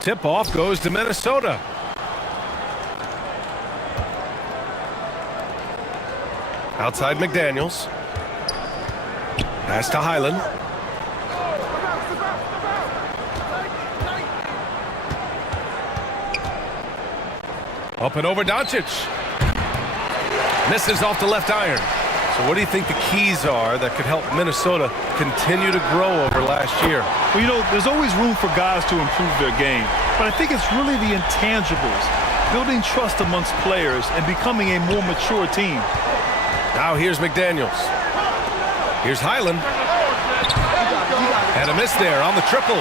Tip-off goes to Minnesota. Outside McDaniels. Pass to Highland. Up and over Doncic. Misses off the left iron. So what do you think the keys are that could help Minnesota continue to grow over last year? Well, you know, there's always room for guys to improve their game. But I think it's really the intangibles, building trust amongst players and becoming a more mature team. Now here's McDaniels. Here's Highland. And a miss there on the triple.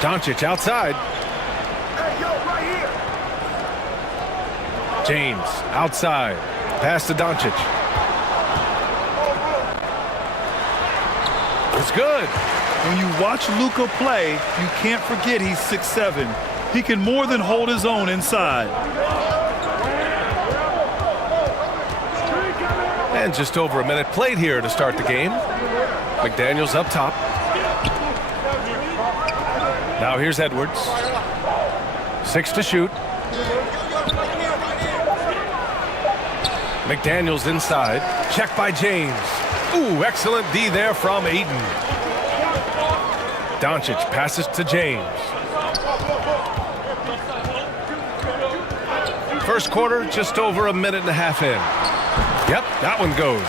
Doncic outside. James outside. Pass to Doncic. It's good. When you watch Luka play, you can't forget he's 6'7". He can more than hold his own inside. And just over a minute played here to start the game. McDaniels up top. Now here's Edwards. 6 to shoot. McDaniels inside. Check by James. Ooh, excellent D there from Ayton. Doncic passes to James. First quarter, just over a minute and a half in. Yep, that one goes.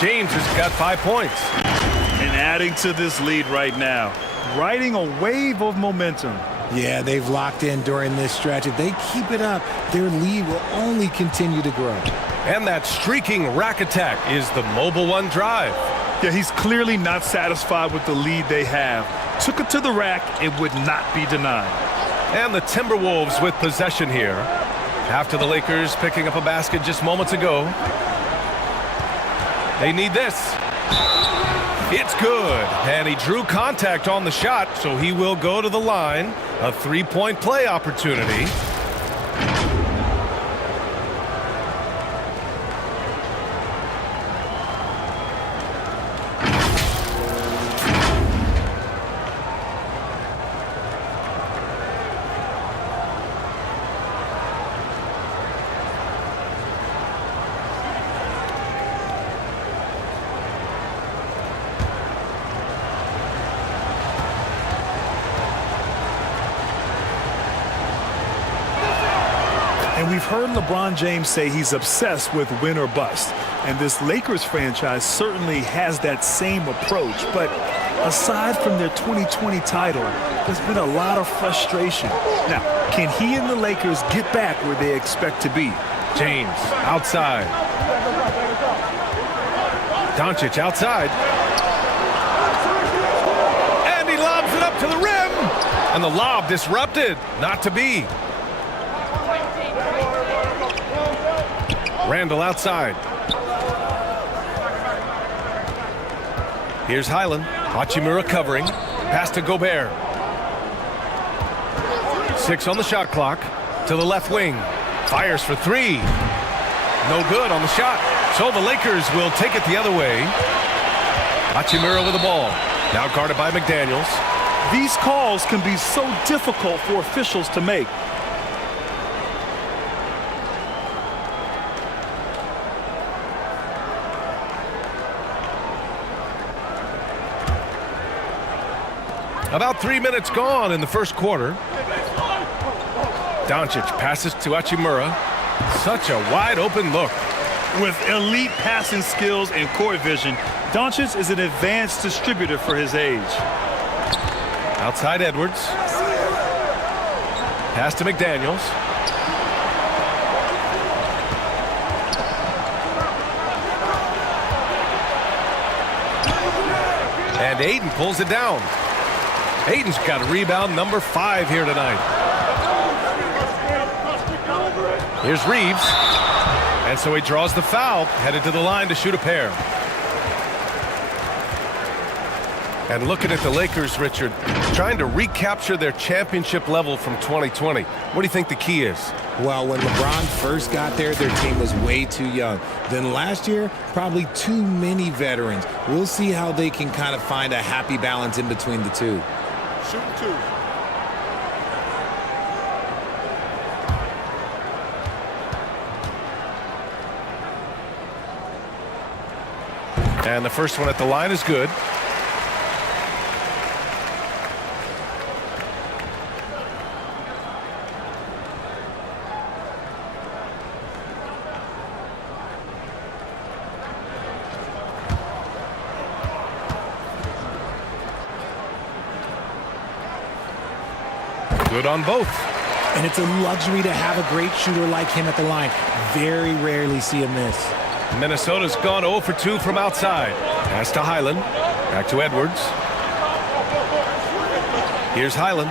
James has got 5 points. And adding to this lead right now, riding a wave of momentum. Yeah, they've locked in during this stretch. If they keep it up, their lead will only continue to grow. And that streaking rack attack is the mobile one drive. Yeah, he's clearly not satisfied with the lead they have. Took it to the rack, it would not be denied. And the Timberwolves with possession here. After the Lakers picking up a basket just moments ago. They need this. It's good. And he drew contact on the shot, so he will go to the line. A three-point play opportunity. And we've heard LeBron James say he's obsessed with win or bust. And this Lakers franchise certainly has that same approach. But aside from their 2020 title, there's been a lot of frustration. Now, can he and the Lakers get back where they expect to be? James outside. Doncic outside. And he lobs it up to the rim. And the lob disrupted. Not to be. Randall outside. Here's Highland. Hachimura covering. Pass to Gobert. 6 on the shot clock. To the left wing. Fires for 3. No good on the shot. So the Lakers will take it the other way. Hachimura with the ball. Now guarded by McDaniels. These calls can be so difficult for officials to make. About 3 minutes gone in the first quarter. Doncic passes to Hachimura. Such a wide open look. With elite passing skills and court vision, Doncic is an advanced distributor for his age. Outside Edwards. Pass to McDaniels. And Ayton pulls it down. Ayton's got a rebound number 5 here tonight. Here's Reeves. And so he draws the foul, headed to the line to shoot a pair. And looking at the Lakers, Richard, trying to recapture their championship level from 2020. What do you think the key is? Well, when LeBron first got there, their team was way too young. Then last year, probably too many veterans. We'll see how they can kind of find a happy balance in between the two. Shooting two. And the first one at the line is good. Good on both. And it's a luxury to have a great shooter like him at the line. Very rarely see him miss. Minnesota's gone 0 for 2 from outside. Pass to Highland. Back to Edwards. Here's Highland.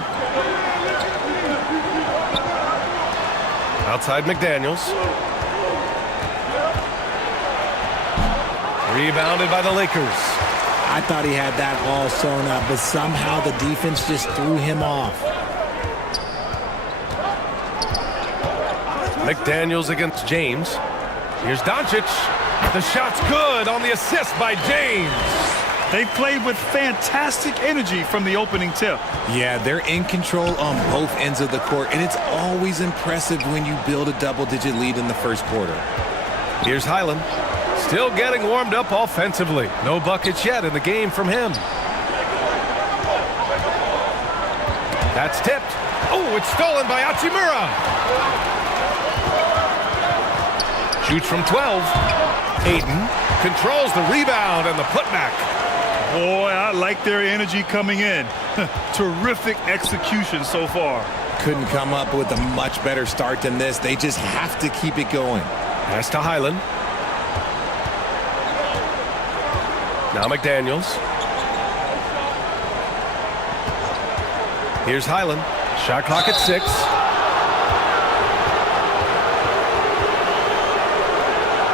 Outside McDaniels. Rebounded by the Lakers. I thought he had that all sewn up, but somehow the defense just threw him off. McDaniels against James. Here's Doncic. The shot's good on the assist by James. They played with fantastic energy from the opening tip. Yeah, they're in control on both ends of the court, and it's always impressive when you build a double-digit lead in the first quarter. Here's Highland. Still getting warmed up offensively. No buckets yet in the game from him. That's tipped. Oh, it's stolen by Hachimura. Shoots from 12. Ayton controls the rebound and the putback. Boy, I like their energy coming in. Terrific execution so far. Couldn't come up with a much better start than this. They just have to keep it going. Pass to Highland. Now McDaniels. Here's Highland. Shot clock at 6.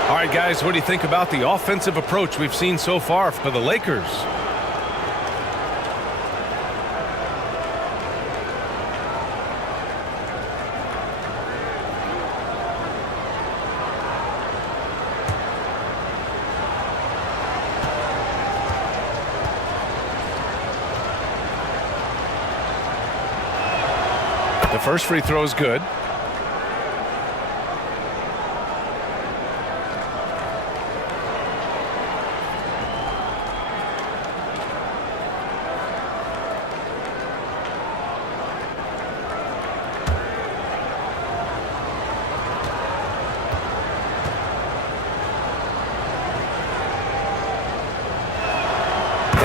All right, guys, what do you think about the offensive approach we've seen so far for the Lakers? The first free throw is good.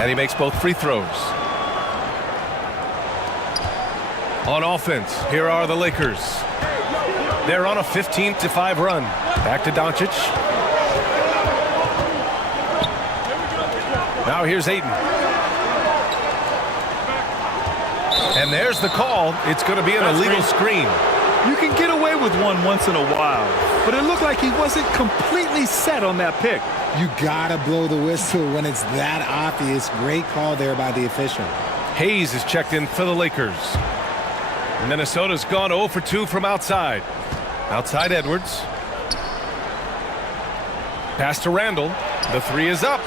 And he makes both free throws. On offense, here are the Lakers. They're on a 15-5 run. Back to Doncic. Now here's Ayton. And there's the call. It's going to be an illegal screen. You can get away with one once in a while, but it looked like he wasn't completely set on that pick. You gotta blow the whistle when it's that obvious. Great call there by the official. Hayes is checked in for the Lakers. Minnesota's gone 0 for 2 from outside. Outside Edwards. Pass to Randall. The three is up.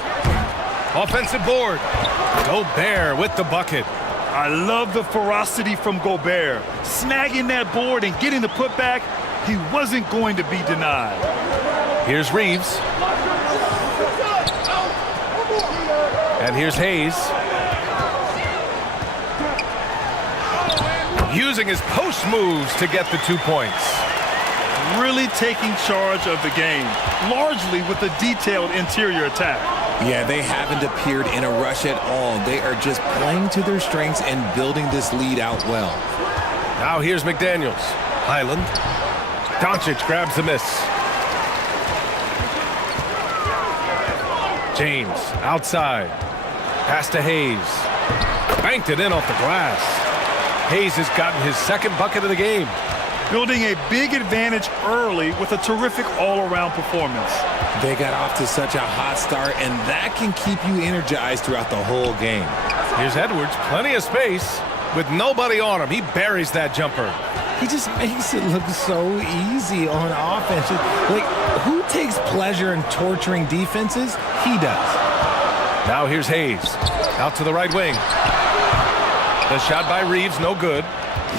Offensive board. Gobert with the bucket. I love the ferocity from Gobert. Snagging that board and getting the putback, he wasn't going to be denied. Here's Reeves. And here's Hayes. Using his post moves to get the 2 points. Really taking charge of the game, largely with a detailed interior attack. Yeah, they haven't appeared in a rush at all. They are just playing to their strengths and building this lead out well. Now here's McDaniels. Highland. Doncic grabs the miss. James outside. Pass to Hayes. Banked it in off the glass. Hayes has gotten his second bucket of the game. Building a big advantage early with a terrific all-around performance. They got off to such a hot start, and that can keep you energized throughout the whole game. Here's Edwards, plenty of space with nobody on him. He buries that jumper. He just makes it look so easy on offense. Like, who takes pleasure in torturing defenses? He does. Now here's Hayes. Out to the right wing. The shot by Reeves, no good.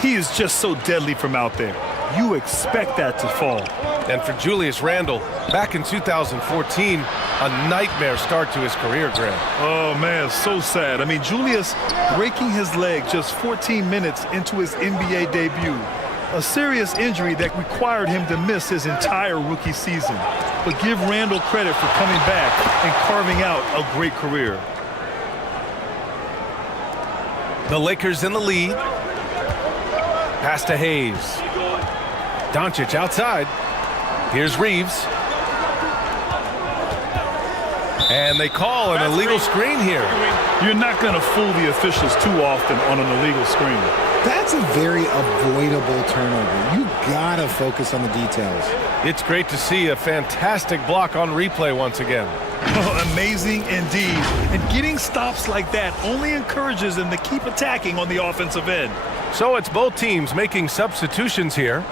He is just so deadly from out there. You expect that to fall. And for Julius Randle, back in 2014, a nightmare start to his career, Greg. Oh, man, so sad. I mean, Julius breaking his leg just 14 minutes into his NBA debut. A serious injury that required him to miss his entire rookie season. But give Randle credit for coming back and carving out a great career. The Lakers in the lead. Pass to Hayes. Doncic outside. Here's Reeves. And they call an illegal screen here. You're not going to fool the officials too often on an illegal screen. That's a very avoidable turnover. You gotta focus on the details. It's great to see a fantastic block on replay once again. Oh, amazing indeed. And getting stops like that only encourages them to keep attacking on the offensive end. So it's both teams making substitutions here.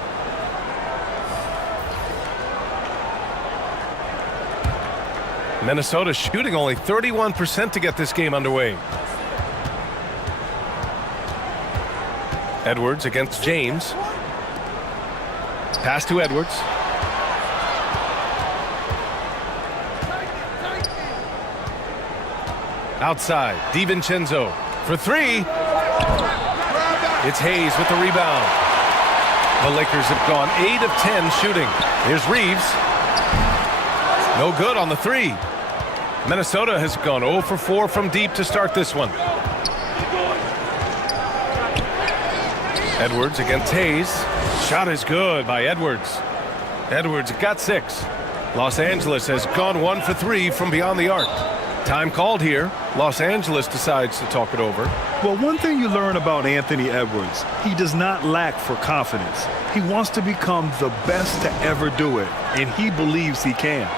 Minnesota shooting only 31% to get this game underway. Edwards against James. Pass to Edwards. Outside, DiVincenzo for three. It's Hayes with the rebound. The Lakers have gone 8 of 10 shooting. Here's Reeves. No good on the three. Minnesota has gone 0 for 4 from deep to start this one. Edwards against Hayes. Shot is good by Edwards. Edwards got 6. Los Angeles has gone 1 for 3 from beyond the arc. Time called here. Los Angeles decides to talk it over. Well, one thing you learn about Anthony Edwards, he does not lack for confidence. He wants to become the best to ever do it, and he believes he can.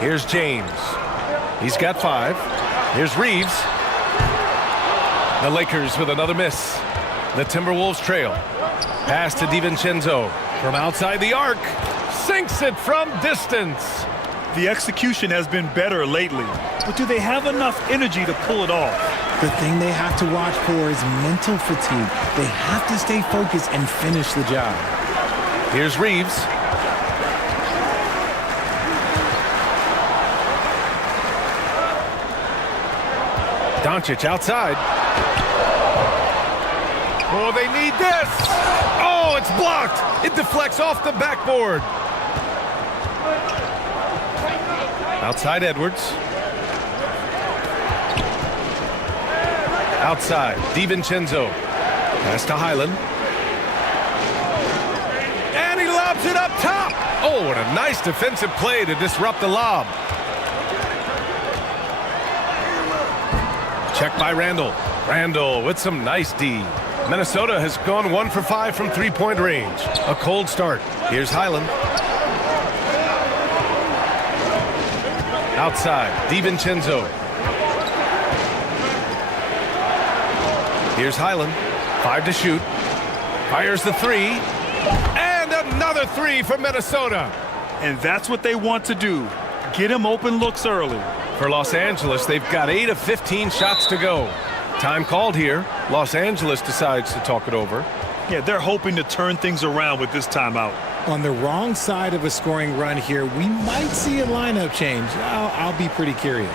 Here's James. He's got 5. Here's Reeves. The Lakers with another miss. The Timberwolves trail. Pass to DiVincenzo from outside the arc. Sinks it from distance. The execution has been better lately, but do they have enough energy to pull it off? The thing they have to watch for is mental fatigue. They have to stay focused and finish the job. Here's Reeves. Doncic outside. Oh, they need this. Oh, it's blocked. It deflects off the backboard. Outside Edwards. Outside, DiVincenzo. Pass to Highland. And he lobs it up top. Oh, what a nice defensive play to disrupt the lob. Check by Randle. Randle with some nice D. Minnesota has gone 1 for 5 from three-point range. A cold start. Here's Highland. Outside, DiVincenzo. Here's Highland. 5 to shoot. Fires the 3. And another 3 for Minnesota. And that's what they want to do. Get him open looks early. For Los Angeles, they've got 8 of 15 shots to go. Time called here. Los Angeles decides to talk it over. Yeah, they're hoping to turn things around with this timeout. On the wrong side of a scoring run here, we might see a lineup change. I'll be pretty curious.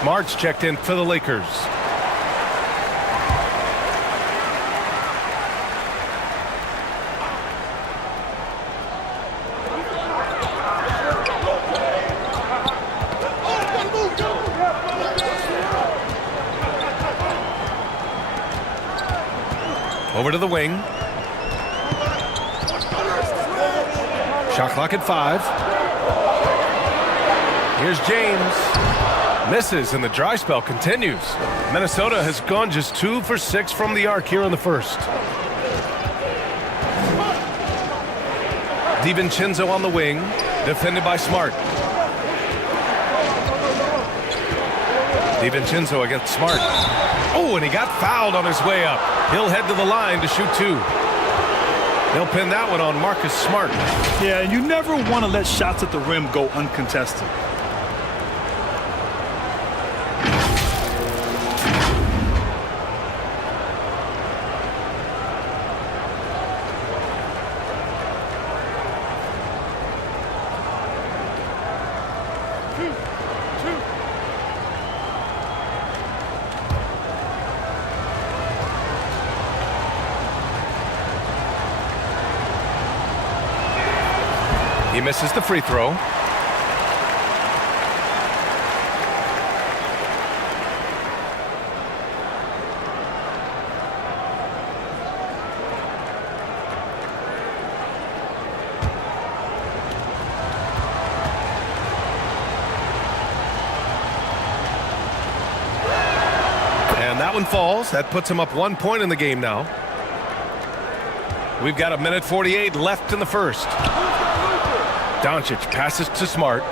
Smart's checked in for the Lakers. Over to the wing. Shot clock at 5. Here's James. Misses, and the dry spell continues. Minnesota has gone just 2 for 6 from the arc here in the first. DiVincenzo on the wing, defended by Smart. DiVincenzo against Smart. Oh, and he got fouled on his way up. He'll head to the line to shoot 2. They'll pin that one on Marcus Smart. Yeah, and you never want to let shots at the rim go uncontested. He misses the free throw. And that one falls. That puts him up 1 point in the game now. We've got 1:48 left in the first. Doncic passes to Smart.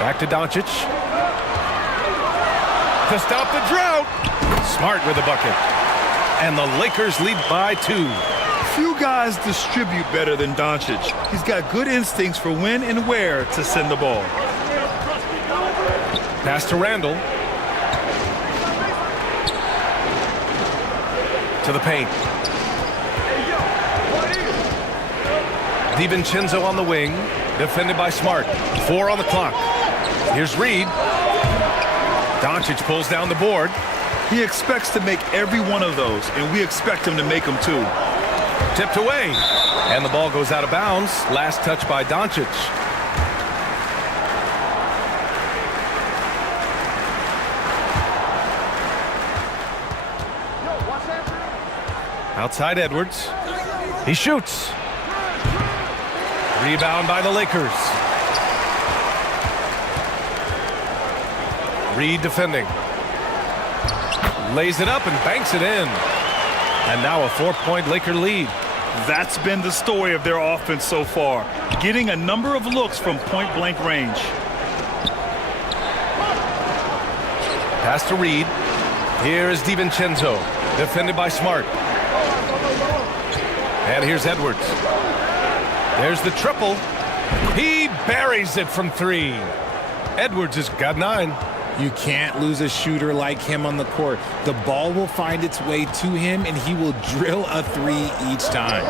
Back to Doncic. To stop the drought. Smart with the bucket. And the Lakers lead by 2. Few guys distribute better than Doncic. He's got good instincts for when and where to send the ball. Pass to Randall. To the paint. DiVincenzo on the wing, defended by Smart. 4 on the clock. Here's Reed. Doncic pulls down the board. He expects to make every one of those, and we expect him to make them too. Tipped away. And the ball goes out of bounds. Last touch by Doncic. Outside Edwards. He shoots. Rebound by the Lakers. Reed defending. Lays it up and banks it in. And now a 4-point Laker lead. That's been the story of their offense so far, getting a number of looks from point-blank range. Pass to Reed. Here is DiVincenzo, defended by Smart. And here's Edwards. There's the triple. He buries it from 3. Edwards has got 9. You can't lose a shooter like him on the court. The ball will find its way to him, and he will drill a 3 each time.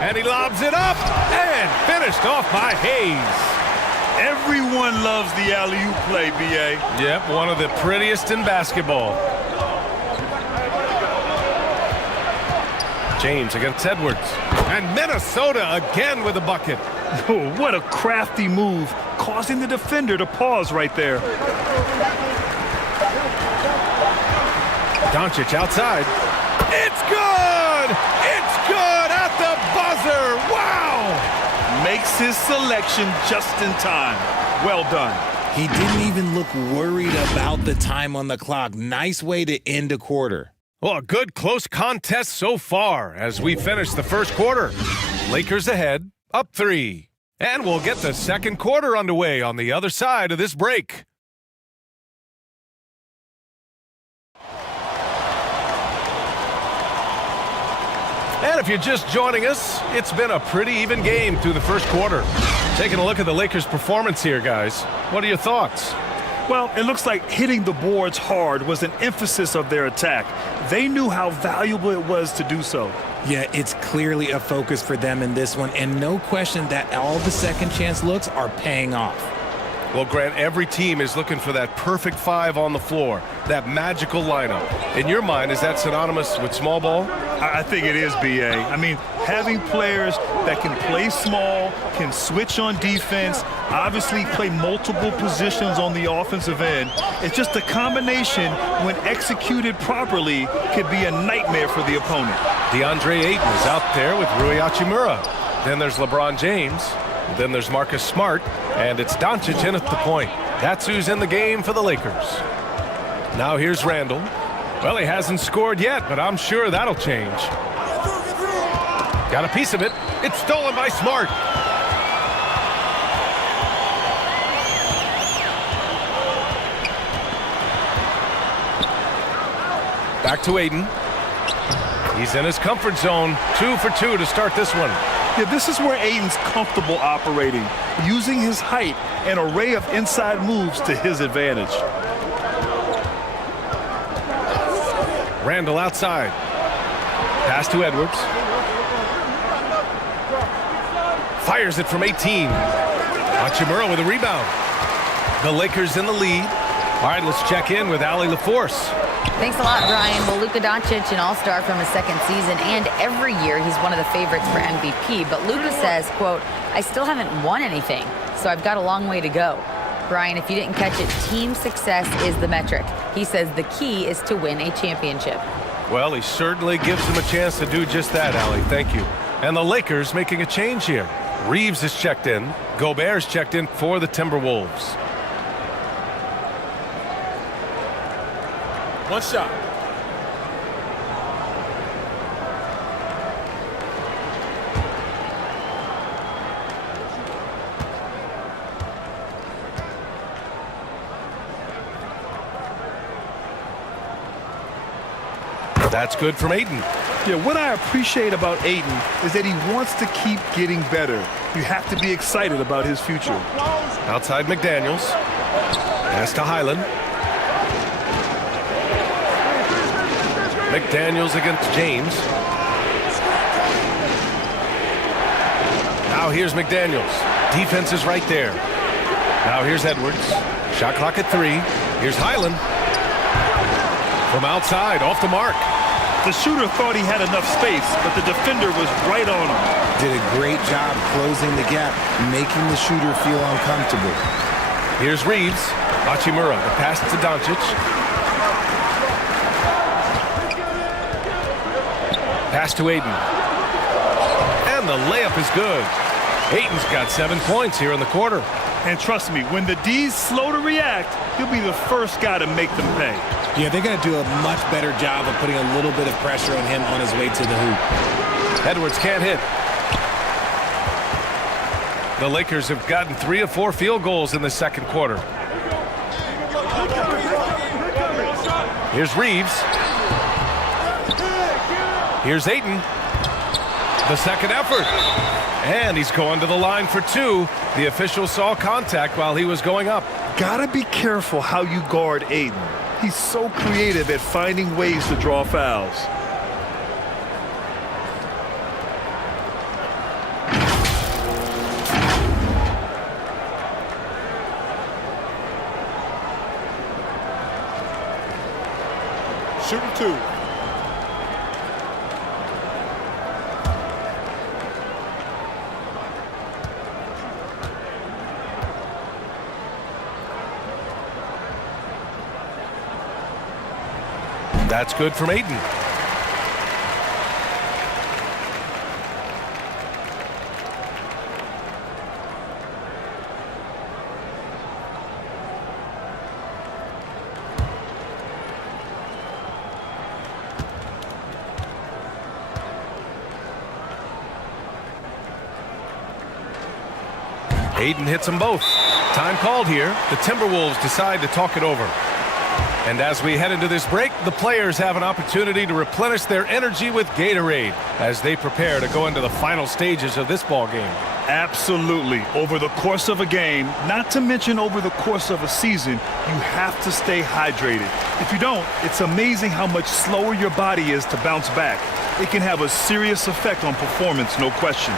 And he lobs it up and finished off by Hayes. Everyone loves the alley-oop play, B.A. Yep, one of the prettiest in basketball. James against Edwards. And Minnesota again with a bucket. Oh, what a crafty move, causing the defender to pause right there. Doncic outside. It's good! It's good at the buzzer! Wow! Makes his selection just in time. Well done. He didn't even look worried about the time on the clock. Nice way to end a quarter. Well, a good close contest so far as we finish the first quarter. Lakers ahead, up 3. And we'll get the second quarter underway on the other side of this break. And if you're just joining us, it's been a pretty even game through the first quarter. Taking a look at the Lakers' performance here, guys. What are your thoughts? Well, it looks like hitting the boards hard was an emphasis of their attack. They knew how valuable it was to do so. Yeah, it's clearly a focus for them in this one, and no question that all the second chance looks are paying off. Well, Grant, every team is looking for that perfect 5 on the floor, that magical lineup. In your mind, is that synonymous with small ball? I think it is, B.A. I mean, having players that can play small, can switch on defense, obviously play multiple positions on the offensive end. It's just a combination, when executed properly, could be a nightmare for the opponent. DeAndre Ayton is out there with Rui Hachimura. Then there's LeBron James. Then there's Marcus Smart. And it's Doncic in at the point. That's who's in the game for the Lakers. Now here's Randall. Well, he hasn't scored yet, but I'm sure that'll change. Got a piece of it. It's stolen by Smart. Back to Ayton. He's in his comfort zone. 2 for 2 to start this one. Yeah, this is where Ayton's comfortable operating, using his height and array of inside moves to his advantage. Randall outside. Pass to Edwards. Fires it from 18. Hachimura with a rebound. The Lakers in the lead. All right, let's check in with Allie LaForce. Thanks a lot, Brian. Well, Luka Doncic, an all-star from his second season, and every year he's one of the favorites for MVP. But Luka says, quote, I still haven't won anything, so I've got a long way to go. Brian, if you didn't catch it, team success is the metric. He says the key is to win a championship. Well, he certainly gives them a chance to do just that, Allie. Thank you. And the Lakers making a change here. Reeves is checked in. Gobert's checked in for the Timberwolves. One shot. That's good from Ayton. Yeah, what I appreciate about Ayton is that he wants to keep getting better. You have to be excited about his future. Outside McDaniels. Pass to Highland. McDaniels against James. Now here's McDaniels. Defense is right there. Now here's Edwards. Shot clock at 3. Here's Highland. From outside, off the mark. The shooter thought he had enough space, but the defender was right on him. Did a great job closing the gap, making the shooter feel uncomfortable. Here's Reeves. Hachimura, the pass to Doncic. Pass to Ayton. And the layup is good. Ayton's got 7 points here in the quarter. And trust me, when the D's slow to react, he'll be the first guy to make them pay. Yeah, they got to do a much better job of putting a little bit of pressure on him on his way to the hoop. Edwards can't hit. The Lakers have gotten 3 of 4 field goals in the second quarter. Here's Reeves. Here's Ayton. The second effort. And he's going to the line for 2. The official saw contact while he was going up. Gotta be careful how you guard Ayton. He's so creative at finding ways to draw fouls. Shooting 2. That's good from Ayton. Ayton hits them both. Time called here. The Timberwolves decide to talk it over. And as we head into this break, the players have an opportunity to replenish their energy with Gatorade as they prepare to go into the final stages of this ball game. Absolutely. Over the course of a game, not to mention over the course of a season, you have to stay hydrated. If you don't, it's amazing how much slower your body is to bounce back. It can have a serious effect on performance, no question.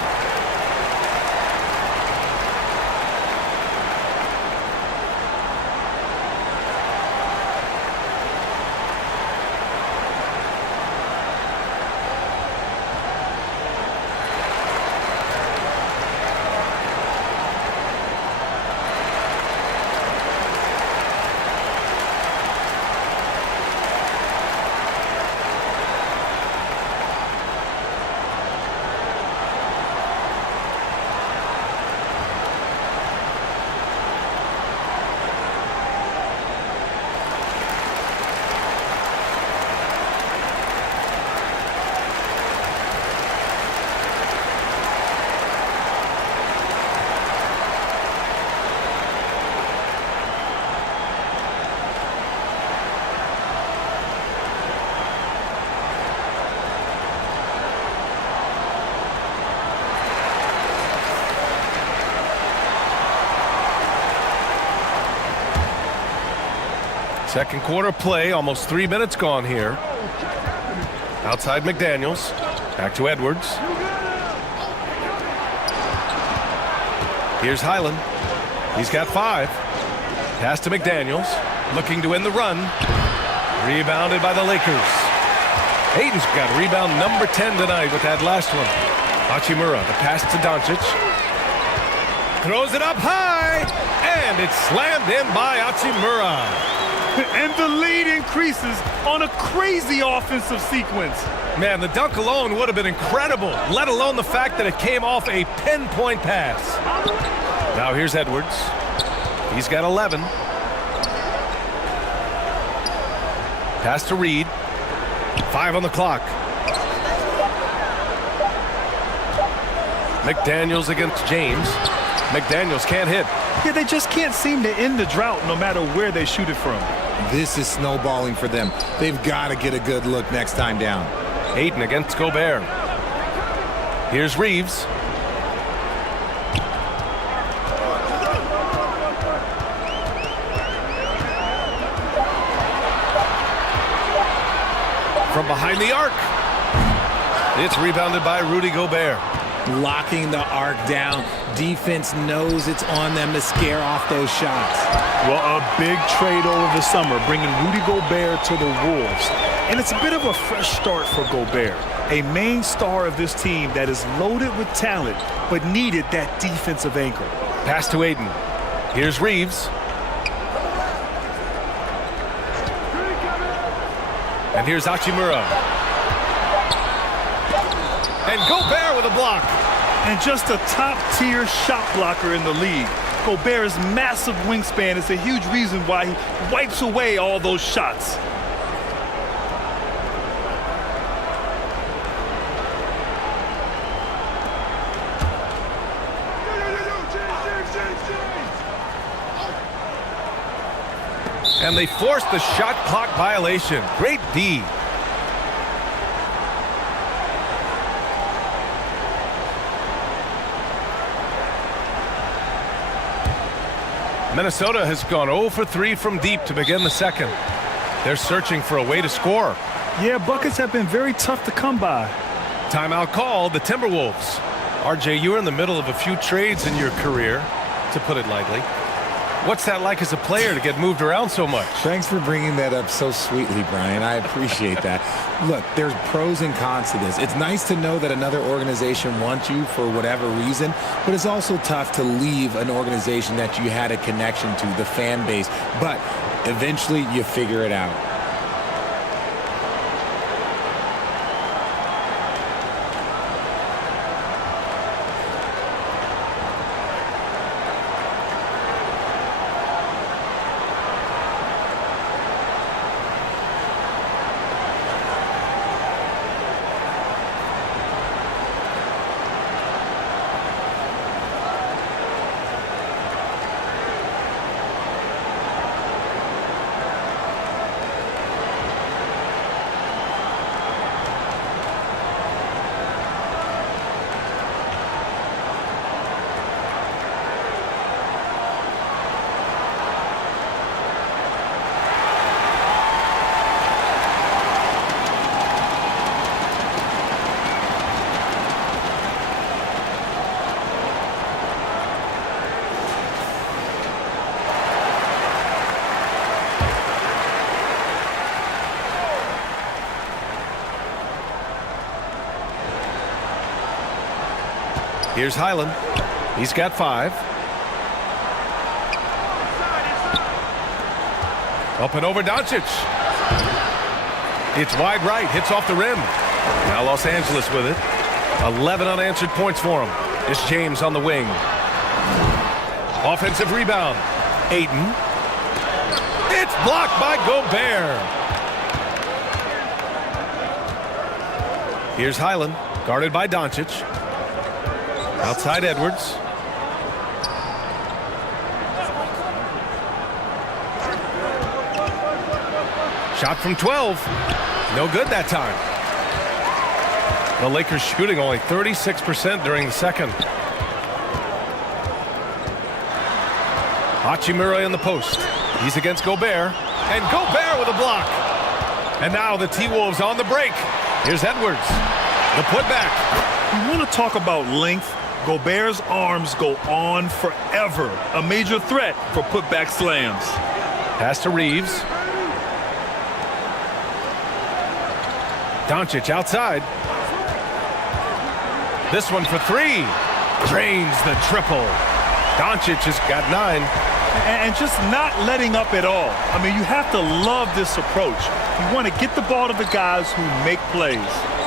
Second quarter play, almost 3 minutes gone here. Outside McDaniels. Back to Edwards. Here's Highland. He's got 5. Pass to McDaniels. Looking to win the run. Rebounded by the Lakers. Ayton's got rebound number 10 tonight with that last one. Hachimura, the pass to Doncic. Throws it up high. And it's slammed in by Hachimura. And the lead increases on a crazy offensive sequence. Man, the dunk alone would have been incredible, let alone the fact that it came off a pinpoint pass. Now here's Edwards. He's got 11. Pass to Reed. 5 on the clock. McDaniels against James. McDaniels can't hit. Yeah, they just can't seem to end the drought no matter where they shoot it from. This is snowballing for them. They've got to get a good look next time down. Ayton against Gobert. Here's Reeves. From behind the arc. It's rebounded by Rudy Gobert. Locking the arc down. Defense knows it's on them to scare off those shots. Well, a big trade over the summer, bringing Rudy Gobert to the Wolves. And it's a bit of a fresh start for Gobert, a main star of this team that is loaded with talent, but needed that defensive anchor. Pass to Ayton. Here's Reeves. And here's Hachimura. And Gobert with a block. And just a top-tier shot blocker in the league. Gobert's massive wingspan is a huge reason why he wipes away all those shots. And they forced the shot clock violation. Great D. Minnesota has gone 0 for 3 from deep to begin the second. They're searching for a way to score. Yeah, buckets have been very tough to come by. Timeout called, the Timberwolves. RJ, you're in the middle of a few trades in your career, to put it lightly. What's that like as a player to get moved around so much? Thanks for bringing that up so sweetly, Brian. I appreciate that. Look, there's pros and cons to this. It's nice to know that another organization wants you for whatever reason, but it's also tough to leave an organization that you had a connection to, the fan base. But eventually you figure it out. Here's Highland. He's got 5. Up and over Doncic. It's wide right. Hits off the rim. Now Los Angeles with it. 11 unanswered points for him. It's James on the wing. Offensive rebound. Ayton. It's blocked by Gobert. Here's Highland. Guarded by Doncic. Outside Edwards. Shot from 12. No good that time. The Lakers shooting only 36% during the second. Hachimura in the post. He's against Gobert. And Gobert with a block. And now the T-Wolves on the break. Here's Edwards. The putback. You want to talk about length? Gobert's arms go on forever. A major threat for putback slams. Pass to Reeves. Doncic outside. This one for 3. Drains the triple. Doncic has got 9. And just not letting up at all. I mean, you have to love this approach. You want to get the ball to the guys who make plays.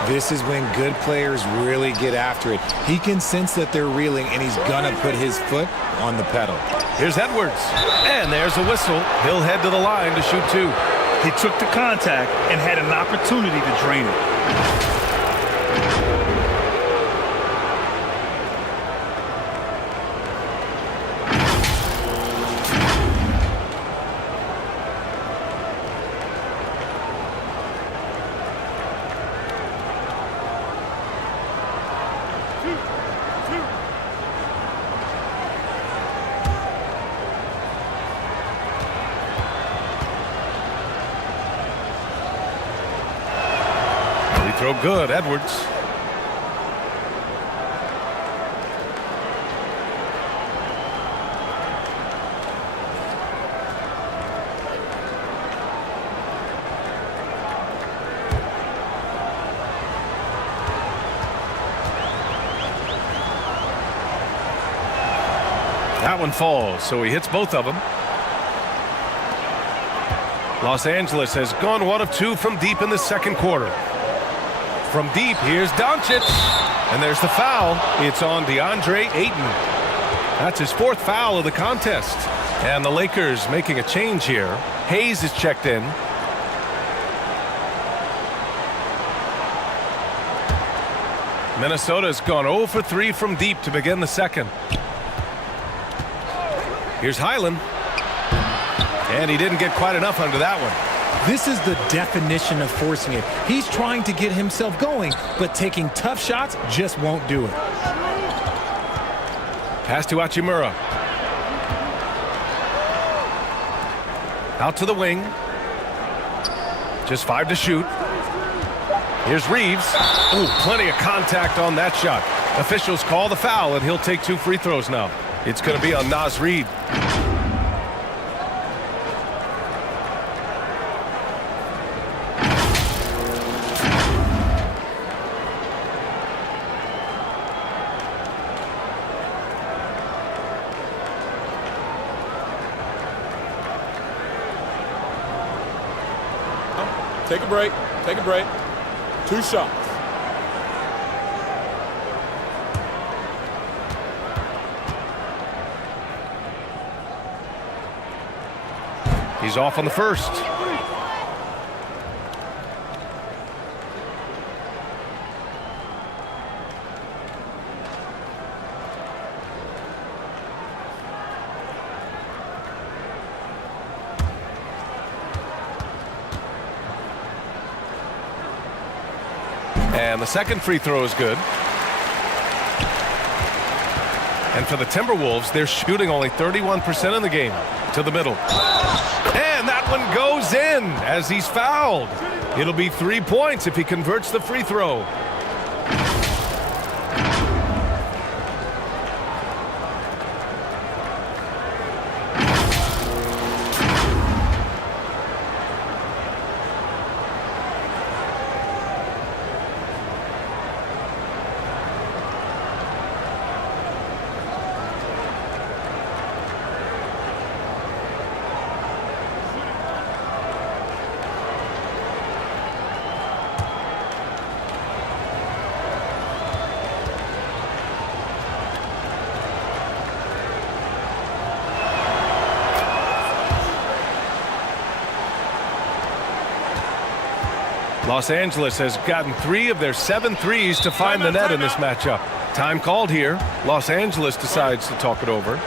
This is when good players really get after it. He can sense that they're reeling, and he's going to put his foot on the pedal. Here's Edwards. And there's a whistle. He'll head to the line to shoot 2. He took the contact and had an opportunity to drain it. Throw good, Edwards. That one falls, so he hits both of them. Los Angeles has gone 1 of 2 from deep in the second quarter. From deep, here's Doncic. And there's the foul. It's on DeAndre Ayton. That's his 4th foul of the contest. And the Lakers making a change here. Hayes is checked in. Minnesota's gone 0 for 3 from deep to begin the second. Here's Highland. And he didn't get quite enough under that one. This is the definition of forcing it. He's trying to get himself going, but taking tough shots just won't do it. Pass to Hachimura. Out to the wing. Just 5 to shoot. Here's Reeves. Ooh, plenty of contact on that shot. Officials call the foul, and he'll take 2 free throws now. It's going to be on Naz Reid. Take a break. Take a break. 2 shots. He's off on the first. And the second free throw is good. And for the Timberwolves, they're shooting only 31% in the game. To the middle. And that one goes in as he's fouled. It'll be 3 points if he converts the free throw. Los Angeles has gotten 3 of their 7 threes to find the net in this matchup. Time called here. Los Angeles decides to talk it over.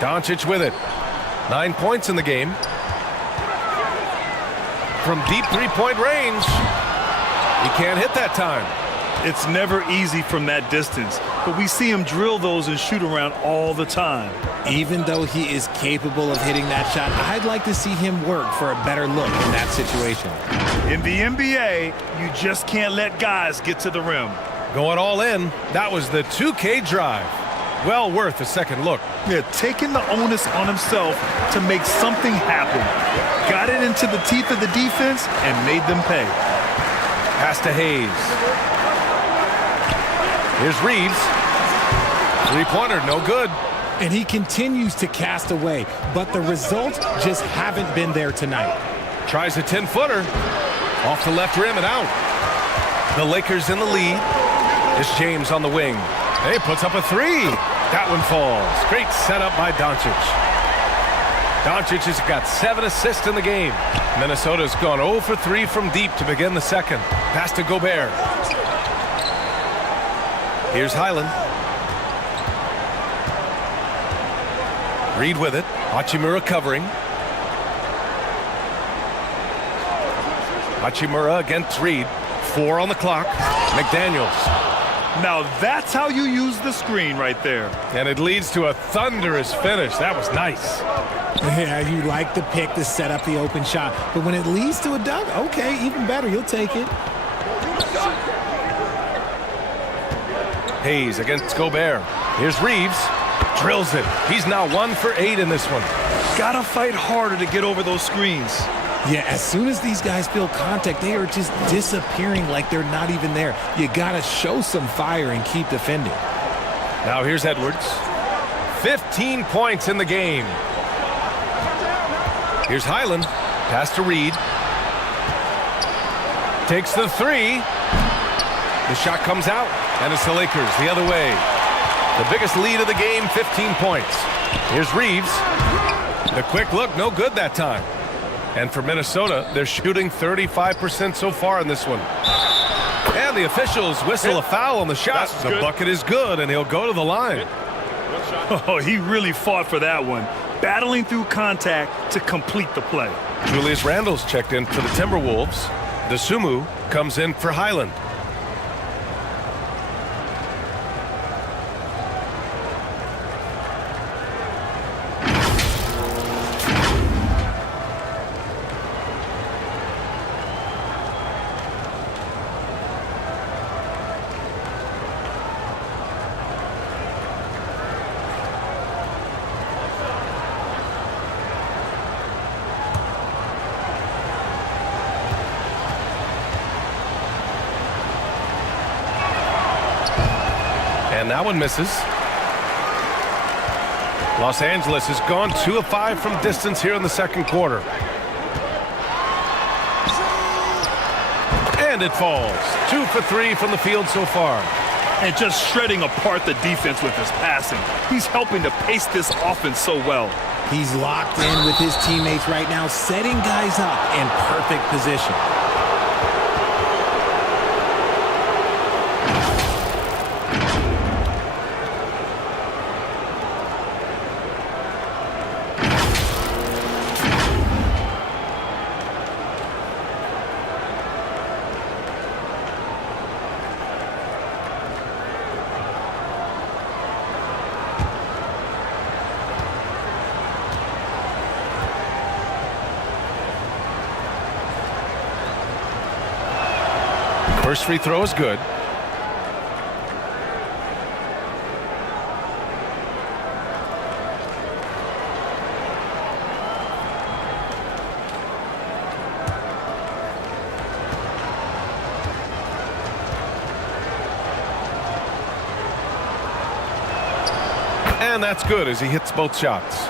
Doncic with it. 9 points in the game. From deep three-point range. He can't hit that time. It's never easy from that distance, but we see him drill those and shoot around all the time. Even though he is capable of hitting that shot, I'd like to see him work for a better look in that situation. In the NBA, you just can't let guys get to the rim. Going all in. That was the 2K drive. Well worth a second look. Yeah, taking the onus on himself to make something happen. Got it into the teeth of the defense and made them pay. Pass to Hayes. Here's Reeves. Three-pointer, no good. And he continues to cast away, but the results just haven't been there tonight. Tries a 10-footer. Off the left rim and out. The Lakers in the lead. It's James on the wing. Hey, puts up a 3. That one falls. Great setup by Doncic. Doncic has got 7 assists in the game. Minnesota's gone 0 for 3 from deep to begin the second. Pass to Gobert. Here's Highland. Reed with it. Hachimura covering. Hachimura against Reed. 4 on the clock. McDaniels. Now that's how you use the screen right there. And it leads to a thunderous finish. That was nice. Yeah, you like the pick to set up the open shot. But when it leads to a dunk, okay, even better. You'll take it. Hayes against Gobert. Here's Reeves. Drills it. He's now 1 for 8 in this one. Gotta fight harder to get over those screens. Yeah, as soon as these guys feel contact, they are just disappearing like they're not even there. You gotta show some fire and keep defending. Now here's Edwards. 15 points in the game. Here's Highland. Pass to Reed. Takes the 3. The shot comes out, and it's the Lakers the other way. The biggest lead of the game, 15 points. Here's Reeves. The quick look, no good that time. And for Minnesota, they're shooting 35% so far in this one. And the officials whistle a foul on the shot. The bucket is good, and he'll go to the line. Oh, he really fought for that one. Battling through contact to complete the play. Julius Randle's checked in for the Timberwolves. Dosunmu comes in for Highland. And that one misses. Los Angeles has gone 2 of 5 from distance here in the second quarter. And it falls. 2 for 3 from the field so far. And just shredding apart the defense with his passing. He's helping to pace this offense so well. He's locked in with his teammates right now, setting guys up in perfect position. First free throw is good. And that's good as he hits both shots.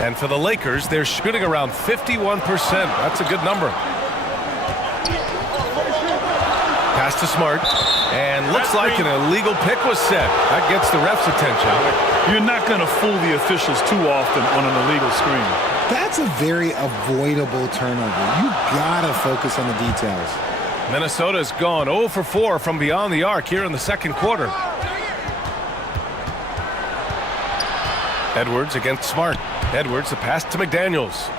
And for the Lakers, they're shooting around 51%. That's a good number. Pass to Smart, and looks like an illegal pick was set. That gets the ref's attention. You're not going to fool the officials too often on an illegal screen. That's a very avoidable turnover. You gotta focus on the details. Minnesota's gone 0 for 4 from beyond the arc here in the second quarter. Edwards against Smart. Edwards, the pass to McDaniels.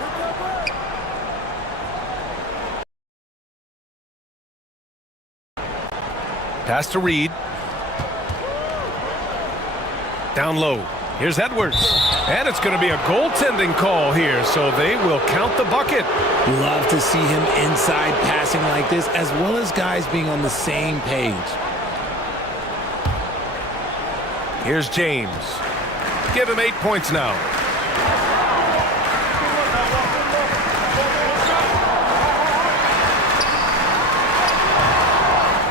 Pass to Reed. Down low. Here's Edwards. And it's going to be a goaltending call here, so they will count the bucket. Love to see him inside passing like this, as well as guys being on the same page. Here's James. Give him 8 points now.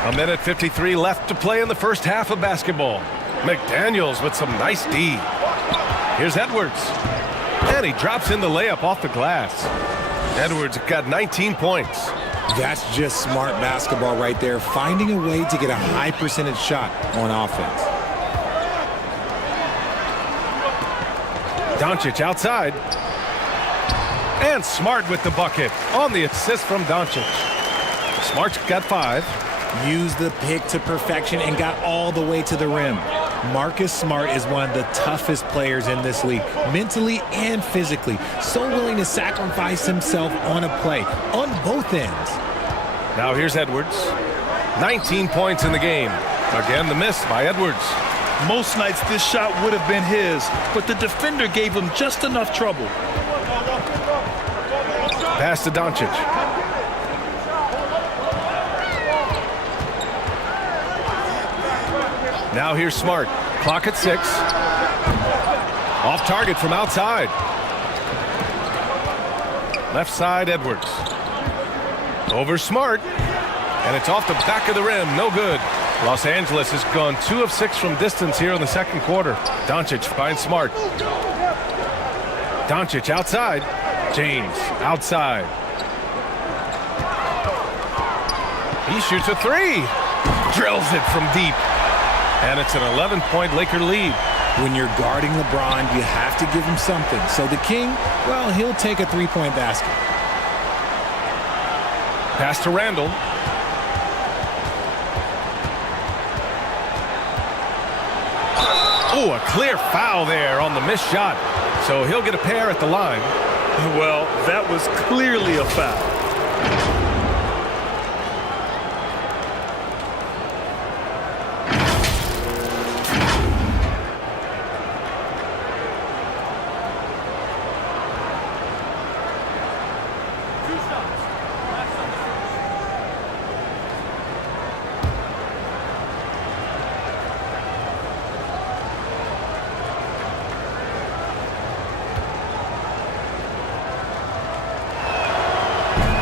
A minute 53 left to play in the first half of basketball. McDaniels with some nice D. Here's Edwards. And he drops in the layup off the glass. Edwards got 19 points. That's just smart basketball right there, finding a way to get a high percentage shot on offense. Doncic outside. And Smart with the bucket on the assist from Doncic. Smart's got 5. Used the pick to perfection and got all the way to the rim. Marcus Smart is one of the toughest players in this league, mentally and physically. So willing to sacrifice himself on a play, on both ends. Now here's Edwards. 19 points in the game. Again, the miss by Edwards. Most nights this shot would have been his, but the defender gave him just enough trouble. Pass to Doncic. Now here's Smart. Clock at 6. Off target from outside. Left side, Edwards. Over Smart. And it's off the back of the rim. No good. Los Angeles has gone 2 of 6 from distance here in the second quarter. Doncic finds Smart. Doncic outside. James outside. He shoots a 3. Drills it from deep. And it's an 11-point Laker lead. When you're guarding LeBron, you have to give him something. So the King, well, he'll take a 3-point basket. Pass to Randall. Oh, a clear foul there on the missed shot. So he'll get a pair at the line. Well, that was clearly a foul.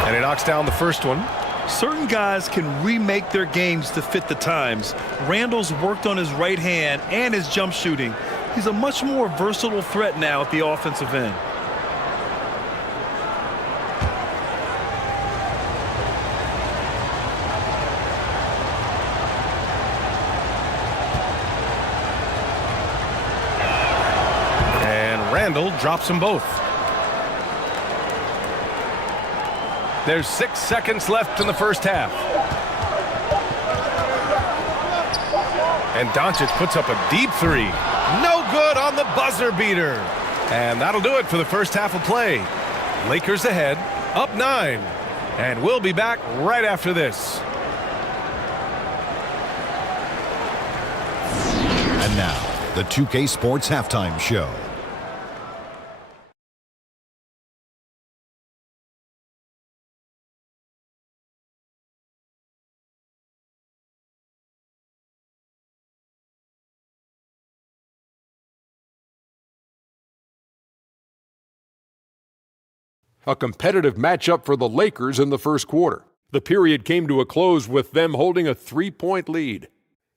And he knocks down the first one. Certain guys can remake their games to fit the times. Randall's worked on his right hand and his jump shooting. He's a much more versatile threat now at the offensive end. And Randall drops them both. There's 6 seconds left in the first half. And Doncic puts up a deep 3. No good on the buzzer beater. And that'll do it for the first half of play. Lakers ahead, up 9. And we'll be back right after this. And now, the 2K Sports Halftime Show. A competitive matchup for the Lakers in the first quarter. The period came to a close with them holding a 3-point lead.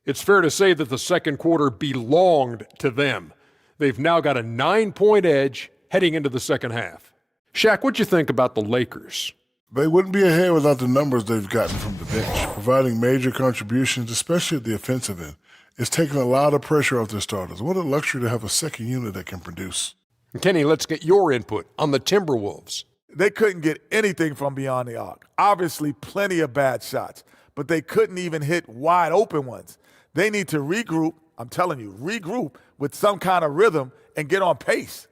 It's fair to say that the second quarter belonged to them. They've now got a 9-point edge heading into the second half. Shaq, what'd you think about the Lakers? They wouldn't be ahead without the numbers they've gotten from the bench, providing major contributions, especially at the offensive end. It's taken a lot of pressure off their starters. What a luxury to have a second unit that can produce. Kenny, let's get your input on the Timberwolves. They couldn't get anything from beyond the arc. Obviously, plenty of bad shots, but they couldn't even hit wide open ones. They need to regroup, I'm telling you, regroup with some kind of rhythm and get on pace.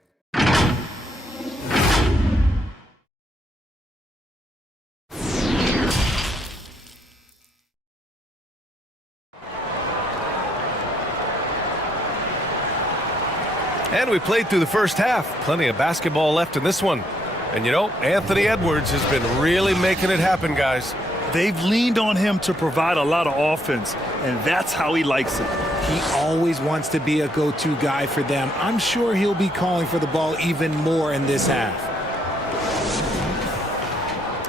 And we played through the first half. Plenty of basketball left in this one. And you know, Anthony Edwards has been really making it happen, guys. They've leaned on him to provide a lot of offense, and that's how he likes it. He always wants to be a go-to guy for them. I'm sure he'll be calling for the ball even more in this half.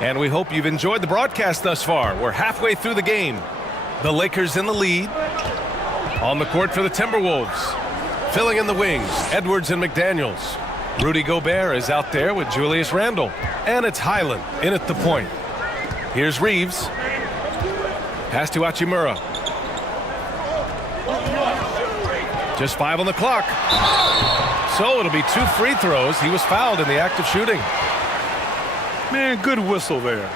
And we hope you've enjoyed the broadcast thus far. We're halfway through the game. The Lakers in the lead. On the court for the Timberwolves. Filling in the wings, Edwards and McDaniels. Rudy Gobert is out there with Julius Randle. And it's Highland in at the point. Here's Reeves. Pass to Hachimura. Just 5 on the clock. So it'll be 2 free throws. He was fouled in the act of shooting. Man, good whistle there.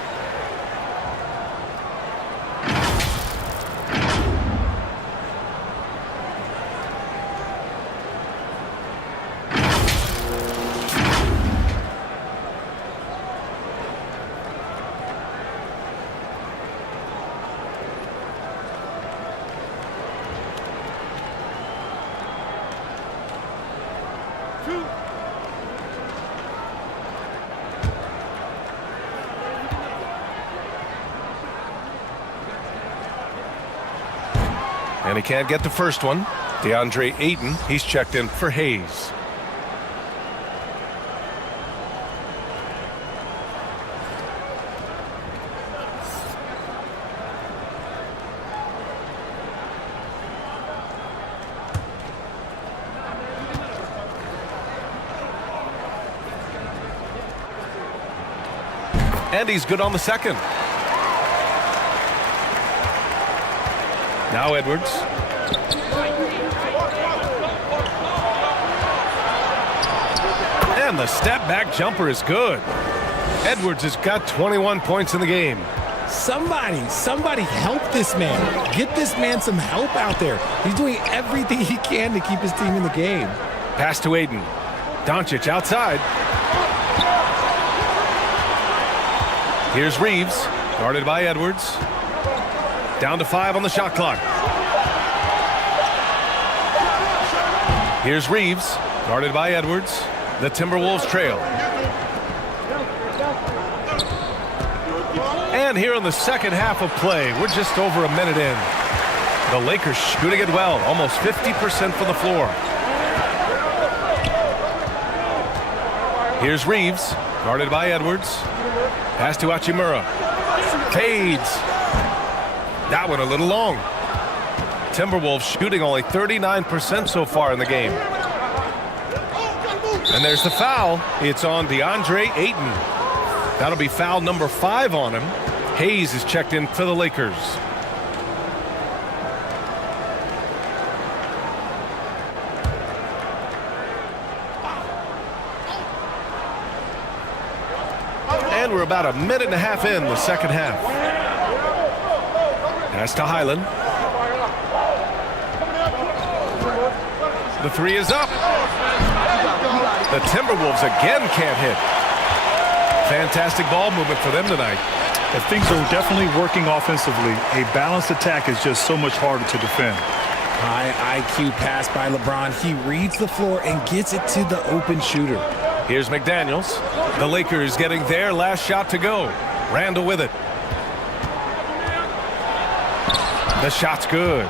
And he can't get the first one. DeAndre Ayton, he's checked in for Hayes. And he's good on the second. Now Edwards. And the step-back jumper is good. Edwards has got 21 points in the game. Somebody help this man. Get this man some help out there. He's doing everything he can to keep his team in the game. Pass to Ayton. Doncic outside. Here's Reeves, guarded by Edwards. Down to 5 on the shot clock. Here's Reeves, guarded by Edwards. The Timberwolves trail. And here in the second half of play, we're just over a minute in. The Lakers shooting it well, almost 50% from the floor. Here's Reeves, guarded by Edwards. Pass to Hachimura. Fades. That one a little long. Timberwolves shooting only 39% so far in the game. And there's the foul. It's on DeAndre Ayton. That'll be foul number 5 on him. Hayes is checked in for the Lakers. And we're about a minute and a half in the second half. Pass to Highland. The 3 is up. The Timberwolves again can't hit. Fantastic ball movement for them tonight. And things are definitely working offensively. A balanced attack is just so much harder to defend. High IQ pass by LeBron. He reads the floor and gets it to the open shooter. Here's McDaniels. The Lakers getting their last shot to go. Randall with it. The shot's good.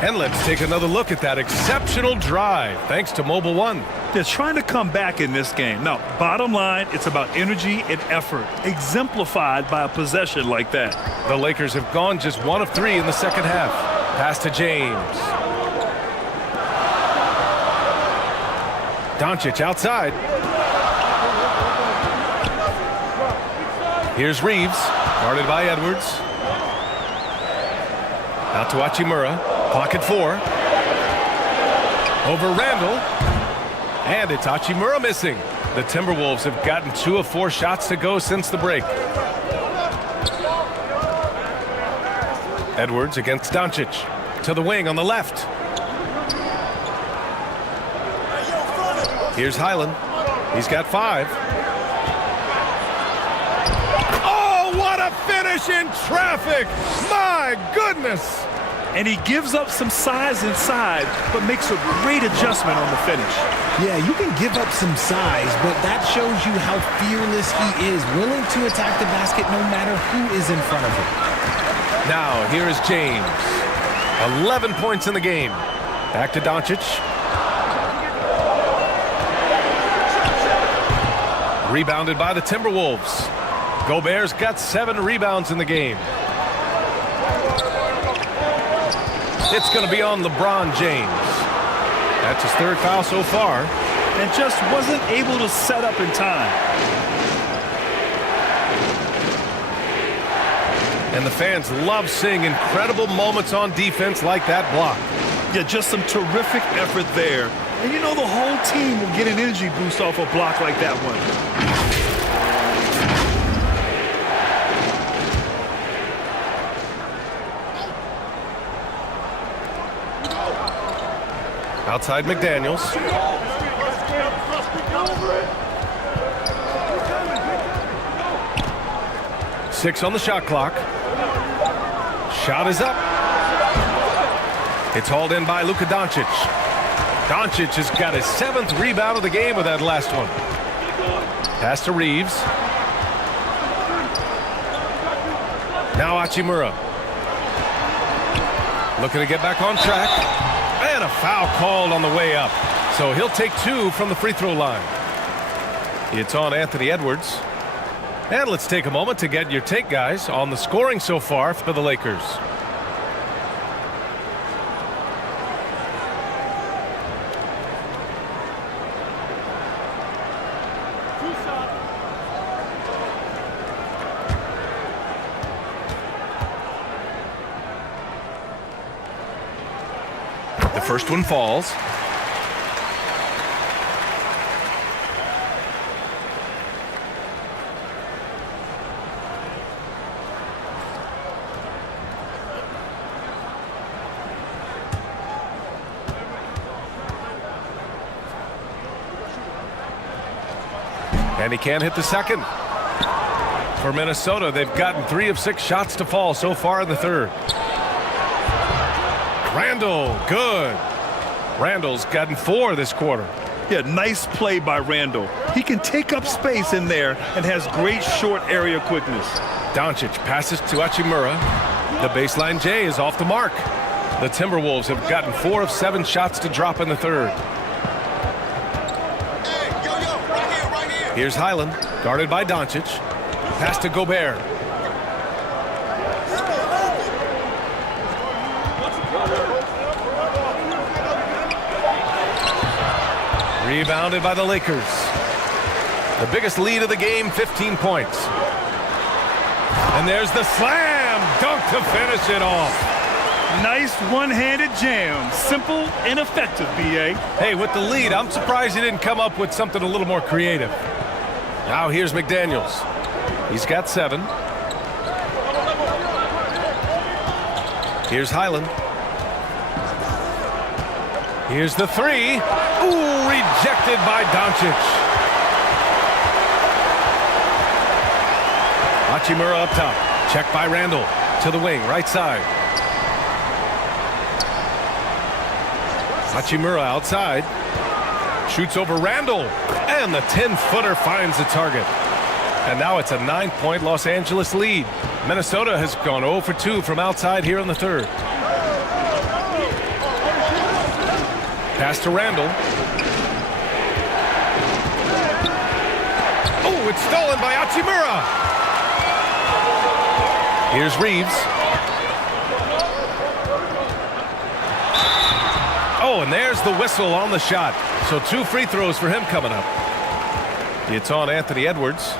And let's take another look at that exceptional drive, thanks to Mobile One. They're trying to come back in this game. Now, bottom line, it's about energy and effort, exemplified by a possession like that. The Lakers have gone just 1 of 3 in the second half. Pass to James. Doncic outside. Here's Reeves, guarded by Edwards. Out to Hachimura. Pocket 4. Over Randall. And it's Hachimura missing. The Timberwolves have gotten 2 of 4 shots to go since the break. Edwards against Doncic. To the wing on the left. Here's Highland. He's got 5. Oh, what a finish in traffic! My goodness! And he gives up some size inside, but makes a great adjustment on the finish. Yeah, you can give up some size, but that shows you how fearless he is, willing to attack the basket no matter who is in front of him. Now, here is James. 11 points in the game. Back to Doncic. Rebounded by the Timberwolves. Gobert's got 7 rebounds in the game. It's going to be on LeBron James. That's his 3rd foul so far. And just wasn't able to set up in time. And the fans love seeing incredible moments on defense like that block. Yeah, just some terrific effort there. And you know the whole team will get an energy boost off a block like that one. Outside McDaniels. Six on the shot clock. Shot is up. It's hauled in by Luka Doncic. Doncic has got his 7th rebound of the game with that last one. Pass to Reeves. Now Hachimura. Looking to get back on track. And a foul called on the way up. So he'll take 2 from the free throw line. It's on Anthony Edwards. And let's take a moment to get your take, guys, on the scoring so far for the Lakers. The first one falls. And he can't hit the second. For Minnesota, they've gotten 3 of 6 shots to fall so far in the third. Randall, good. Randall's gotten 4 this quarter. Yeah, nice play by Randall. He can take up space in there and has great short area quickness. Doncic passes to Hachimura. The baseline J is off the mark. The Timberwolves have gotten 4 of 7 shots to drop in the third. Here's Highland, guarded by Doncic. Pass to Gobert. Rebounded by the Lakers. The biggest lead of the game, 15 points. And there's the slam dunk to finish it off. Nice one-handed jam. Simple and effective, B.A. Hey, with the lead, I'm surprised he didn't come up with something a little more creative. Now here's McDaniels. He's got 7. Here's Highland. Here's the 3. Ooh, rejected by Doncic. Hachimura up top. Check by Randall. To the wing, right side. Hachimura outside. Shoots over Randall. And the 10-footer finds the target. And now it's a 9-point Los Angeles lead. Minnesota has gone 0 for 2 from outside here in the third. Pass to Randall. Oh, it's stolen by Hachimura. Here's Reeves. Oh, and there's the whistle on the shot. So 2 free throws for him coming up. It's on Anthony Edwards.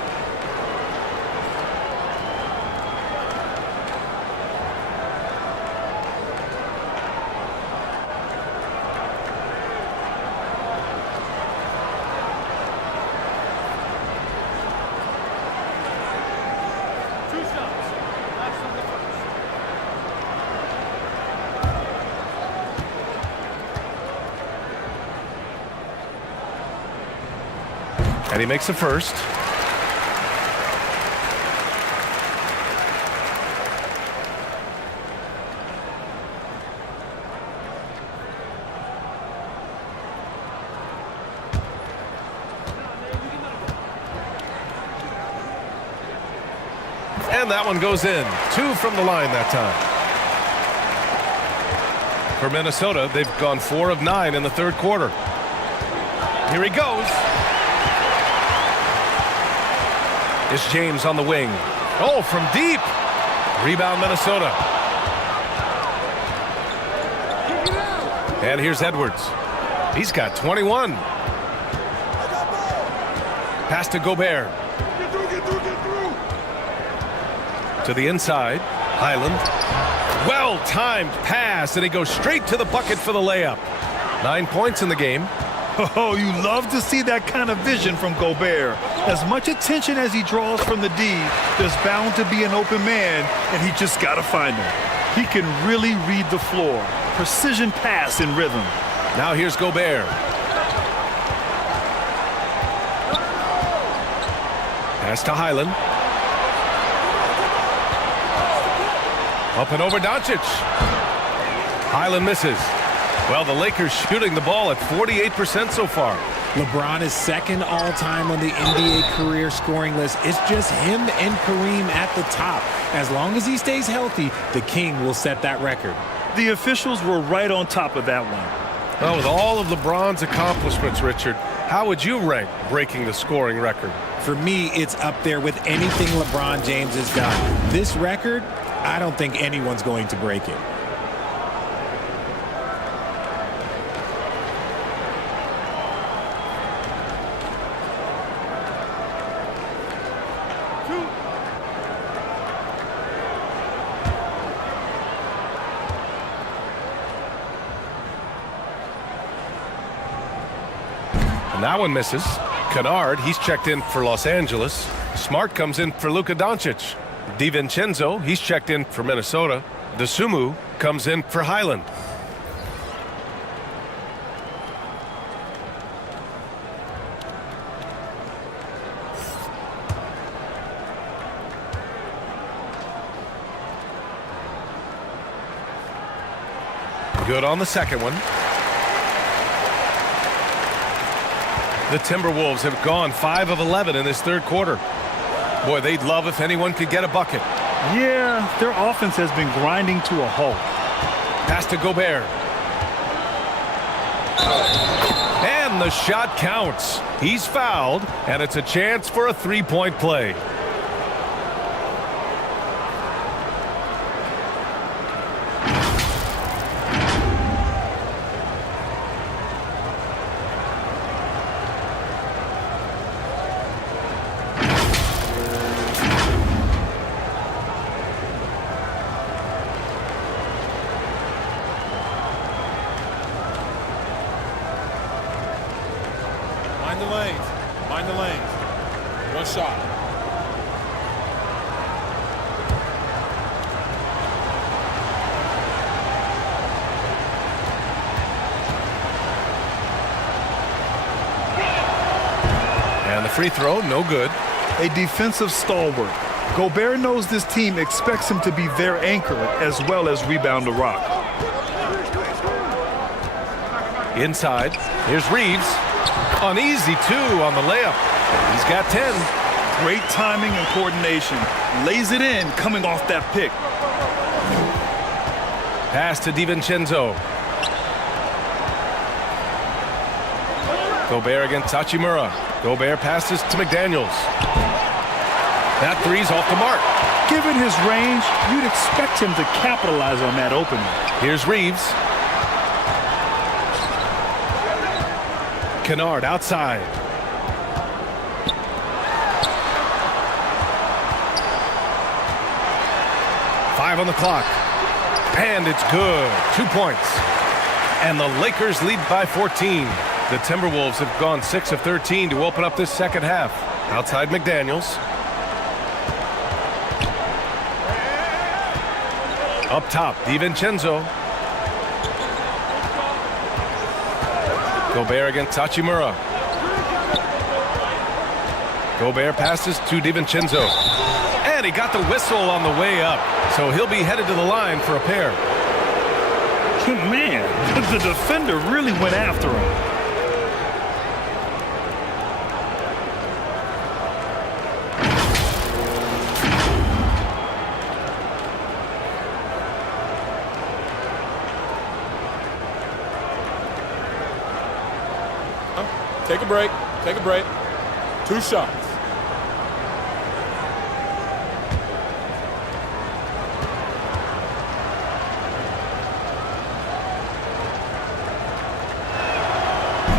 And he makes the first. And that one goes in. 2 from the line that time. For Minnesota, they've gone 4 of 9 in the third quarter. Here he goes. It's James on the wing. Oh, from deep. Rebound Minnesota. And here's Edwards. He's got 21. Pass to Gobert. To the inside. Highland. Well-timed pass, and he goes straight to the bucket for the layup. 9 points in the game. Oh, you love to see that kind of vision from Gobert. As much attention as he draws from the D, there's bound to be an open man, and he just got to find him. He can really read the floor. Precision pass in rhythm. Now here's Gobert. Pass to Highland. Up and over Doncic. Highland misses. Well, the Lakers shooting the ball at 48% so far. LeBron is second all-time on the NBA career scoring list. It's just him and Kareem at the top. As long as he stays healthy, the King will set that record. The officials were right on top of that one. Well, with all of LeBron's accomplishments, Richard, how would you rank breaking the scoring record? For me, it's up there with anything LeBron James has done. This record, I don't think anyone's going to break it. And that one misses. Kennard, he's checked in for Los Angeles. Smart comes in for Luka Doncic. DiVincenzo, he's checked in for Minnesota. DeSumo comes in for Highland. Good on the second one. The Timberwolves have gone 5 of 11 in this third quarter. Boy, they'd love if anyone could get a bucket. Yeah, their offense has been grinding to a halt. Pass to Gobert. And the shot counts. He's fouled, and it's a chance for a three-point play. Mind the lanes. One shot. And the free throw, no good. A defensive stalwart. Gobert knows this team expects him to be their anchor as well as rebound the rock. Inside, here's Reeves. An easy 2 on the layup. He's got 10. Great timing and coordination. Lays it in coming off that pick. Pass to DiVincenzo. Gobert against Hachimura. Gobert passes to McDaniels. That three's off the mark. Given his range, you'd expect him to capitalize on that opening. Here's Reeves. Kennard outside. Five on the clock. And it's good. 2 points. And the Lakers lead by 14. The Timberwolves have gone 6 of 13 to open up this second half. Outside McDaniels. Up top, DiVincenzo. Gobert against Hachimura. Gobert passes to DiVincenzo. And he got the whistle on the way up. So he'll be headed to the line for a pair. Man, the defender really went after him. Take a break. Take a break. 2 shots.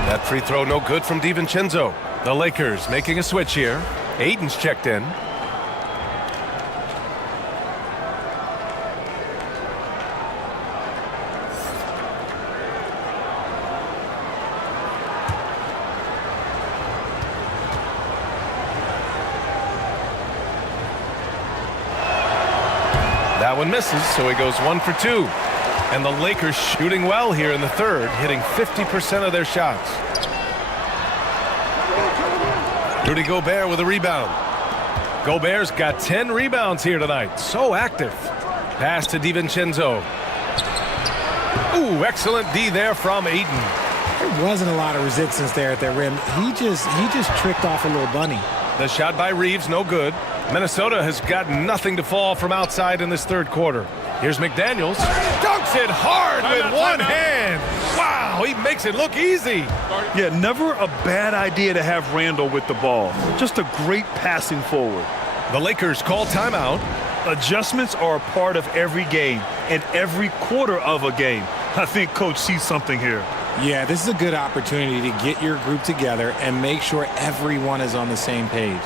That free throw no good from DiVincenzo. The Lakers making a switch here. Aiden's checked in. That one misses, so he goes 1 for 2. And the Lakers shooting well here in the third, hitting 50% of their shots. Rudy Gobert with a rebound. Gobert's got 10 rebounds here tonight. So active. Pass to DiVincenzo. Ooh, excellent D there from Ayton. There wasn't a lot of resistance there at the rim. He just tricked off a little bunny. The shot by Reeves, no good. Minnesota has got nothing to fall from outside in this third quarter. Here's McDaniels. Dunks it hard with one hand. Wow, he makes it look easy. Yeah, never a bad idea to have Randall with the ball. Just a great passing forward. The Lakers call timeout. Adjustments are a part of every game and every quarter of a game. I think Coach sees something here. Yeah, this is a good opportunity to get your group together and make sure everyone is on the same page.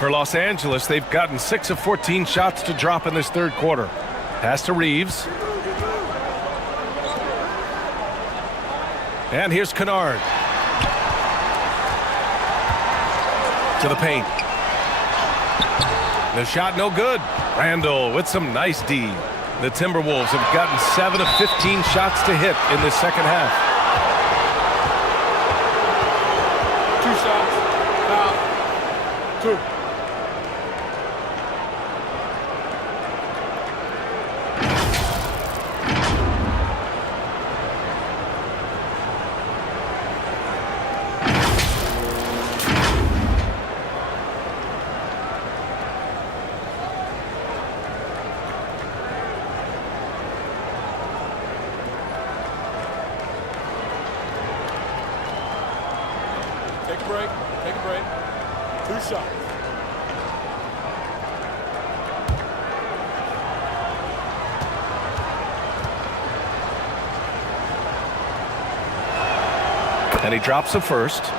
For Los Angeles, they've gotten 6 of 14 shots to drop in this third quarter. Pass to Reeves. And here's Kennard. To the paint. The shot no good. Randall with some nice D. The Timberwolves have gotten 7 of 15 shots to hit in the second half. 2 shots. Foul. 2. Take a break. Take a break. 2 shots. And he drops the first.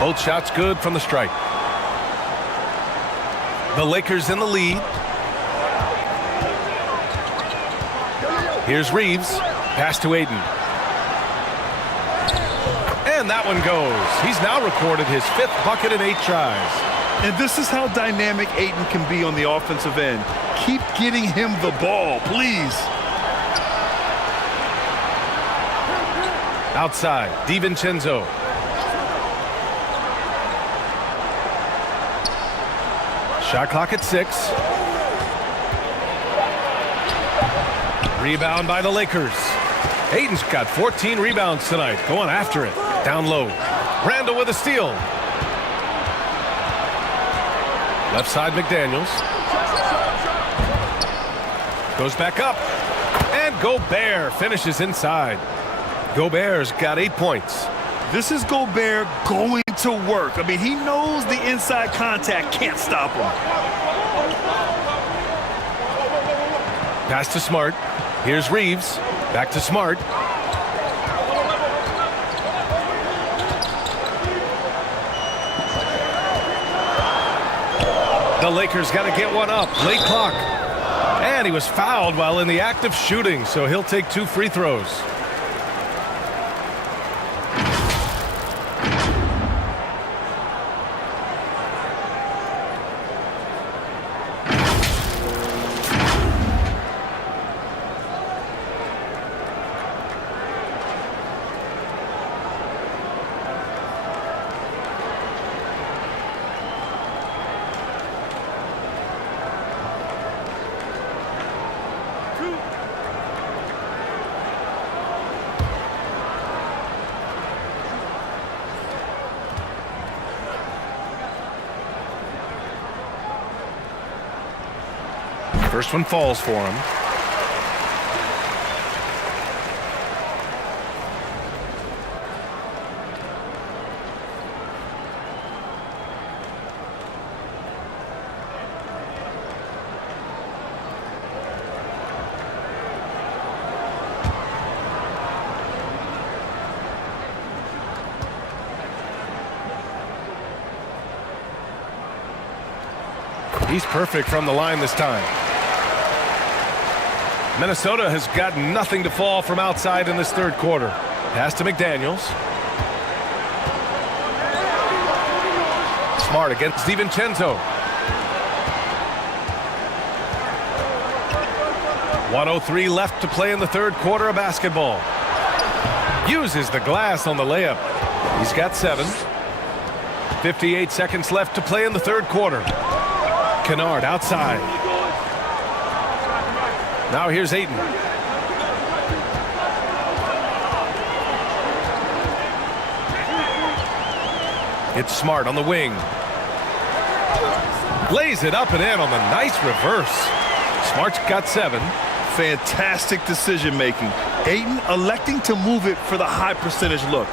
Both shots good from the stripe. The Lakers in the lead. Here's Reeves. Pass to Ayton. And that one goes. He's now recorded his 5th bucket in 8 tries. And this is how dynamic Ayton can be on the offensive end. Keep getting him the ball, please. Outside, DiVincenzo. Shot clock at 6. Rebound by the Lakers. Ayton's got 14 rebounds tonight. Going after it. Down low. Randall with a steal. Left side, McDaniels. Goes back up. And Gobert finishes inside. Gobert's got 8 points. This is Gobert going to work. I mean, he knows the inside contact can't stop him. Pass to Smart. Here's Reeves. Back to Smart. The Lakers got to get one up. Late clock. And he was fouled while in the act of shooting, so he'll take 2 free throws. First one falls for him. He's perfect from the line this time. Minnesota has got nothing to fall from outside in this third quarter. Pass to McDaniels. Smart against DiVincenzo. 1:03 left to play in the third quarter of basketball. Uses the glass on the layup. He's got 7. 58 seconds left to play in the third quarter. Kennard outside. Now here's Ayton. It's Smart on the wing. Lays it up and in on the nice reverse. Smart's got 7. Fantastic decision making. Ayton electing to move it for the high percentage look.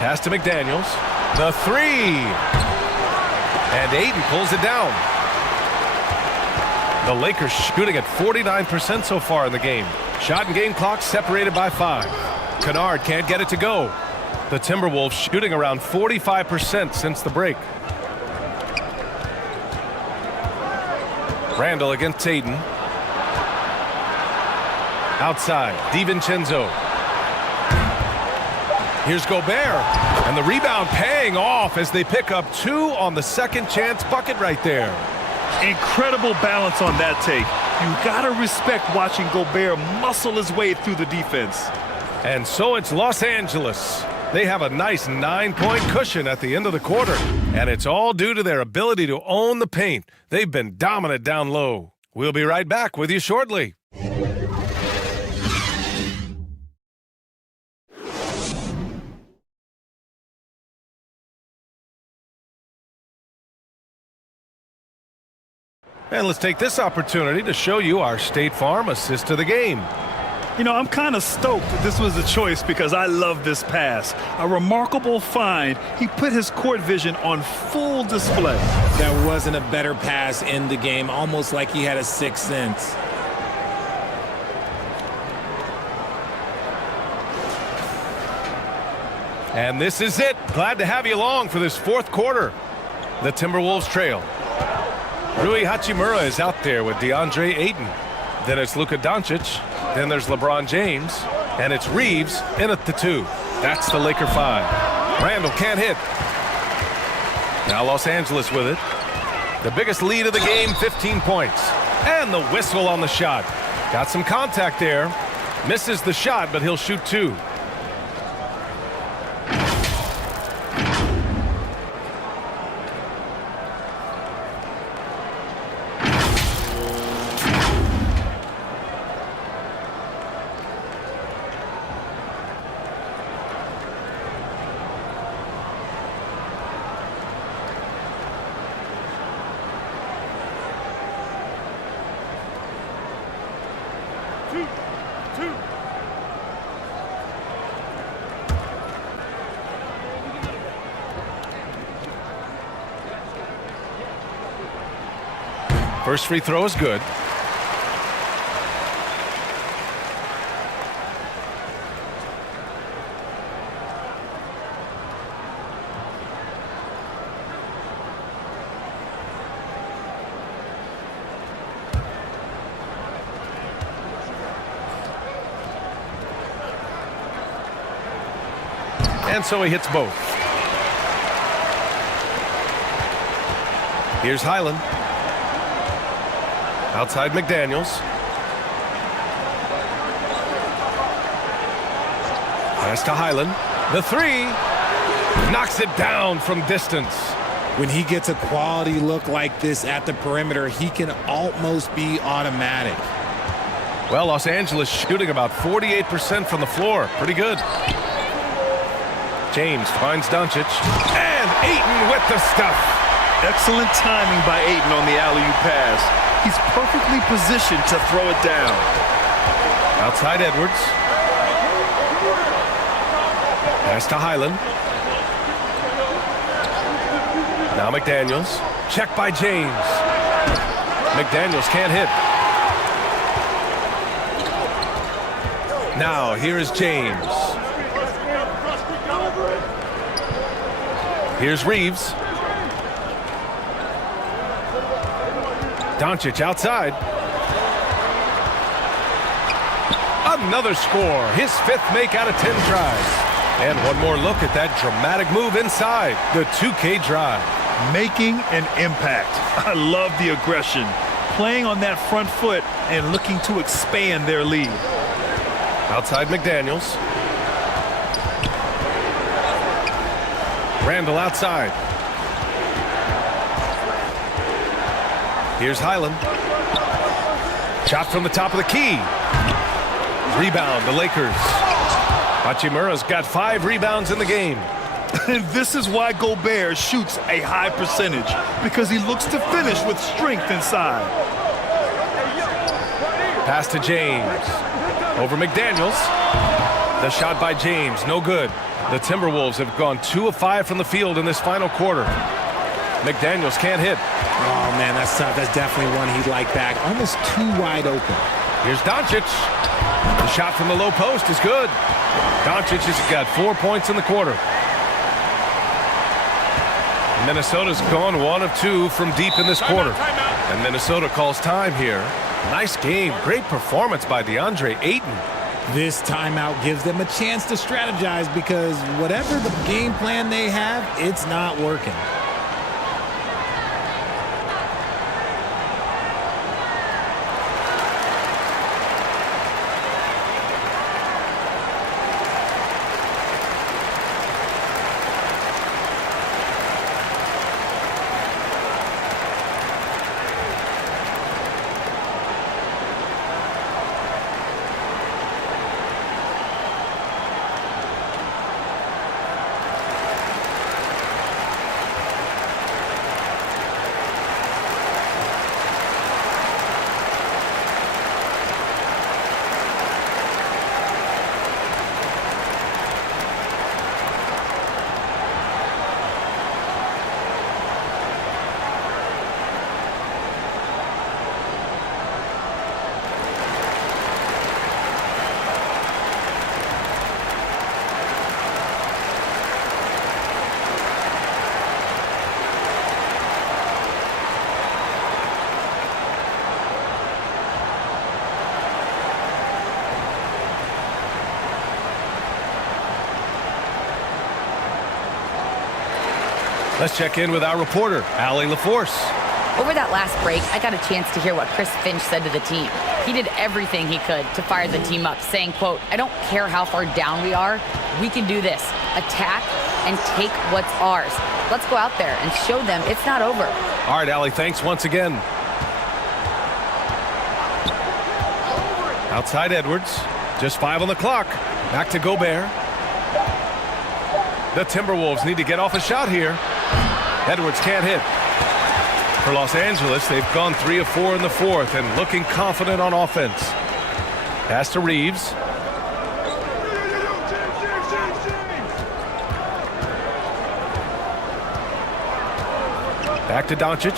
Pass to McDaniels. The 3. And Ayton pulls it down. The Lakers shooting at 49% so far in the game. Shot and game clock separated by 5. Kennard can't get it to go. The Timberwolves shooting around 45% since the break. Randall against Ayton. Outside, DiVincenzo. Here's Gobert. And the rebound paying off as they pick up 2 on the second chance bucket right there. Incredible balance on that take. You gotta respect watching Gobert muscle his way through the defense. And so it's Los Angeles. They have a nice 9-point cushion at the end of the quarter. And it's all due to their ability to own the paint. They've been dominant down low. We'll be right back with you shortly. And let's take this opportunity to show you our State Farm assist to the game. You know, I'm kind of stoked that this was a choice because I love this pass. A remarkable find. He put his court vision on full display. That wasn't a better pass in the game, almost like he had a sixth sense. And this is it. Glad to have you along for this fourth quarter. The Timberwolves trail. Rui Hachimura is out there with DeAndre Ayton. Then it's Luka Doncic. Then there's LeBron James. And it's Reeves in at the 2. That's the Laker 5. Randall can't hit. Now Los Angeles with it. The biggest lead of the game, 15 points. And the whistle on the shot. Got some contact there. Misses the shot, but he'll shoot 2. First free throw is good. And so he hits both. Here's Highland. Outside McDaniels. Pass to Highland. The three. Knocks it down from distance. When he gets a quality look like this at the perimeter, he can almost be automatic. Well, Los Angeles shooting about 48% from the floor. Pretty good. James finds Doncic. And Ayton with the stuff. Excellent timing by Ayton on the alley-oop pass. He's perfectly positioned to throw it down. Outside Edwards. Pass to Highland. Now McDaniels. Check by James. McDaniels can't hit. Now here is James. Here's Reeves. Doncic outside. Another score. His 5th make out of 10 tries. And one more look at that dramatic move inside. The 2K drive. Making an impact. I love the aggression. Playing on that front foot and looking to expand their lead. Outside McDaniels. Randall outside. Here's Highland. Shot from the top of the key. Rebound, the Lakers. Hachimura's got 5 rebounds in the game. And this is why Gobert shoots a high percentage, because he looks to finish with strength inside. Pass to James. Over McDaniels. The shot by James, no good. The Timberwolves have gone 2 of 5 from the field in this final quarter. McDaniels can't hit. Oh, man, that's tough. That's definitely one he'd like back. Almost too wide open. Here's Doncic. The shot from the low post is good. Doncic has got 4 points in the quarter. Minnesota's gone 1 of 2 from deep in this quarter. And Minnesota calls time here. Nice game. Great performance by DeAndre Ayton. This timeout gives them a chance to strategize because whatever the game plan they have, it's not working. Let's check in with our reporter, Allie LaForce. Over that last break, I got a chance to hear what Chris Finch said to the team. He did everything he could to fire the team up, saying, quote, "I don't care how far down we are. We can do this. Attack and take what's ours. Let's go out there and show them it's not over." All right, Allie, thanks once again. Outside Edwards. Just 5 on the clock. Back to Gobert. The Timberwolves need to get off a shot here. Edwards can't hit. For Los Angeles, they've gone 3 of 4 in the 4th and looking confident on offense. Pass to Reeves. Back to Doncic.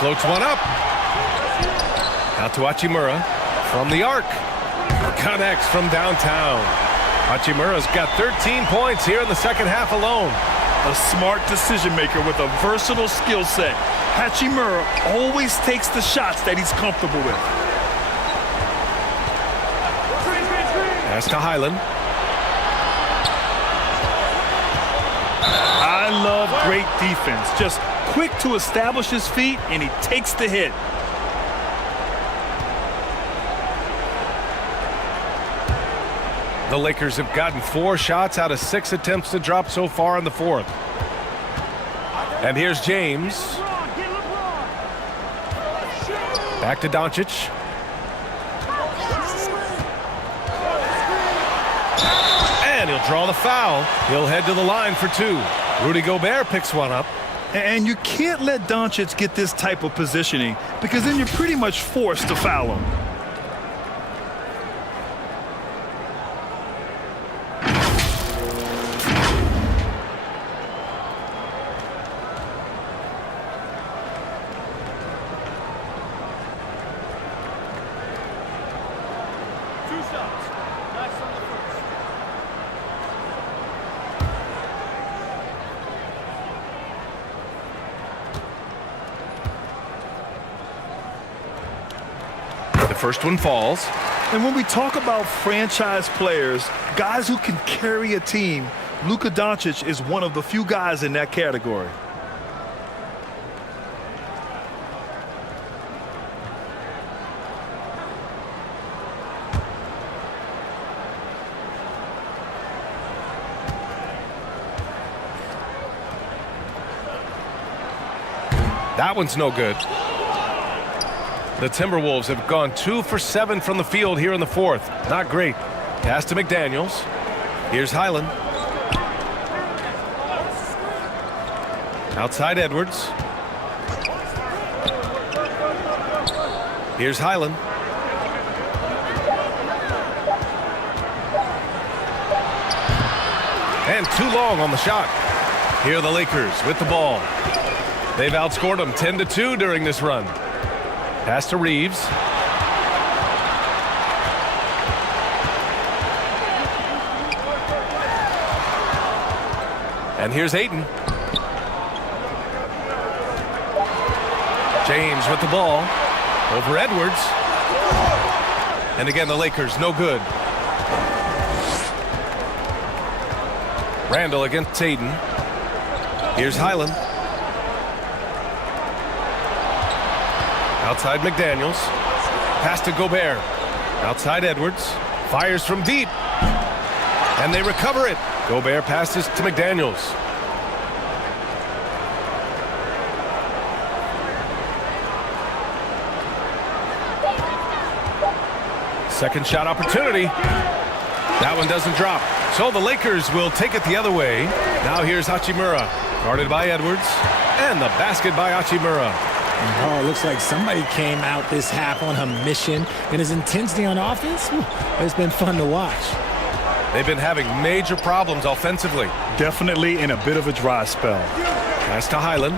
Floats one up. Out to Hachimura from the arc. Connects from downtown. Hachimura's got 13 points here in the second half alone. A smart decision maker with a versatile skill set. Hachimura always takes the shots that he's comfortable with. Pass to Highland. I love great defense. Just quick to establish his feet, and he takes the hit. The Lakers have gotten 4 shots out of 6 attempts to drop so far in the fourth. And here's James. Back to Doncic. And he'll draw the foul. He'll head to the line for 2. Rudy Gobert picks one up. And you can't let Doncic get this type of positioning because then you're pretty much forced to foul him. First one falls. And when we talk about franchise players, guys who can carry a team, Luka Doncic is one of the few guys in that category. That one's no good. The Timberwolves have gone 2 for 7 from the field here in the fourth. Not great. Pass to McDaniels. Here's Highland. Outside Edwards. Here's Highland. And too long on the shot. Here are the Lakers with the ball. They've outscored them 10-2 during this run. Pass to Reeves. And here's Ayton. James with the ball. Over Edwards. And again, the Lakers, no good. Randall against Ayton. Here's Highland. Outside McDaniels. Pass to Gobert. Outside Edwards. Fires from deep. And they recover it. Gobert passes to McDaniels. Second shot opportunity. That one doesn't drop. So the Lakers will take it the other way. Now here's Hachimura. Guarded by Edwards. And the basket by Hachimura. Oh, it looks like somebody came out this half on a mission, and his intensity on offense, it's been fun to watch. They've been having major problems offensively. Definitely in a bit of a dry spell. Pass to Highland.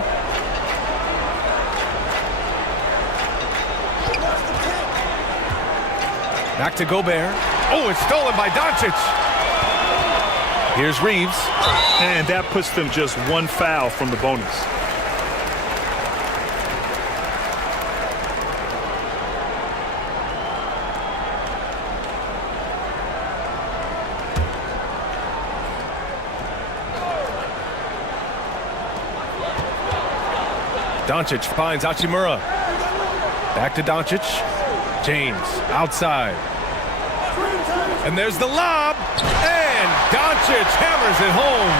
Back to Gobert. Oh, it's stolen by Doncic. Here's Reeves. And that puts them just 1 foul from the bonus. Doncic finds Hachimura. Back to Doncic. James outside. And there's the lob. And Doncic hammers it home.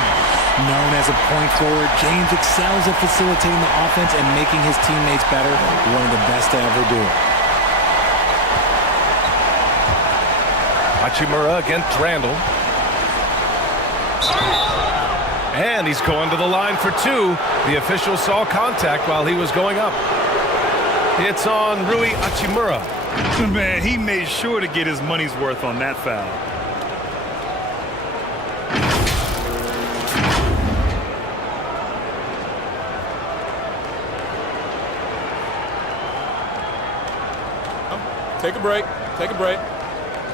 Known as a point forward, James excels at facilitating the offense and making his teammates better. One of the best to ever do it. Hachimura against Randall. And he's going to the line for 2. The official saw contact while he was going up. It's on Rui Hachimura. Man, he made sure to get his money's worth on that foul. Take a break. Take a break.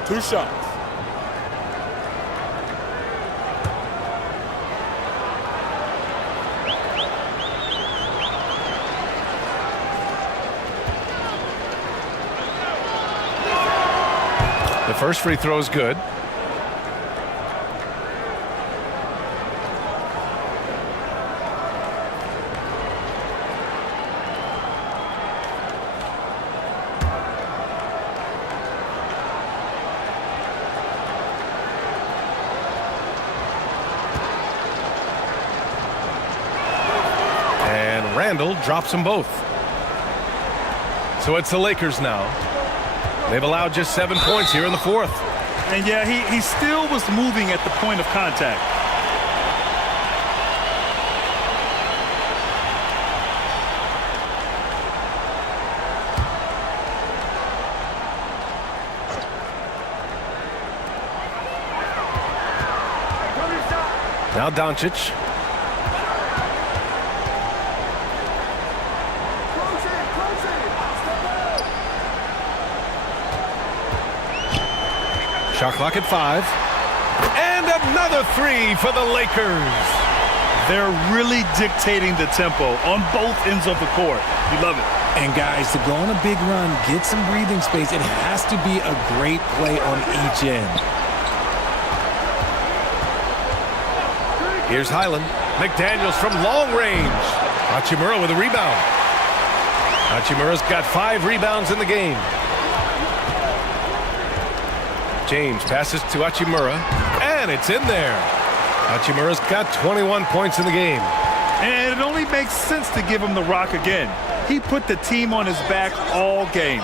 2 shots. The first free throw is good. Randall drops them both. So it's the Lakers now. They've allowed just 7 points here in the fourth. And yeah, he still was moving at the point of contact. Now Doncic. Shot clock at 5. And another 3 for the Lakers. They're really dictating the tempo on both ends of the court. You love it. And guys, to go on a big run, get some breathing space, it has to be a great play on each end. Here's Highland. McDaniels from long range. Hachimura with a rebound. Hachimura's got 5 rebounds in the game. James passes to Hachimura, and it's in there. Hachimura's got 21 points in the game. And it only makes sense to give him the rock again. He put the team on his back all game.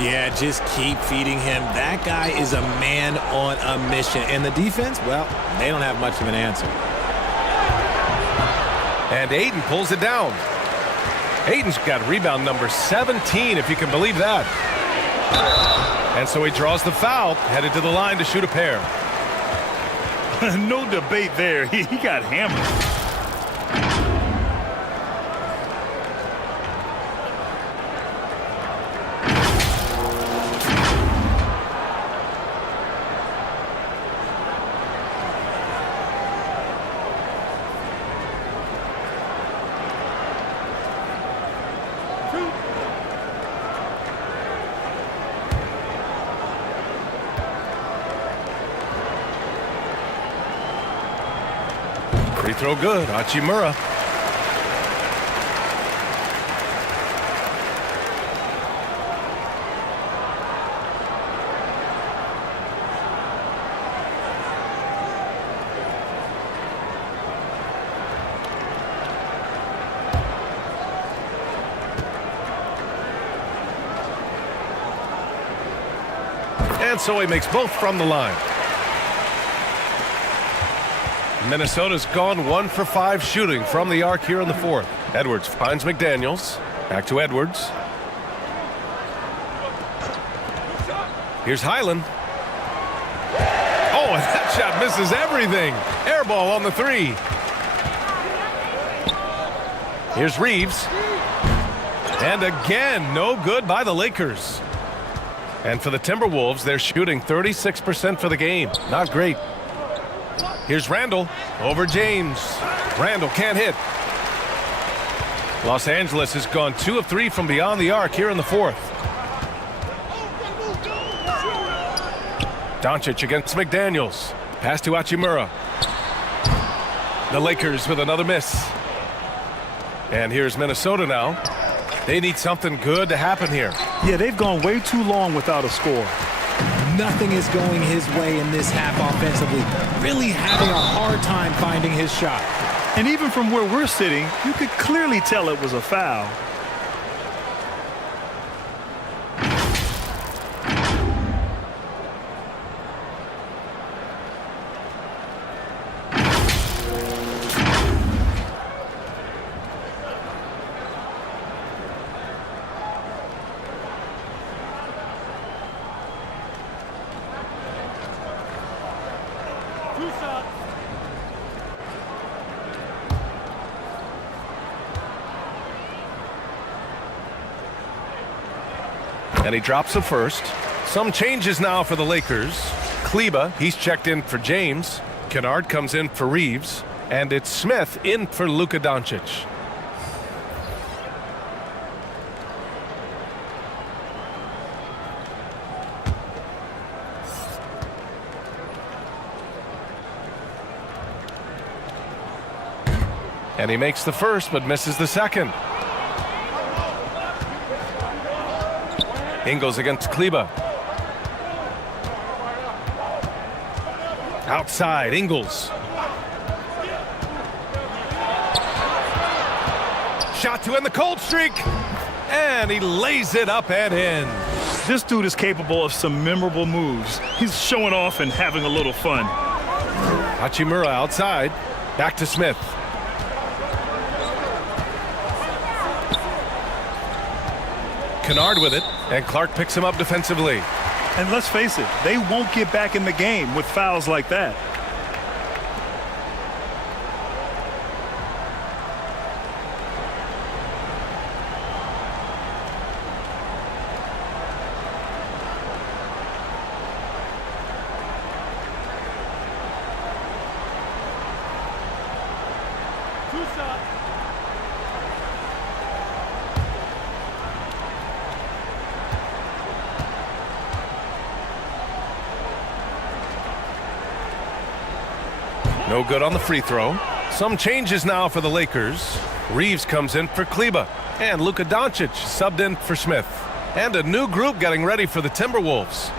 Yeah, just keep feeding him. That guy is a man on a mission. And the defense, well, they don't have much of an answer. And Ayton pulls it down. Ayton's got rebound number 17, if you can believe that. And so he draws the foul, headed to the line to shoot a pair. No debate there. He got hammered. Free throw good. Hachimura. And so he makes both from the line. Minnesota's gone 1 for 5 shooting from the arc here in the fourth. Edwards finds McDaniels. Back to Edwards. Here's Highland. Oh, and that shot misses everything. Air ball on the 3. Here's Reeves. And again, no good by the Lakers. And for the Timberwolves, they're shooting 36% for the game. Not great. Here's Randall over James. Randall can't hit. Los Angeles has gone 2 of 3 from beyond the arc here in the fourth. Doncic against McDaniels. Pass to Hachimura. The Lakers with another miss. And here's Minnesota now. They need something good to happen here. Yeah, they've gone way too long without a score. Nothing is going his way in this half offensively. Really having a hard time finding his shot. And even from where we're sitting, you could clearly tell it was a foul. And he drops the first. Some changes now for the Lakers. Kleba, he's checked in for James. Kennard comes in for Reeves. And it's Smith in for Luka Doncic. And he makes the first but misses the second. Ingles against Kleba. Outside, Ingles. shot to end the cold streak. And he lays it up and in. This dude is capable of some memorable moves. He's showing off and having a little fun. Hachimura outside. Back to Smith. Kennard with it, and Clark picks him up defensively. And let's face it, they won't get back in the game with fouls like that. No good on the free throw. Some changes now for the Lakers. Reeves comes in for Kleba. And Luka Doncic subbed in for Smith. And a new group getting ready for the Timberwolves.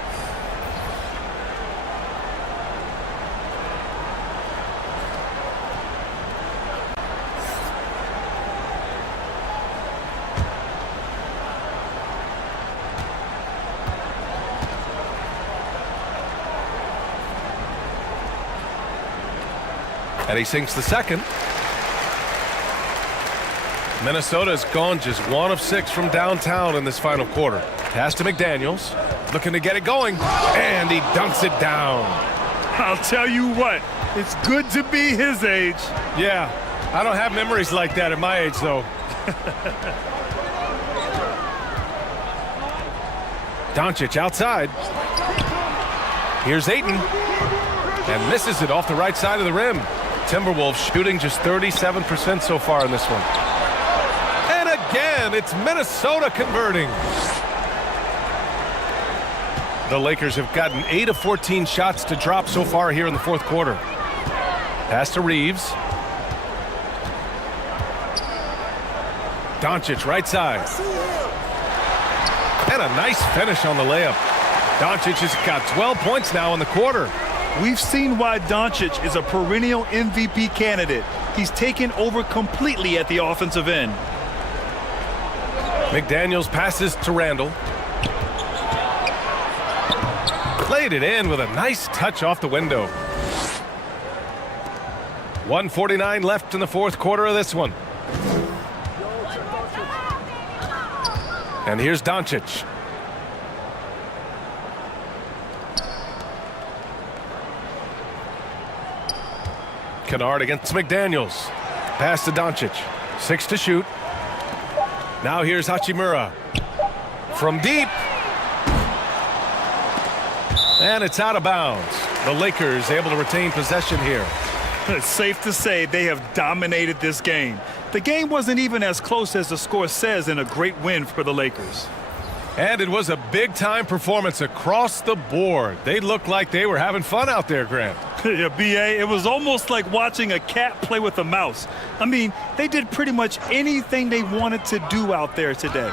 And he sinks the second. Minnesota's gone just 1 of 6 from downtown in this final quarter. Pass to McDaniels. Looking to get it going. And he dunks it down. I'll tell you what, it's good to be his age. Yeah, I don't have memories like that at my age, though. Doncic outside. Here's Ayton. And misses it off the right side of the rim. Timberwolves shooting just 37% so far in this one. And again, it's Minnesota converting. The Lakers have gotten 8 of 14 shots to drop so far here in the fourth quarter. Pass to Reeves. Doncic right side. And a nice finish on the layup. Doncic has got 12 points now in the quarter. We've seen why Doncic is a perennial MVP candidate. He's taken over completely at the offensive end. McDaniels passes to Randall. Played it in with a nice touch off the window. 1:49 left in the fourth quarter of this one. And here's Doncic. Kennard against McDaniels. Pass to Doncic. 6 to shoot. Now here's Hachimura. From deep. And it's out of bounds. The Lakers able to retain possession here. It's safe to say they have dominated this game. The game wasn't even as close as the score says in a great win for the Lakers. And it was a big-time performance across the board. They looked like they were having fun out there, Grant. Yeah, B.A., it was almost like watching a cat play with a mouse. I mean, they did pretty much anything they wanted to do out there today.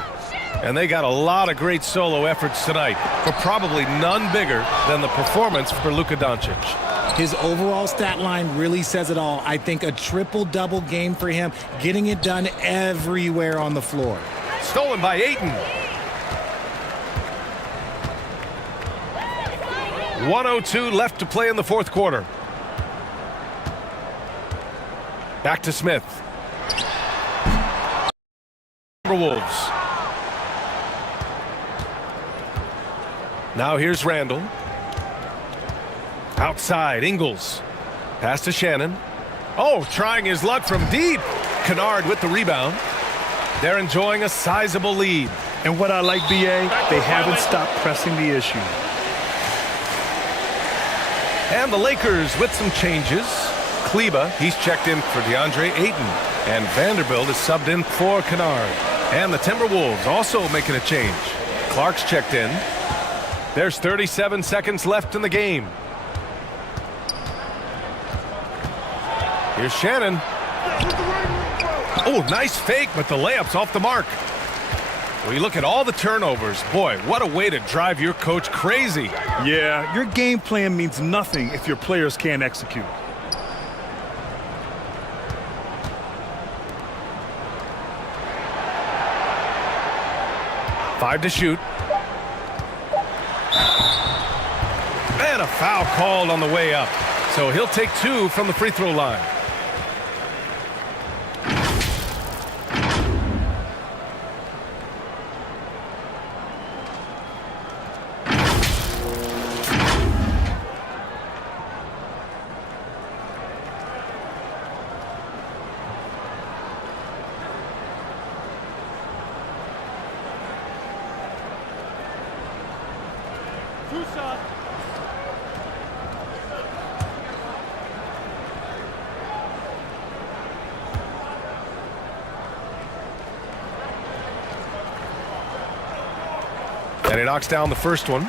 And they got a lot of great solo efforts tonight, but probably none bigger than the performance for Luka Doncic. His overall stat line really says it all. I think a triple-double game for him, getting it done everywhere on the floor. Stolen by Ayton. 1:02 left to play in the fourth quarter. Back to Smith. Timberwolves. Now here's Randall. Outside, Ingles. Pass to Shannon. Oh, trying his luck from deep. Kennard with the rebound. They're enjoying a sizable lead. And what I like, B.A., they haven't stopped pressing the issue. And the Lakers with some changes. Kleba, he's checked in for DeAndre Ayton. And Vanderbilt is subbed in for Kennard. And the Timberwolves also making a change. Clark's checked in. There's 37 seconds left in the game. Here's Shannon. Oh, nice fake, but the layup's off the mark. Well, you look at all the turnovers. Boy, what a way to drive your coach crazy. Yeah, your game plan means nothing if your players can't execute. 5 to shoot. And a foul called on the way up. So he'll take 2 from the free throw line. And he knocks down the first one.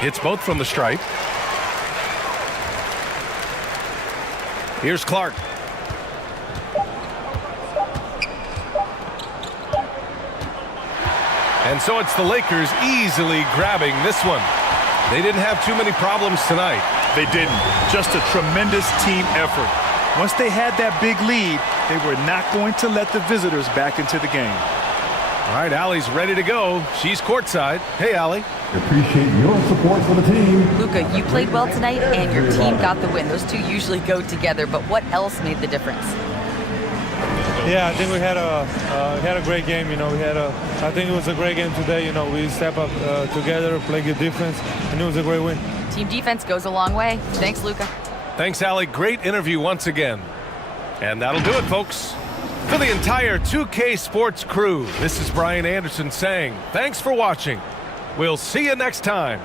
Hits both from the stripe. Here's Clark. And so it's the Lakers easily grabbing this one. They didn't have too many problems tonight. They didn't. Just a tremendous team effort. Once they had that big lead, they were not going to let the visitors back into the game. All right, Allie's ready to go. She's courtside. Hey, Allie. Appreciate your support for the team. Luka, you played well tonight, and your team got the win. Those two usually go together, but what else made the difference? Yeah, I think we had a great game. You know, I think it was a great game today. You know, we step up together, play good defense, and it was a great win. Team defense goes a long way. Thanks, Luka. Thanks, Allie. Great interview once again. And that'll do it, folks. For the entire 2K Sports crew, this is Brian Anderson saying thanks for watching. We'll see you next time.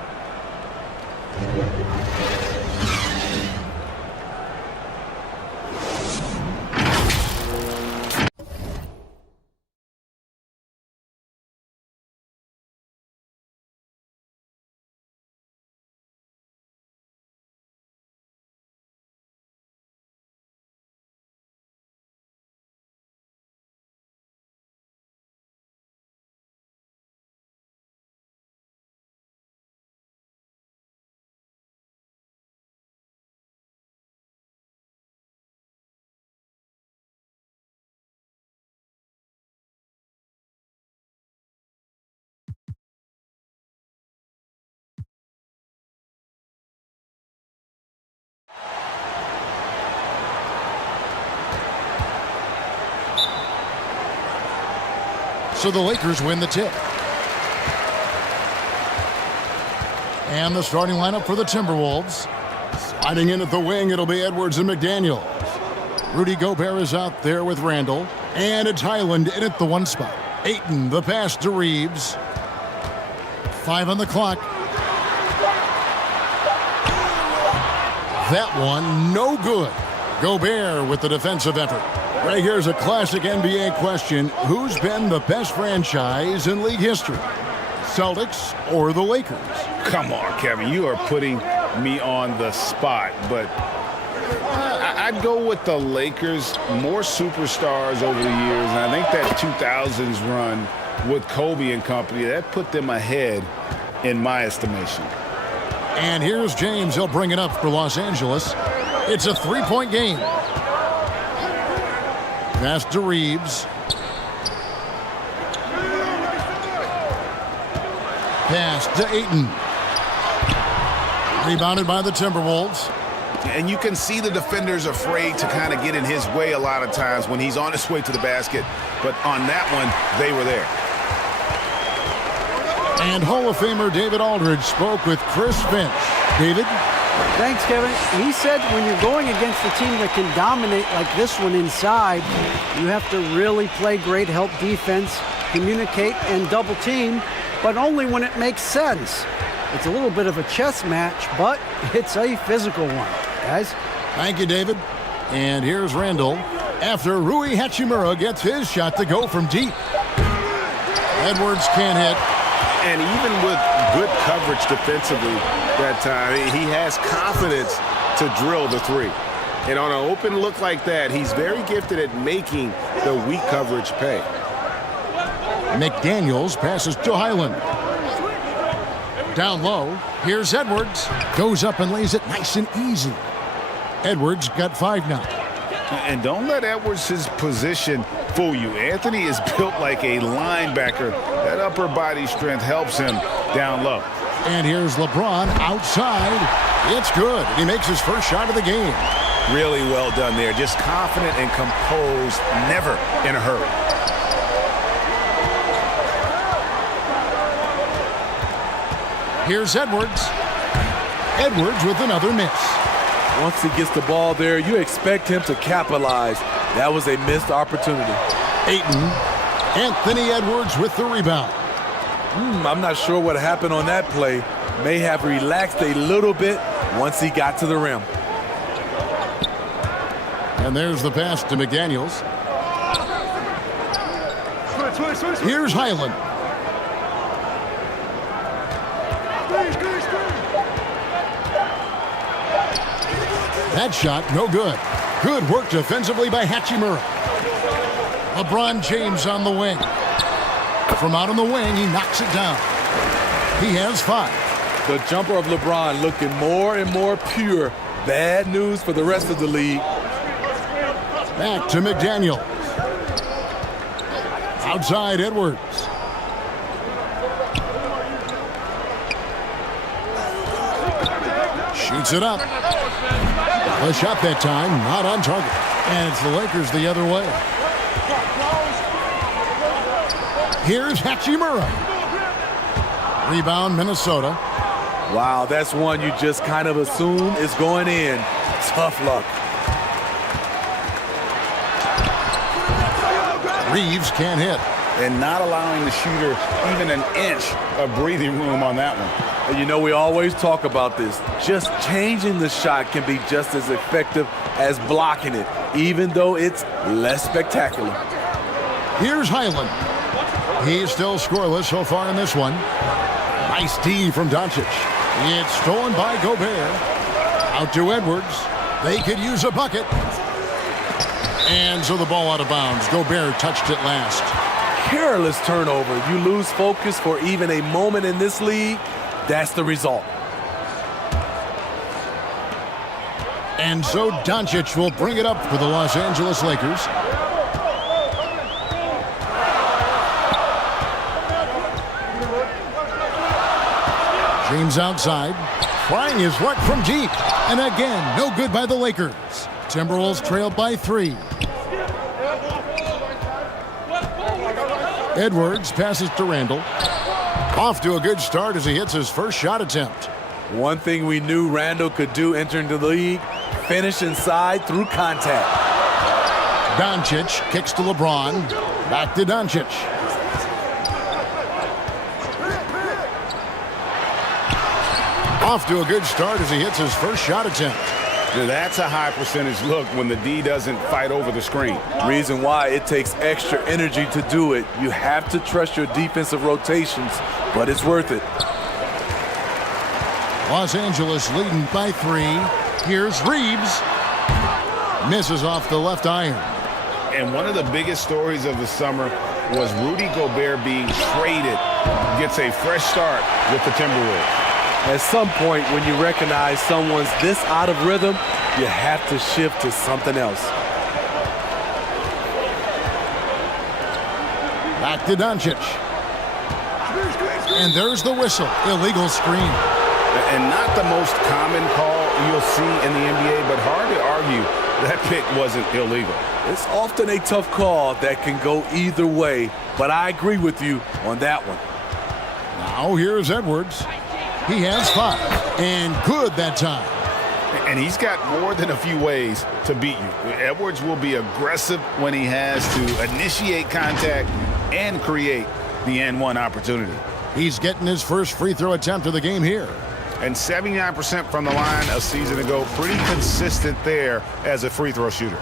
So the Lakers win the tip. And the starting lineup for the Timberwolves. Sliding in at the wing, it'll be Edwards and McDaniel. Rudy Gobert is out there with Randall. And it's Highland in at the 1 spot. Ayton, the pass to Reeves. 5 on the clock. That one, no good. Gobert with the defensive effort. Right, here's a classic NBA question. Who's been the best franchise in league history? Celtics or the Lakers? Come on, Kevin. You are putting me on the spot. But I'd go with the Lakers. More superstars over the years. And I think that 2000s run with Kobe and company, that put them ahead in my estimation. And here's James. He'll bring it up for Los Angeles. It's a 3-point game. Pass to Reeves. Pass to Ayton. Rebounded by the Timberwolves. And you can see the defenders afraid to kind of get in his way a lot of times when he's on his way to the basket. But on that one, they were there. And Hall of Famer David Aldridge spoke with Chris Finch. David? Thanks, Kevin. He said when you're going against a team that can dominate like this one inside, you have to really play great help defense, communicate, and double team, but only when it makes sense. It's a little bit of a chess match, but it's a physical one, guys. Thank you, David. And here's Randall after Rui Hachimura gets his shot to go from deep. Edwards can't hit. And even with good coverage defensively that time, he has confidence to drill the three. And on an open look like that, he's very gifted at making the weak coverage pay. McDaniels passes to Highland. Down low, here's Edwards. Goes up and lays it nice and easy. Edwards got 5 now. And don't let Edwards' position fool you. Anthony is built like a linebacker. That upper body strength helps him down low. And here's LeBron outside. It's good. He makes his first shot of the game. Really well done there. Just confident and composed, never in a hurry. Here's Edwards. Edwards with another miss. Once he gets the ball there, you expect him to capitalize. That was a missed opportunity. Ayton. Anthony Edwards with the rebound. I'm not sure what happened on that play. May have relaxed a little bit once he got to the rim. And there's the pass to McDaniels. Here's Highland. That shot, no good. Good work defensively by Hachimura. LeBron James on the wing. From out on the wing, he knocks it down. He has 5. The jumper of LeBron looking more and more pure. Bad news for the rest of the league. Back to McDaniel. Outside Edwards. Shoots it up. The shot that time, not on target. And it's the Lakers the other way. Here's Hachimura. Rebound, Minnesota. Wow, that's one you just kind of assume is going in. Tough luck. Reeves can't hit. And not allowing the shooter even an inch of breathing room on that one. And you know, we always talk about this. Just changing the shot can be just as effective as blocking it, even though it's less spectacular. Here's Highland. He's still scoreless so far in this one. Nice D from Doncic. It's stolen by Gobert. Out to Edwards. They could use a bucket. And so the ball out of bounds. Gobert touched it last. Careless turnover. You lose focus for even a moment in this league. That's the result. And so Doncic will bring it up for the Los Angeles Lakers. James outside, trying his luck from deep. And again, no good by the Lakers. Timberwolves trailed by 3. Edwards passes to Randall. Off to a good start as he hits his first shot attempt. One thing we knew Randall could do entering the league, finish inside through contact. Doncic kicks to LeBron. Back to Doncic. Off to a good start as he hits his first shot attempt. That's a high percentage look when the D doesn't fight over the screen. Reason why it takes extra energy to do it. You have to trust your defensive rotations, but it's worth it. Los Angeles leading by 3. Here's Reeves. Misses off the left iron. And one of the biggest stories of the summer was Rudy Gobert being traded. Gets a fresh start with the Timberwolves. At some point, when you recognize someone's this out of rhythm, you have to shift to something else. Back to Doncic. And there's the whistle. Illegal screen. And not the most common call you'll see in the NBA, but hard to argue that pick wasn't illegal. It's often a tough call that can go either way, but I agree with you on that one. Now here's Edwards. He has 5, and good that time. And he's got more than a few ways to beat you. Edwards will be aggressive when he has to initiate contact and create the N1 opportunity. He's getting his first free throw attempt of the game here. And 79% from the line a season ago. Pretty consistent there as a free throw shooter.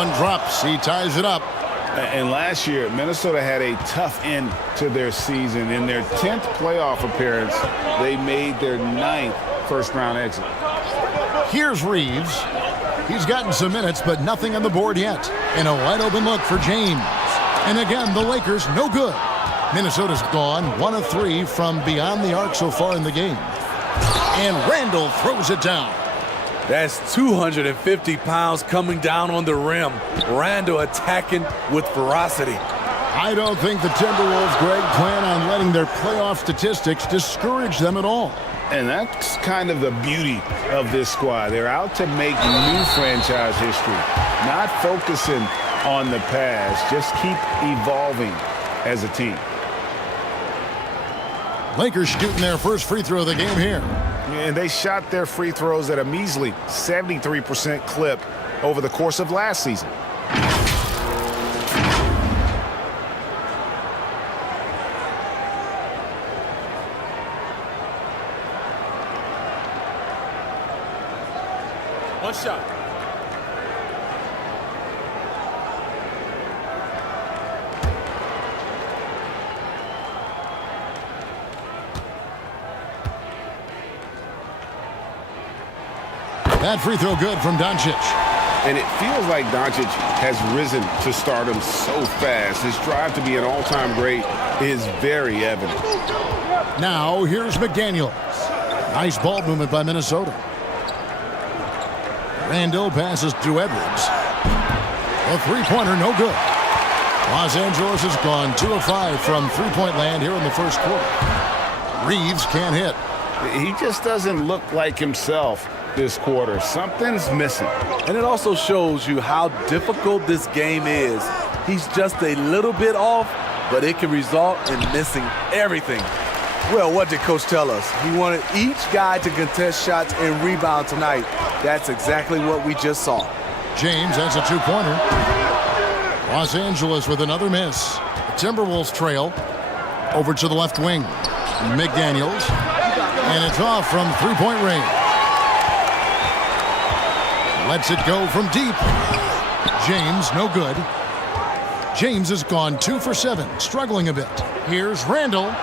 one drops. He ties it up. And last year, Minnesota had a tough end to their season. In their 10th playoff appearance, they made their 9th first-round exit. Here's Reeves. He's gotten some minutes, but nothing on the board yet. And a wide-open look for James. And again, the Lakers, no good. Minnesota's gone 1 of 3 from beyond the arc so far in the game. And Randall throws it down. That's 250 pounds coming down on the rim. Randall attacking with ferocity. I don't think the Timberwolves, Greg, plan on letting their playoff statistics discourage them at all. And that's kind of the beauty of this squad. They're out to make new franchise history, not focusing on the past, just keep evolving as a team. Lakers shooting their first free throw of the game here. And they shot their free throws at a measly 73% clip over the course of last season. One shot. That free throw good from Doncic. And it feels like Doncic has risen to stardom so fast. His drive to be an all-time great is very evident. Now here's McDaniels. Nice ball movement by Minnesota. Randall passes to Edwards. A three-pointer, no good. Los Angeles has gone 2 of 5 from three-point land here in the first quarter. Reeves can't hit. He just doesn't look like himself this quarter. Something's missing. And it also shows you how difficult this game is. He's just a little bit off, but it can result in missing everything. Well, what did Coach tell us? He wanted each guy to contest shots and rebound tonight. That's exactly what we just saw. James has a two-pointer. Los Angeles with another miss. The Timberwolves trail over to the left wing. McDaniels. And it's off from three-point range. Lets it go from deep. James, no good. James has gone 2 for 7, struggling a bit. Here's Randall.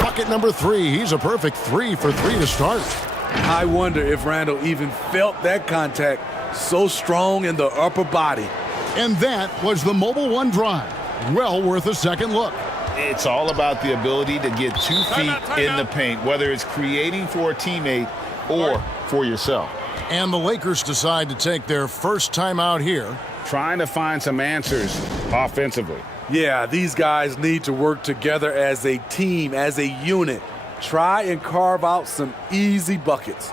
Bucket number 3. He's a perfect 3 for 3 to start. I wonder if Randall even felt that contact. So strong in the upper body. And that was the Mobile One drive. Well worth a second look. It's all about the ability to get 2 feet in the paint, whether it's creating for a teammate or for yourself. And the Lakers decide to take their first time out here. Trying to find some answers offensively. Yeah, these guys need to work together as a team, as a unit. Try and carve out some easy buckets.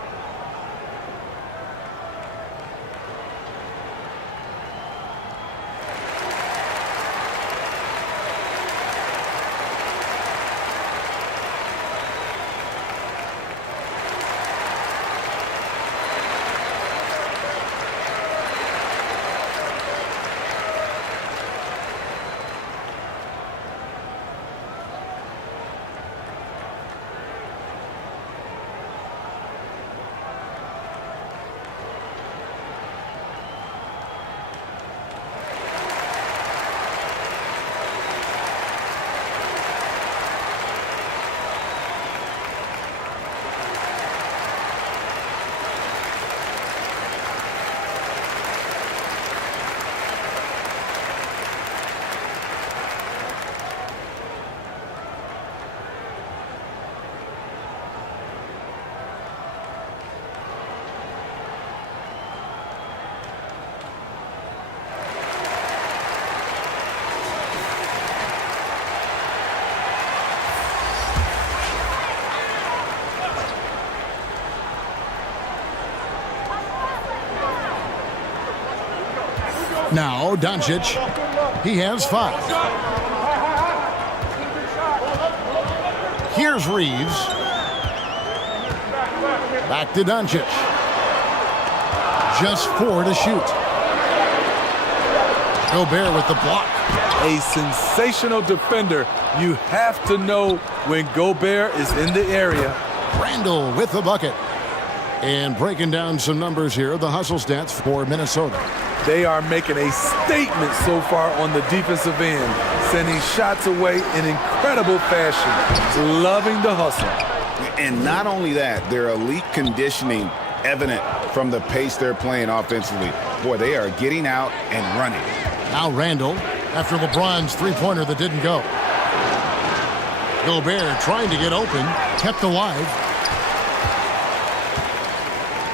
Now Doncic, he has 5. Here's Reeves. Back to Doncic. Just 4 to shoot. Gobert with the block. A sensational defender. You have to know when Gobert is in the area. Randall with the bucket. And breaking down some numbers here, the hustle stats for Minnesota. They are making a statement so far on the defensive end, sending shots away in incredible fashion, loving the hustle. And not only that, their elite conditioning evident from the pace they're playing offensively. Boy, they are getting out and running. Now Randall, after LeBron's three-pointer that didn't go. Gobert trying to get open, kept alive.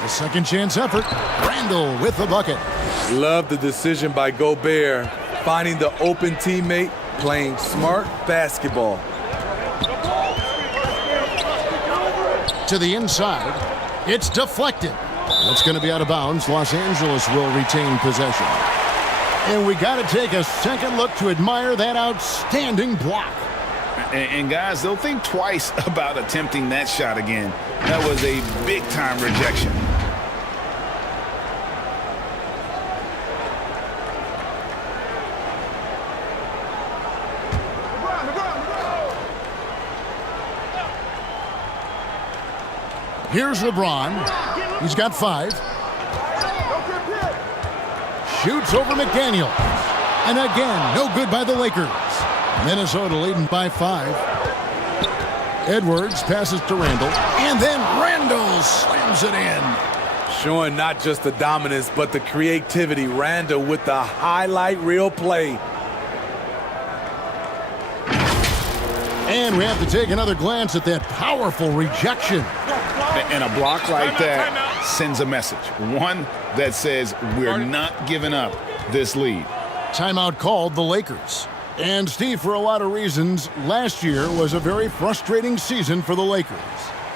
A second chance effort. Randall with the bucket. Love the decision by Gobert, finding the open teammate, playing smart basketball. To the inside. It's deflected. It's going to be out of bounds. Los Angeles will retain possession. And we got to take a second look to admire that outstanding block. And guys, they'll think twice about attempting that shot again. That was a big-time rejection. Here's LeBron. He's got 5. Shoots over McDaniel. And again, no good by the Lakers. Minnesota leading by 5. Edwards passes to Randall. And then Randall slams it in. Showing not just the dominance, but the creativity. Randall with the highlight reel play. And we have to take another glance at that powerful rejection. And a block like that sends a message. One that says we're not giving up this lead. Timeout called the Lakers. And Steve, for a lot of reasons, last year was a very frustrating season for the Lakers.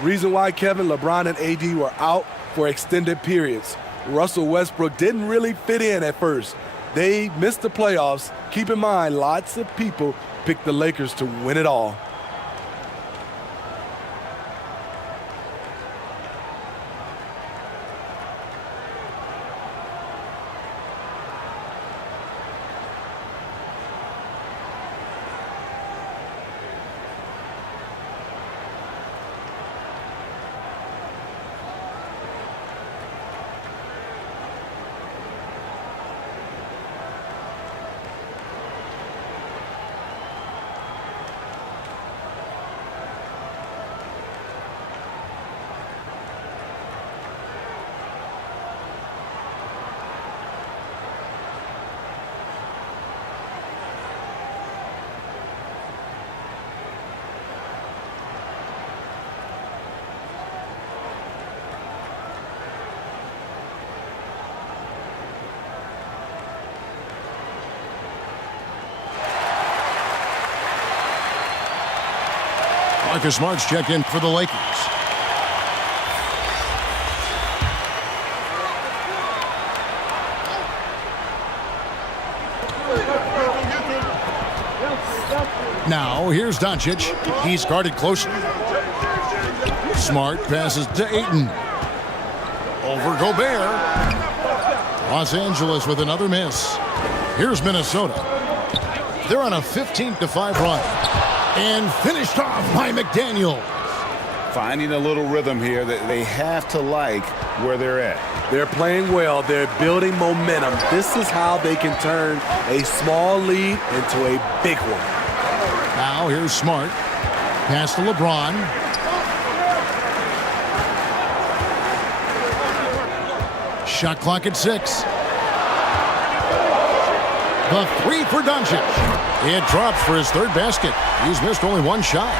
Reason why, Kevin, LeBron and AD were out for extended periods. Russell Westbrook didn't really fit in at first. They missed the playoffs. Keep in mind, lots of people picked the Lakers to win it all. Marcus Smart's check in for the Lakers. Now, here's Doncic. He's guarded closely. Smart passes to Ayton. Over Gobert. Los Angeles with another miss. Here's Minnesota. They're on a 15-5 run. And finished off by McDaniel. Finding a little rhythm here that they have to like where they're at. They're playing well. They're building momentum. This is how they can turn a small lead into a big one. Now here's Smart. Pass to LeBron. Shot clock at 6. The 3 for Doncic. It drops for his 3rd basket. He's missed only 1 shot.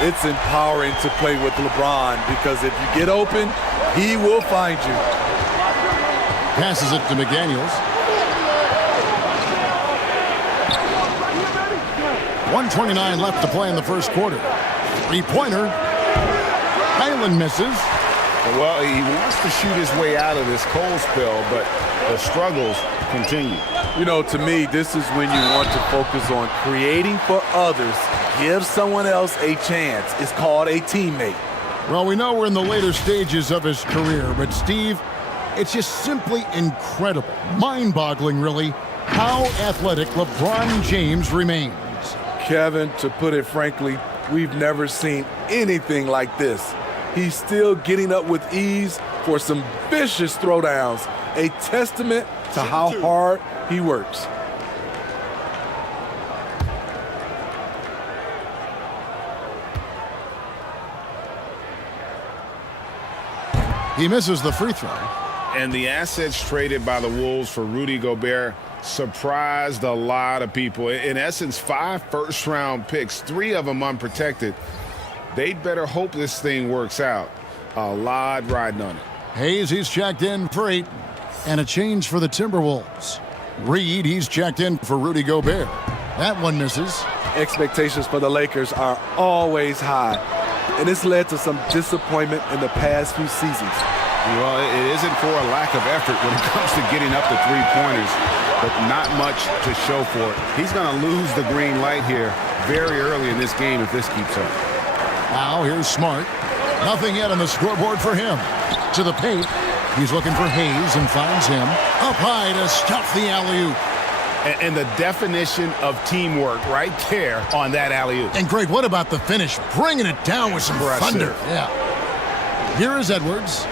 It's empowering to play with LeBron because if you get open, he will find you. Passes it to McDaniels. 1:29 left to play in the first quarter. 3-pointer. Highland misses. Well, he wants to shoot his way out of this cold spell, but the struggles continue. You know, to me, this is when you want to focus on creating for others. Give someone else a chance. It's called a teammate. Well, we know we're in the later stages of his career, but Steve, it's just simply incredible, mind-boggling, really, how athletic LeBron James remains. Kevin, to put it frankly, we've never seen anything like this. He's still getting up with ease for some vicious throwdowns, a testament to how hard he works. He misses the free throw. And the assets traded by the Wolves for Rudy Gobert surprised a lot of people. In essence, 5 first-round picks, 3 of them unprotected. They'd better hope this thing works out. A lot riding on it. Hayes, he's checked in for 8. And a change for the Timberwolves. Reed, he's checked in for Rudy Gobert. That one misses. Expectations for the Lakers are always high, and it's led to some disappointment in the past few seasons. Well, it isn't for a lack of effort when it comes to getting up the three-pointers, but not much to show for it. He's going to lose the green light here very early in this game if this keeps up. Now here's Smart. Nothing yet on the scoreboard for him. To the paint. He's looking for Hayes and finds him. Up high to stuff the alley-oop. And the definition of teamwork right there on that alley-oop. And Greg, what about the finish? Bringing it down with some thunder. Yeah. Here is Edwards.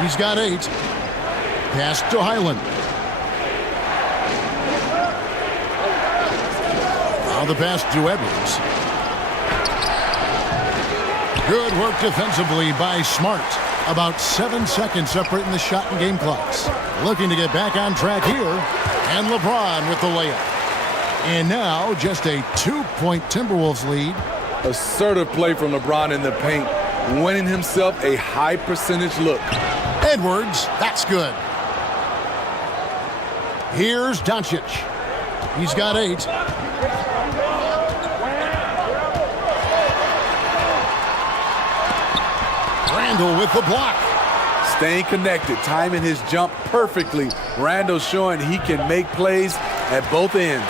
He's got 8. Pass to Highland. Now the pass to Edwards. Good work defensively by Smart. About 7 seconds separating the shot and game clocks. Looking to get back on track here. And LeBron with the layup. And now just a 2-point Timberwolves lead. Assertive play from LeBron in the paint, winning himself a high percentage look. Edwards, that's good. Here's Doncic. He's got 8. Randall with the block. Staying connected, timing his jump perfectly. Randall showing he can make plays at both ends.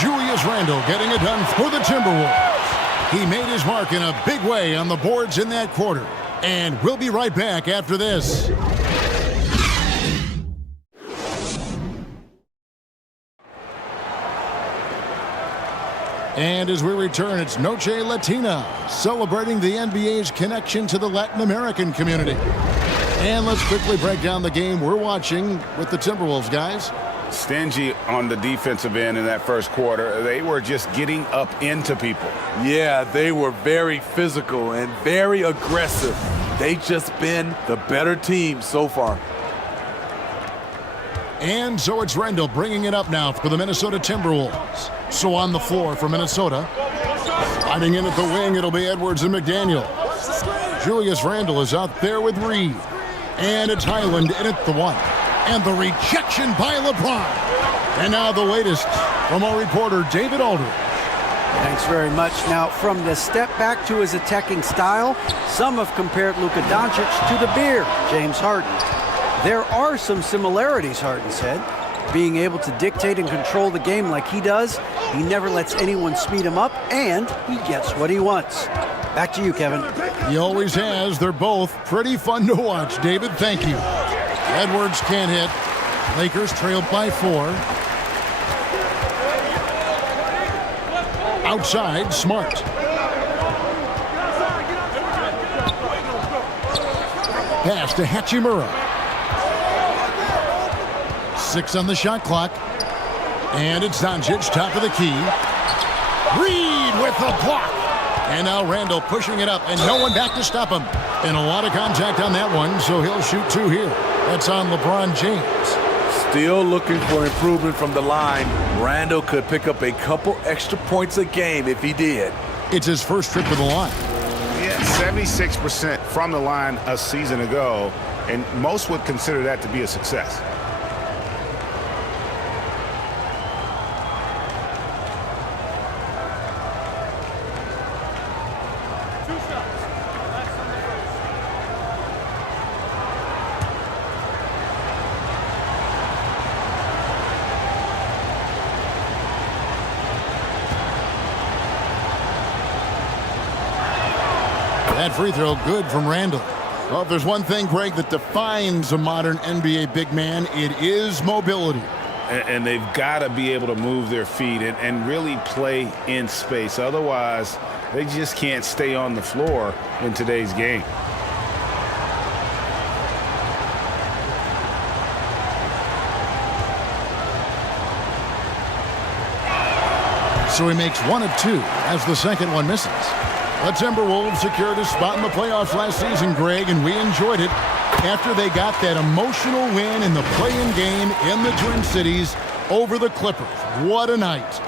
Julius Randle getting it done for the Timberwolves. He made his mark in a big way on the boards in that quarter. And we'll be right back after this. And as we return, it's Noche Latina, celebrating the NBA's connection to the Latin American community. And let's quickly break down the game we're watching with the Timberwolves, guys. Stingy on the defensive end in that first quarter. They were just getting up into people. Yeah, they were very physical and very aggressive. They've just been the better team so far. And so it's Randall bringing it up now for the Minnesota Timberwolves. So on the floor for Minnesota. Sliding in at the wing, it'll be Edwards and McDaniel. Julius Randle is out there with Reed. And it's Highland in at the 1. And the rejection by LeBron. And now the latest from our reporter, David Aldridge. Thanks very much. Now, from the step back to his attacking style, some have compared Luka Doncic to the bear, James Harden. There are some similarities, Harden said. Being able to dictate and control the game like he does, he never lets anyone speed him up, and he gets what he wants. Back to you, Kevin. He always has. They're both pretty fun to watch, David. Thank you. Edwards can't hit. Lakers trailed by 4. Outside, Smart. Pass to Hachimura. 6 on the shot clock. And it's Doncic, top of the key. Reed with the block. And now Randall pushing it up, and no one back to stop him. And a lot of contact on that one, so he'll shoot 2 here. That's on LeBron James. Still looking for improvement from the line. Randall could pick up a couple extra points a game if he did. It's his first trip to the line. Yeah, 76% from the line a season ago, and most would consider that to be a success. That free throw good from Randall. Well, if there's one thing, Greg, that defines a modern NBA big man, it is mobility. And they've got to be able to move their feet and really play in space. Otherwise, they just can't stay on the floor in today's game. So he makes 1 of 2 as the second one misses. The Timberwolves secured a spot in the playoffs last season, Greg, and we enjoyed it after they got that emotional win in the play-in game in the Twin Cities over the Clippers. What a night.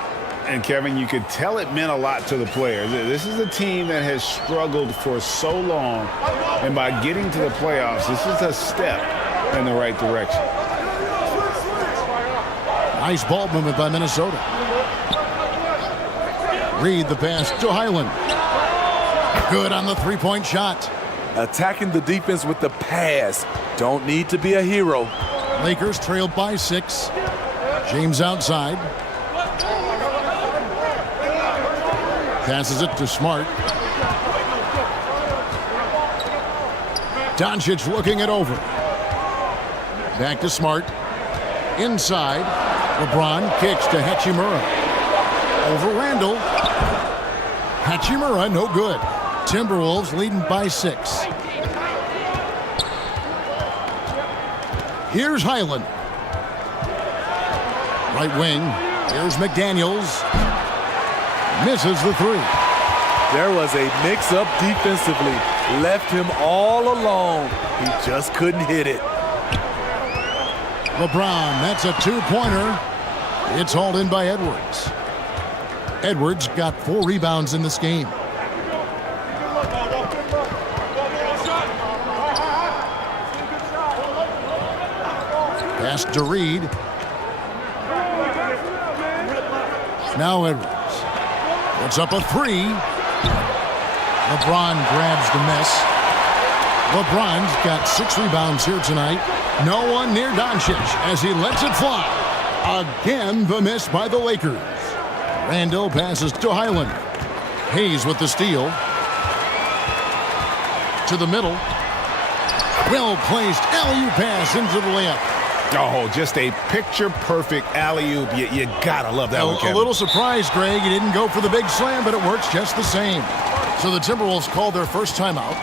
And, Kevin, you could tell it meant a lot to the players. This is a team that has struggled for so long, and by getting to the playoffs, this is a step in the right direction. Nice ball movement by Minnesota. Reed the pass to Highland. Good on the three-point shot. Attacking the defense with the pass. Don't need to be a hero. Lakers trailed by 6. James outside. Passes it to Smart. Doncic looking it over. Back to Smart. Inside. LeBron kicks to Hachimura. Over Randall. Hachimura, no good. Timberwolves leading by 6. Here's Highland. Right wing. Here's McDaniels. Misses the 3. There was a mix-up defensively. Left him all alone. He just couldn't hit it. LeBron, that's a 2-pointer. It's hauled in by Edwards. Edwards got 4 rebounds in this game. Pass to Reed. Now Edwards. Puts up a 3. LeBron grabs the miss. LeBron's got 6 rebounds here tonight. No one near Doncic as he lets it fly. Again, the miss by the Lakers. Randall passes to Highland. Hayes with the steal. To the middle. Well-placed alley-oop pass into the layup. Oh, just a picture-perfect alley-oop. You gotta love that one, Kevin. A little surprised, Greg. He didn't go for the big slam, but it works just the same. So the Timberwolves called their first timeout.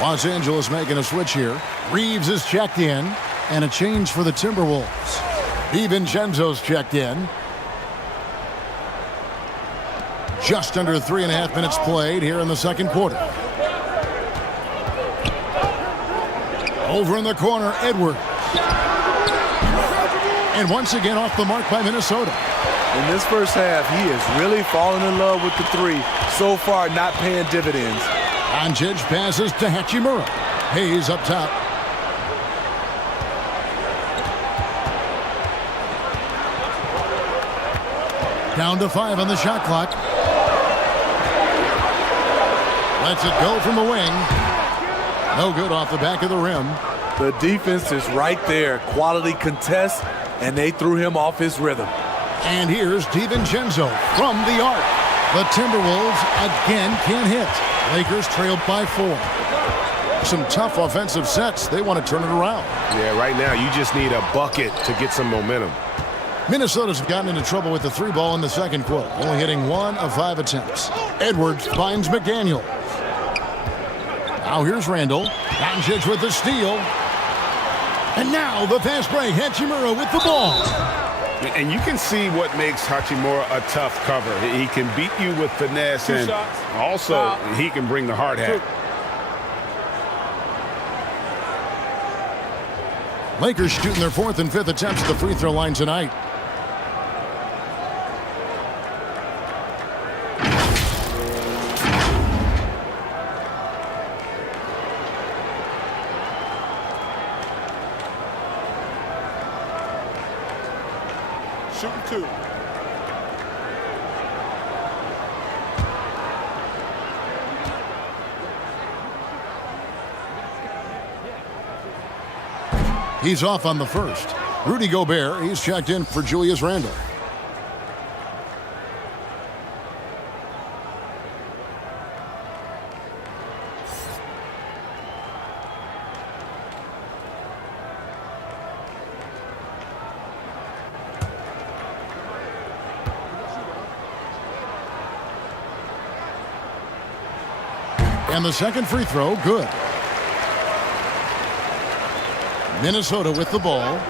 Los Angeles making a switch here. Reeves is checked in, and a change for the Timberwolves. DiVincenzo's checked in. Just under 3.5 minutes played here in the second quarter. Over in the corner, Edwards. And once again off the mark by Minnesota. In this first half, he is really falling in love with the 3. So far, not paying dividends. Doncic passes to Hachimura. Hayes up top. Down to 5 on the shot clock. Lets it go from the wing. No good off the back of the rim. The defense is right there. Quality contest, and they threw him off his rhythm. And here's DiVincenzo from the arc. The Timberwolves again can't hit. Lakers trailed by 4. Some tough offensive sets. They want to turn it around. Yeah, right now you just need a bucket to get some momentum. Minnesota's gotten into trouble with the 3 ball in the second quarter, only hitting 1 of 5 attempts. Edwards finds McDaniel. Now here's Randall. Doncic with the steal. And now the fast break. Hachimura with the ball. And you can see what makes Hachimura a tough cover. He can beat you with finesse, and also he can bring the hard hat. Lakers shooting their 4th and 5th attempts at the free throw line tonight. Shooting 2. He's off on the first. Rudy Gobert, he's checked in for Julius Randle. And the second free throw, good. Minnesota with the ball.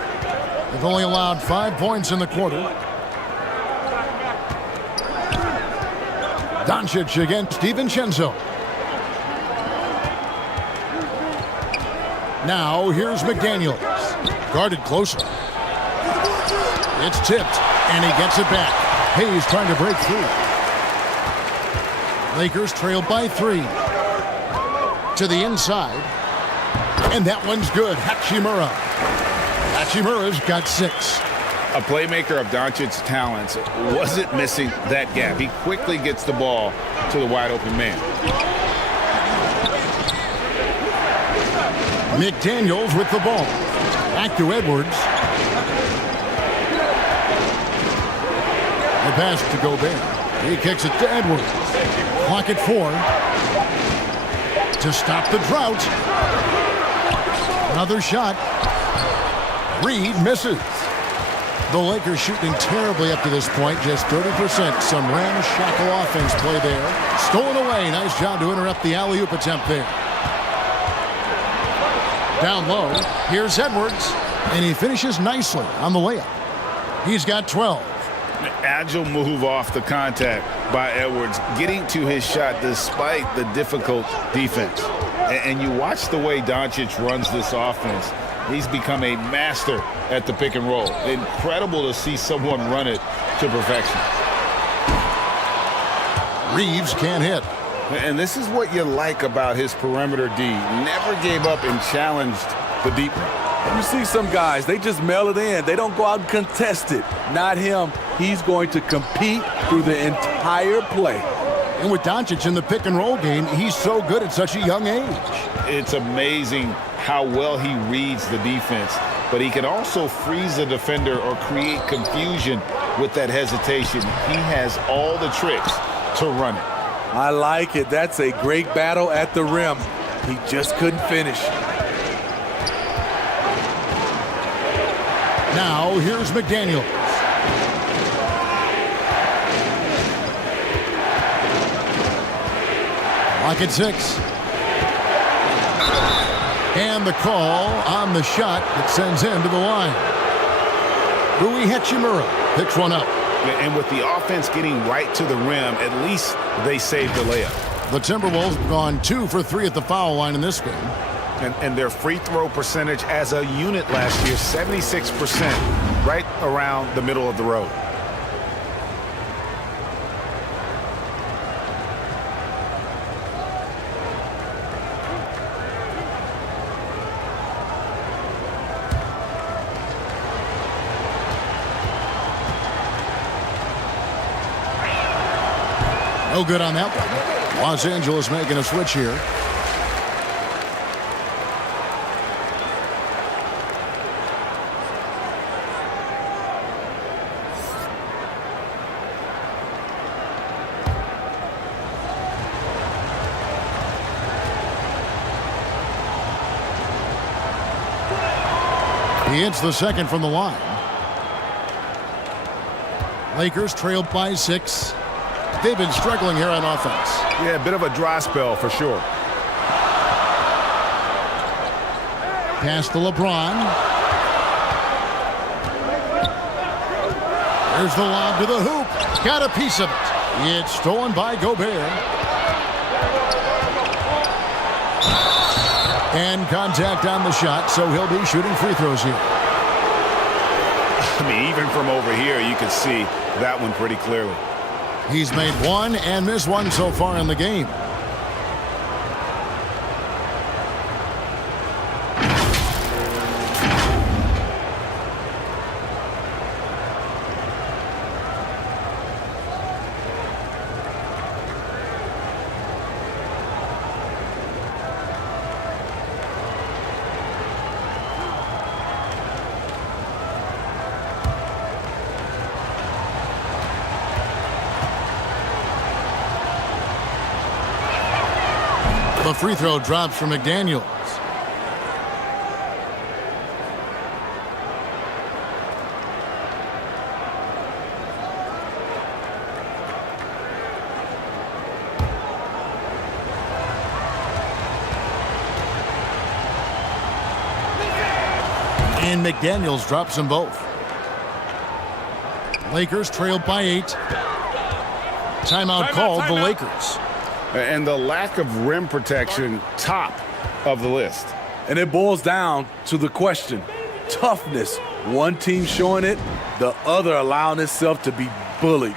They've only allowed 5 points in the quarter. Doncic against DiVincenzo. Now here's McDaniels. Guarded closer. It's tipped, and he gets it back. Hayes trying to break through. Lakers trail by 3. To the inside. And that one's good. Hachimura. Hachimura's got 6. A playmaker of Doncic's talents wasn't missing that gap. He quickly gets the ball to the wide open man. McDaniels with the ball. Back to Edwards. The pass to Gobert. He kicks it to Edwards. Clock at 4. To stop the drought. Another shot. Reed misses. The Lakers shooting terribly up to this point. Just 30%. Some ramshackle offense play there. Stolen away. Nice job to interrupt the alley-oop attempt there. Down low. Here's Edwards. And he finishes nicely on the layup. He's got 12. Agile move off the contact by Edwards, getting to his shot despite the difficult defense. And you watch the way Doncic runs this offense. He's become a master at the pick and roll. Incredible to see someone run it to perfection. Reeves can't hit. And this is what you like about his perimeter D. Never gave up and challenged the deep one. You see some guys, they just mail it in. They don't go out and contest it. Not him. He's going to compete through the entire play. And with Doncic in the pick and roll game, he's so good at such a young age. It's amazing how well he reads the defense, but he can also freeze a defender or create confusion with that hesitation. He has all the tricks to run it. I like it. That's a great battle at the rim. He just couldn't finish. Now, here's McDaniels. Lock at 6. And the call on the shot that sends him to the line. Rui Hachimura picks one up. And with the offense getting right to the rim, at least they saved the layup. The Timberwolves have gone 2 for 3 at the foul line in this game. And their free throw percentage as a unit last year, 76%, right around the middle of the road. No good on that one. Los Angeles making a switch here. He hits the second from the line. Lakers trailed by 6. They've been struggling here on offense. Yeah, a bit of a dry spell for sure. Pass to LeBron. There's the lob to the hoop. Got a piece of it. It's stolen by Gobert. And contact on the shot, so he'll be shooting free throws here. I mean, even from over here, you can see that one pretty clearly. He's made one and missed one so far in the game. The free throw drops for McDaniels. And McDaniels drops them both. Lakers trailed by 8. Timeout called the Lakers. And the lack of rim protection, top of the list. And it boils down to the question, toughness. One team showing it, the other allowing itself to be bullied.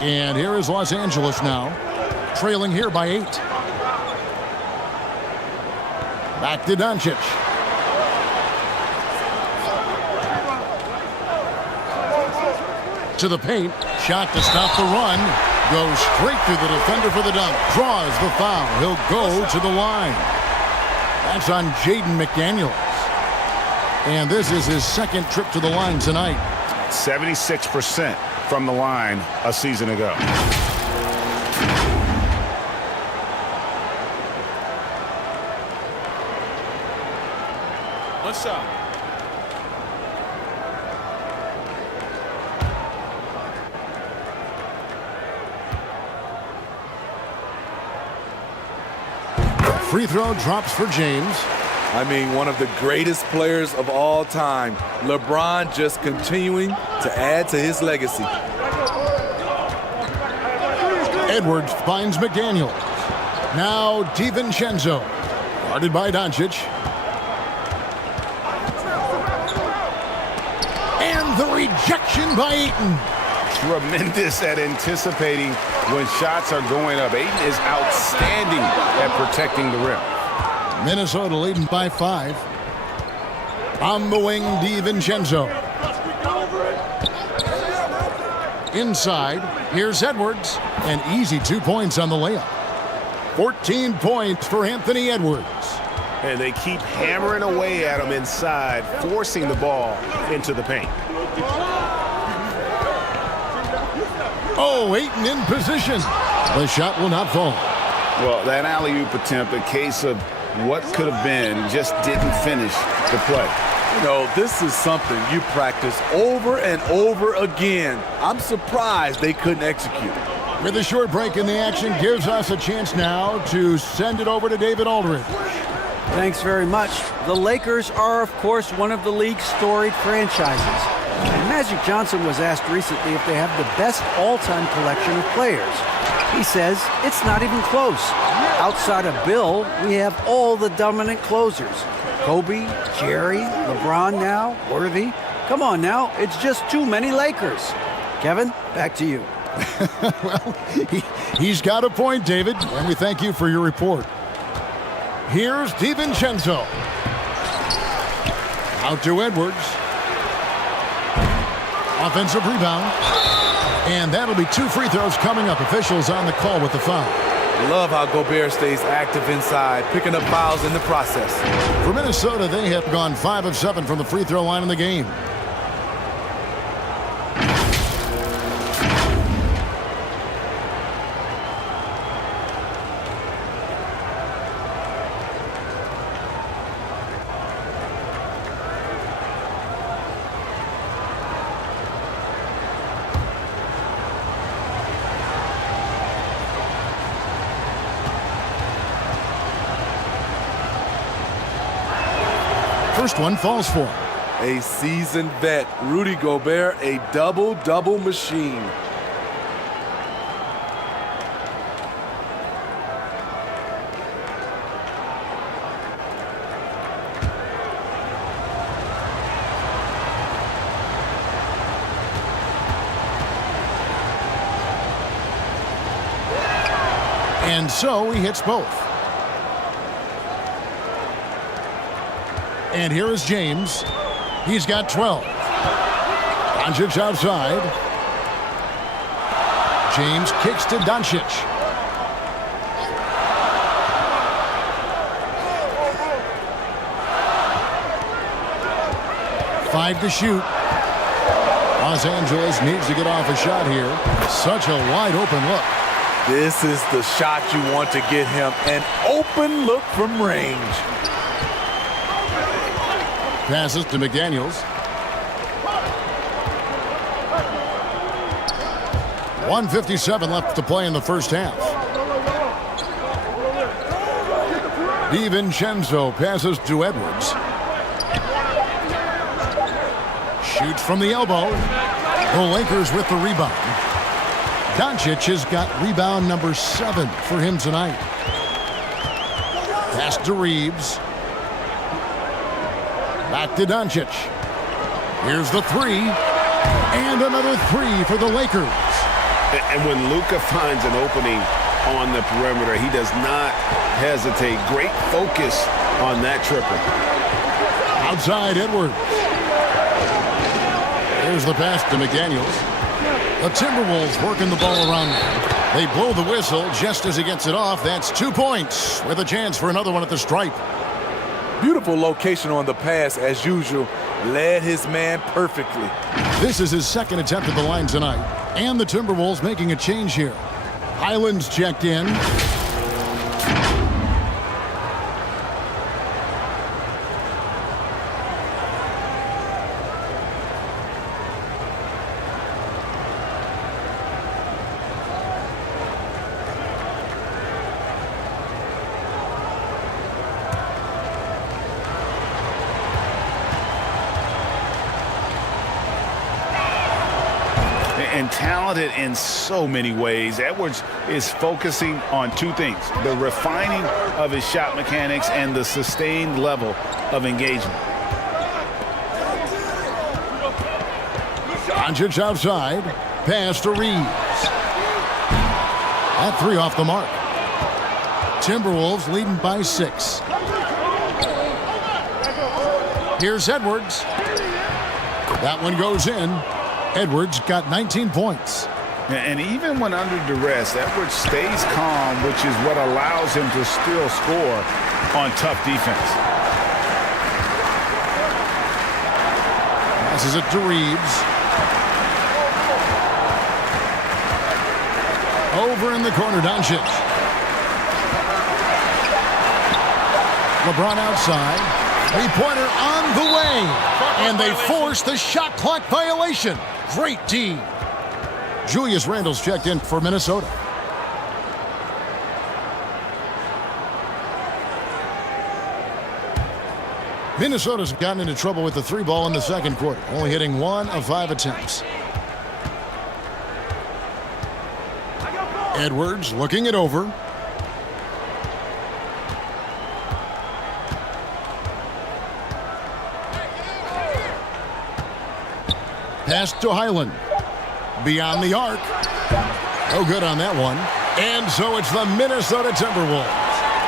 And here is Los Angeles now, trailing here by 8. Back to Doncic. To the paint, shot to stop the run. Goes straight through the defender for the dunk. Draws the foul. He'll go to the line. That's on Jaden McDaniels. And this is his second trip to the line tonight. 76% from the line a season ago. One shot. Free throw drops for James. I mean, one of the greatest players of all time. LeBron just continuing to add to his legacy. Edwards finds McDaniels. Now DiVincenzo. Guarded by Doncic. And the rejection by Ayton. Tremendous at anticipating when shots are going up. Ayton is outstanding at protecting the rim. Minnesota leading by 5. On the wing, DiVincenzo. Inside, here's Edwards. An easy 2 points on the layup. 14 points for Anthony Edwards. And they keep hammering away at him inside, forcing the ball into the paint. Oh, Ayton in position. The shot will not fall. Well, that alley-oop attempt, a case of what could have been, just didn't finish the play. You know, this is something you practice over and over again. I'm surprised they couldn't execute. With a short break in the action, gives us a chance now to send it over to David Aldridge. Thanks very much. The Lakers are, of course, one of the league's storied franchises. And Magic Johnson was asked recently if they have the best all-time collection of players. He says it's not even close. Outside of Bill, we have all the dominant closers. Kobe, Jerry, LeBron now, Worthy. Come on now, it's just too many Lakers. Kevin, back to you. Well, he's got a point, David, and we thank you for your report. Here's DiVincenzo. Out to Edwards. Offensive rebound. And that'll be 2 free throws coming up. Officials on the call with the foul. Love how Gobert stays active inside, picking up fouls in the process. For Minnesota, they have gone 5 of 7 from the free throw line in the game. First one falls for him. A seasoned vet, Rudy Gobert, a double-double machine. And so he hits both. And here is James. He's got 12. Doncic outside. James kicks to Doncic. Five to shoot. Los Angeles needs to get off a shot here. Such a wide open look. This is the shot you want to get him. An open look from range. Passes to McDaniels. 1:57 left to play in the first half. DiVincenzo passes to Edwards. Shoots from the elbow. The Lakers with the rebound. Doncic has got rebound number 7 for him tonight. Pass to Reeves. Back to Doncic. Here's the 3. And another 3 for the Lakers. And when Luka finds an opening on the perimeter, he does not hesitate. Great focus on that triple. Outside Edwards. Here's the pass to McDaniels. The Timberwolves working the ball around them. They blow the whistle just as he gets it off. That's 2 points with a chance for another one at the stripe. Beautiful location on the pass as usual. Led his man perfectly. This is his second attempt at the line tonight. And the Timberwolves making a change here. Highland's checked in. And talented in so many ways. Edwards is focusing on 2 things: the refining of his shot mechanics and the sustained level of engagement. Doncic outside. Pass to Reeves. That 3 off the mark. Timberwolves leading by 6. Here's Edwards. That one goes in. Edwards got 19 points. And even when under duress, Edwards stays calm, which is what allows him to still score on tough defense. Passes it to Reeves. Over in the corner, Doncic. LeBron outside. Three-pointer on the way. And they force the shot clock violation. Great D. Julius Randle's checked in for Minnesota. Minnesota's gotten into trouble with the three ball in the second quarter, only hitting 1 of 5 attempts. Edwards looking it over. Pass to Highland. Beyond the arc. No good on that one. And so it's the Minnesota Timberwolves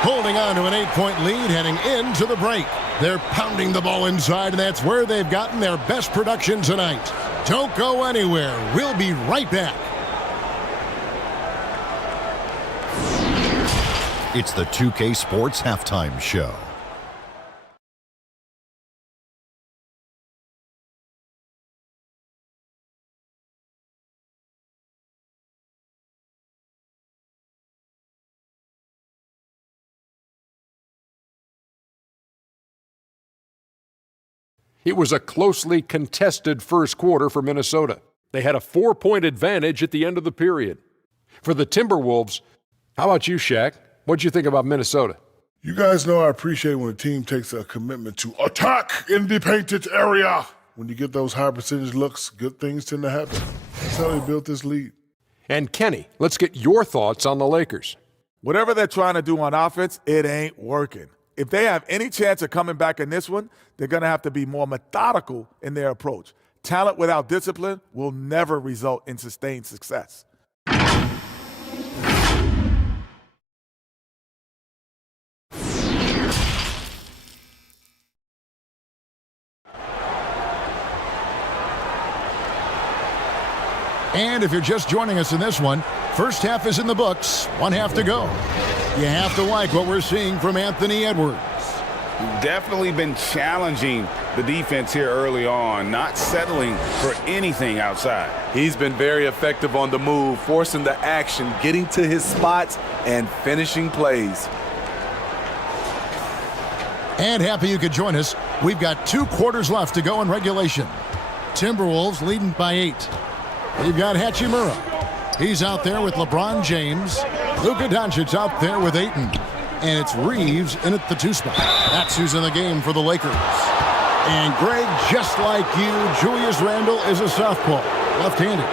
holding on to an 8-point lead heading into the break. They're pounding the ball inside, and that's where they've gotten their best production tonight. Don't go anywhere. We'll be right back. It's the 2K Sports Halftime Show. It was a closely contested first quarter for Minnesota. They had a 4-point advantage at the end of the period. For the Timberwolves, how about you, Shaq? What'd you think about Minnesota? You guys know I appreciate when a team takes a commitment to attack in the painted area. When you get those high percentage looks, good things tend to happen. That's how they built this lead. And Kenny, let's get your thoughts on the Lakers. Whatever they're trying to do on offense, it ain't working. If they have any chance of coming back in this one, they're going to have to be more methodical in their approach. Talent without discipline will never result in sustained success. And if you're just joining us in this one, first half is in the books, 1 half to go. You have to like what we're seeing from Anthony Edwards. Definitely been challenging the defense here early on, not settling for anything outside. He's been very effective on the move, forcing the action, getting to his spots, and finishing plays. And happy you could join us. We've got 2 quarters left to go in regulation. Timberwolves leading by 8. We've got Hachimura. He's out there with LeBron James. Luka Doncic out there with Ayton. And it's Reeves in at the 2 spot. That's who's in the game for the Lakers. And Greg, just like you, Julius Randle is a southpaw, left-handed.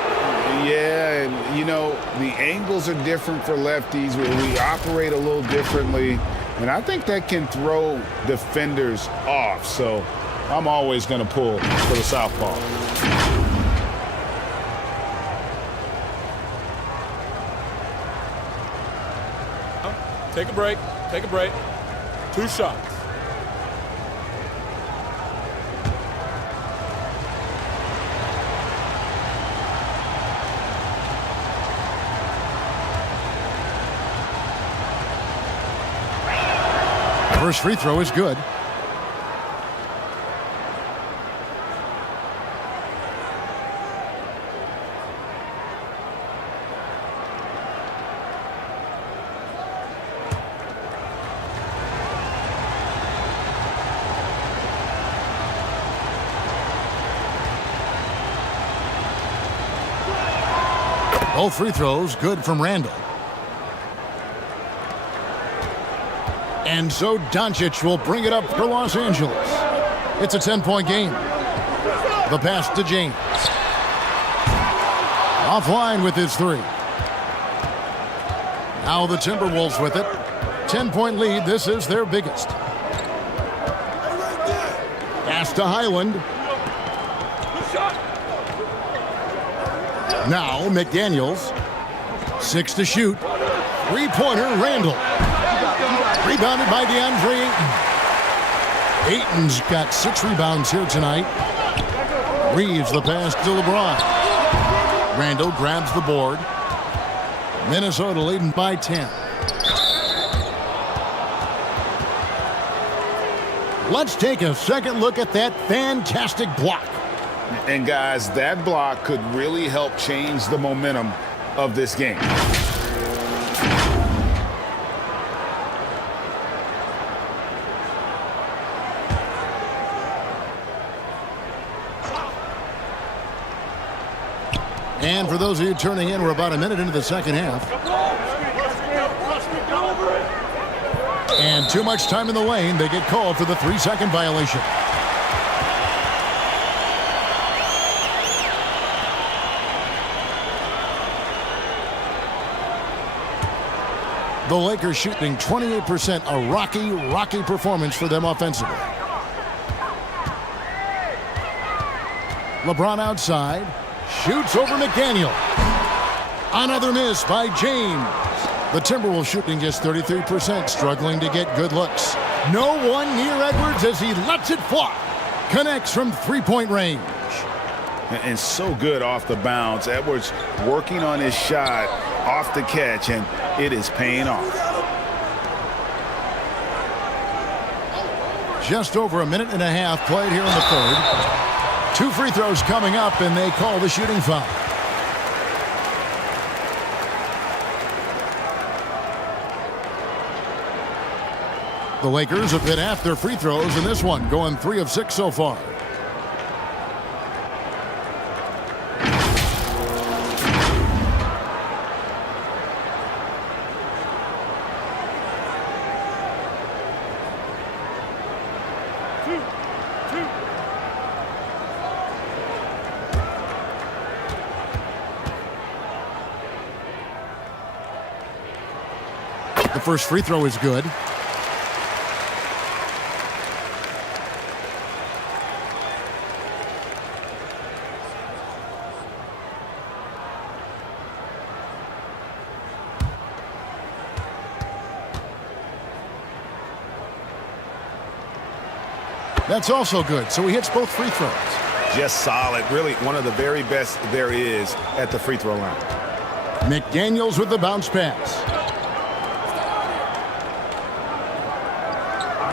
Yeah, and you know, the angles are different for lefties. We operate a little differently. And I think that can throw defenders off. So I'm always going to pull for the southpaw. Take a break. Take a break. 2 shots. First free throw is good. Both free throws good from Randle. And so Doncic will bring it up for Los Angeles. It's a 10-point game. The pass to James. Offline with his 3. Now the Timberwolves with it. 10-point lead. This is their biggest. Pass to Highland. Now McDaniels. 6 to shoot. 3-pointer Randle. Rebounded by DeAndre Ayton. Ayton's got 6 rebounds here tonight. Reeves the pass to LeBron. Randle grabs the board. Minnesota leading by 10. Let's take a second look at that fantastic block. And guys, that block could really help change the momentum of this game. And for those of you turning in, we're about a minute into the second half. And too much time in the lane. They get called for the 3-second violation. The Lakers shooting 28%, a rocky performance for them offensively. LeBron outside, shoots over McDaniel. Another miss by James. The Timberwolves shooting just 33%, struggling to get good looks. No one near Edwards as he lets it fly. Connects from three-point range. And so good off the bounce. Edwards working on his shot off the catch, and it is paying off. Just over a minute and a half played here in the third. 2 free throws coming up, and they call the shooting foul. The Lakers have been after free throws in this one, going 3 of 6 so far. The first free throw is good. That's also good, so he hits both free throws. Just solid. Really one of the very best there is at the free throw line. McDaniels with the bounce pass.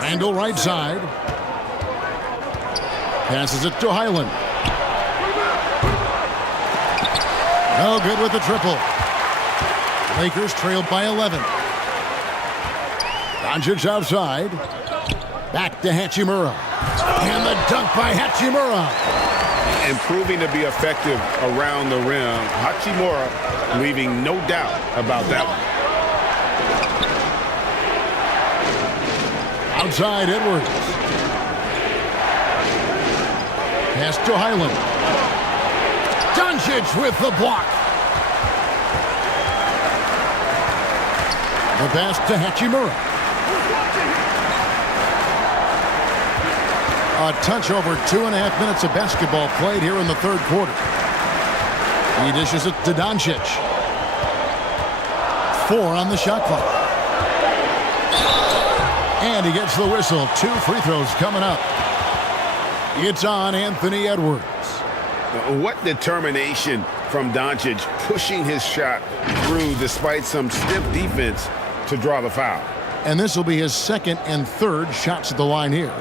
Randall right side. Passes it to Highland. No good with the triple. Lakers trailed by 11. Doncic outside. Back to Hachimura. And the dunk by Hachimura. And proving to be effective around the rim. Hachimura leaving no doubt about that one. Outside Edwards. Pass to Highland. Doncic with the block. The pass to Hachimura. A touch over 2.5 minutes of basketball played here in the third quarter. He dishes it to Doncic. 4 on the shot clock. And he gets the whistle. 2 free throws coming up. It's on Anthony Edwards. What determination from Doncic, pushing his shot through despite some stiff defense to draw the foul. And this will be his second and third shots at the line here.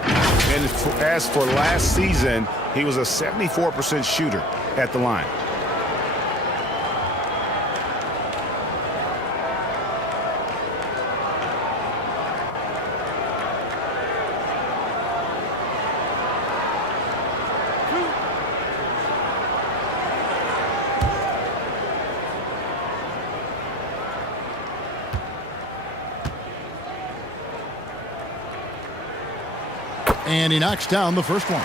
And as for last season, he was a 74% shooter at the line. And he knocks down the first one.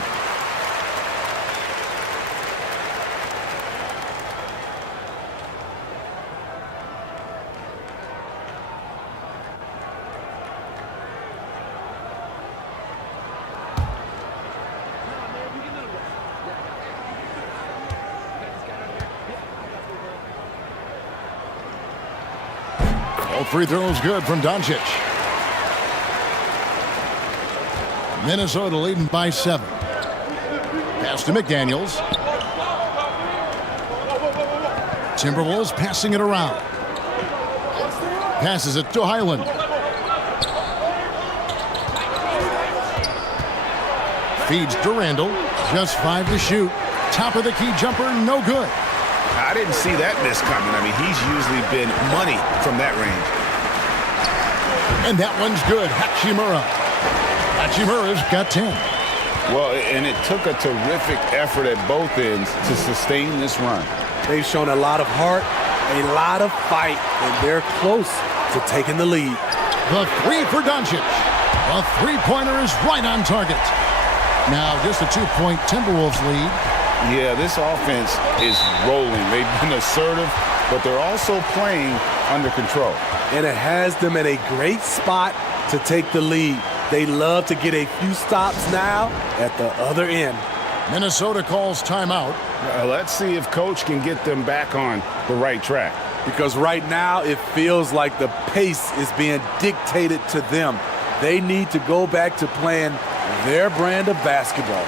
All free throws good from Doncic. Minnesota leading by 7. Pass to McDaniels. Timberwolves passing it around. Passes it to Highland. Feeds to Randall. Just 5 to shoot. Top of the key jumper, no good. I didn't see that miss coming. I mean, he's usually been money from that range. And that one's good. Hachimura. Hachimura's got 10. Well, and it took a terrific effort at both ends to sustain this run. They've shown a lot of heart, a lot of fight, and they're close to taking the lead. The three for Doncic. A three-pointer is right on target. Now just a 2-point Timberwolves lead. Yeah, this offense is rolling. They've been assertive, but they're also playing under control. And it has them in a great spot to take the lead. They love to get a few stops now at the other end. Minnesota calls timeout. Let's see if Coach can get them back on the right track. Because right now it feels like the pace is being dictated to them. They need to go back to playing their brand of basketball.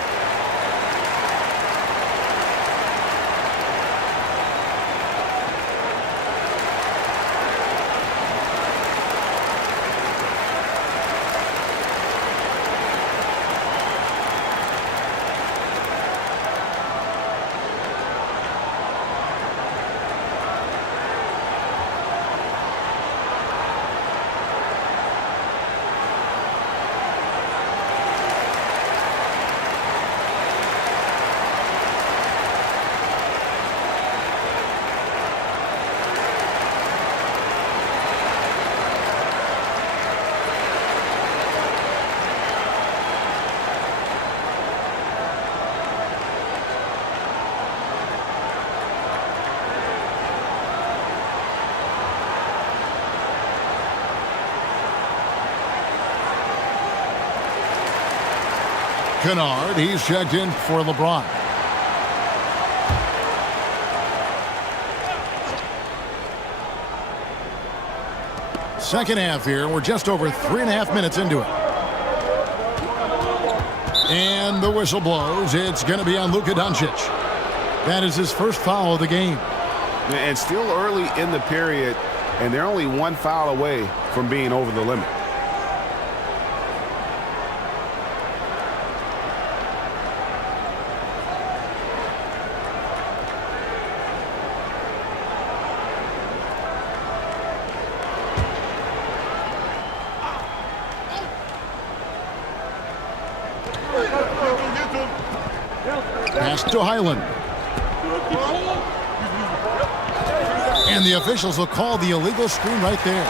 Kennard, he's checked in for LeBron. Second half here. We're just over 3.5 minutes into it. And the whistle blows. It's going to be on Luka Doncic. That is his first foul of the game. And still early in the period, and they're only one foul away from being over the limit. Pass to Highland. And the officials will call the illegal screen right there.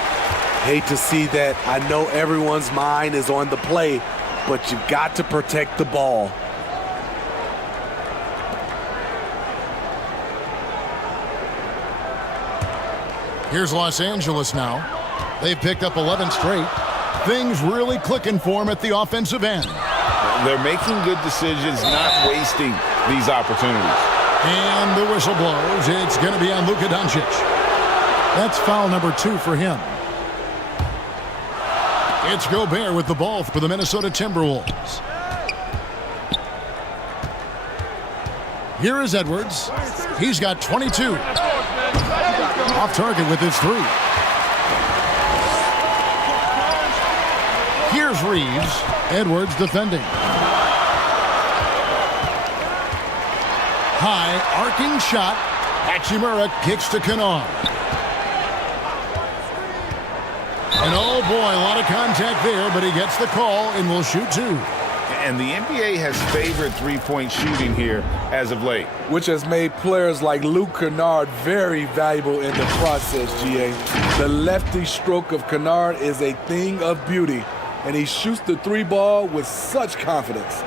Hate to see that. I know everyone's mind is on the play, but you've got to protect the ball. Here's Los Angeles now. They've picked up 11 straight. Things really clicking for them at the offensive end. They're making good decisions, not wasting these opportunities. And the whistle blows. It's going to be on Luka Doncic. That's foul number 2 for him. It's Gobert with the ball for the Minnesota Timberwolves. Here is Edwards. He's got 22. Off target with his 3. Here's Reeves. Edwards defending. High arcing shot. Hachimura kicks to Kennard. And oh boy, a lot of contact there, but he gets the call and will shoot 2. And the NBA has favored three-point shooting here as of late. Which has made players like Luke Kennard very valuable in the process, GA. The lefty stroke of Kennard is a thing of beauty, and he shoots the 3 ball with such confidence.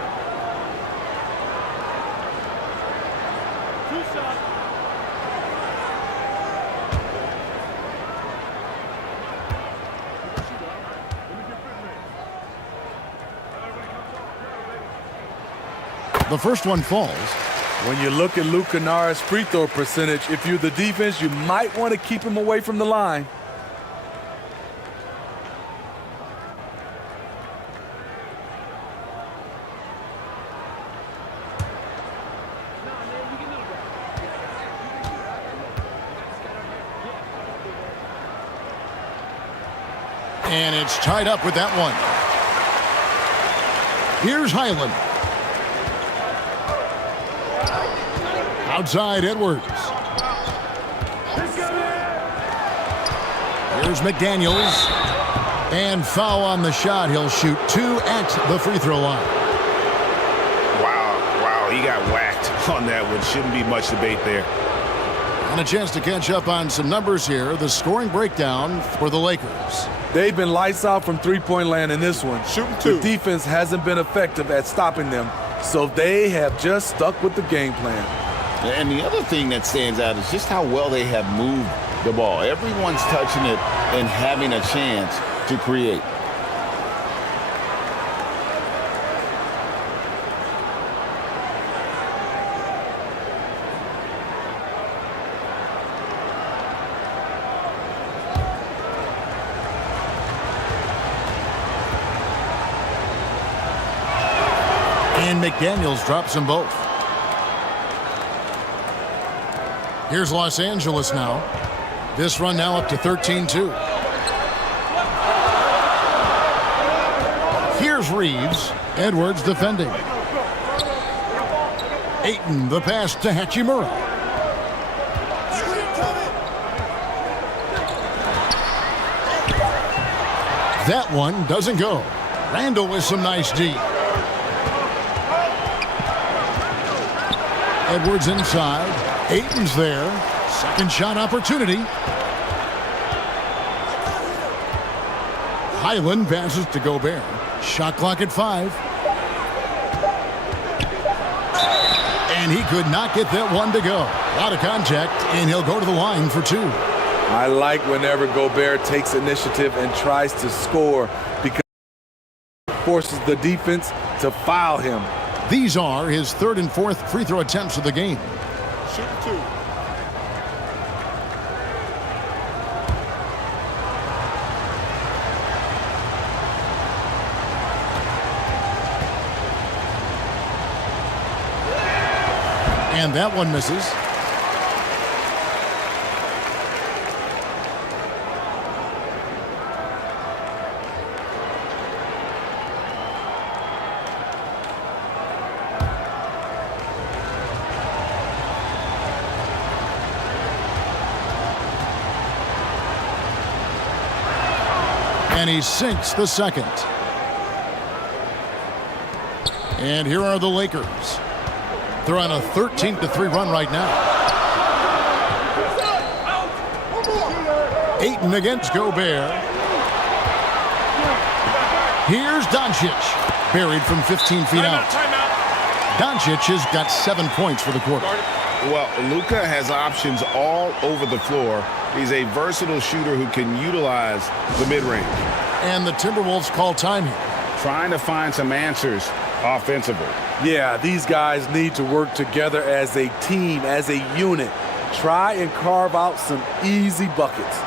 The first one falls. When you look at Luke Kennard's free throw percentage, if you're the defense, you might want to keep him away from the line. And it's tied up with that one. Here's Highland. Outside Edwards. Here's McDaniels. And foul on the shot. He'll shoot 2 at the free throw line. Wow, he got whacked on that one. Shouldn't be much debate there. And a chance to catch up on some numbers here. The scoring breakdown for the Lakers. They've been lights out from three-point land in this one. Shooting two. The defense hasn't been effective at stopping them, so they have just stuck with the game plan. And the other thing that stands out is just how well they have moved the ball. Everyone's touching it and having a chance to create. And McDaniels drops them both. Here's Los Angeles now. This run now up to 13-2. Here's Reeves. Edwards defending. Ayton, the pass to Hachimura. That one doesn't go. Randall with some nice D. Edwards inside. Ayton's there. Second shot opportunity. Highland passes to Gobert. Shot clock at 5. And he could not get that one to go. A lot of contact, and he'll go to the line for 2. I like whenever Gobert takes initiative and tries to score because it forces the defense to foul him. These are his third and fourth free throw attempts of the game. Shooting two. And that one misses. And he sinks the second. And here are the Lakers. They're on a 13-3 run right now. Ayton against Gobert. Here's Doncic. Buried from 15 feet out. Doncic has got 7 points for the quarter. Well, Luka has options all over the floor. He's a versatile shooter who can utilize the mid-range. And the Timberwolves call time here. Trying to find some answers offensively. Yeah, these guys need to work together as a team, as a unit. Try and carve out some easy buckets.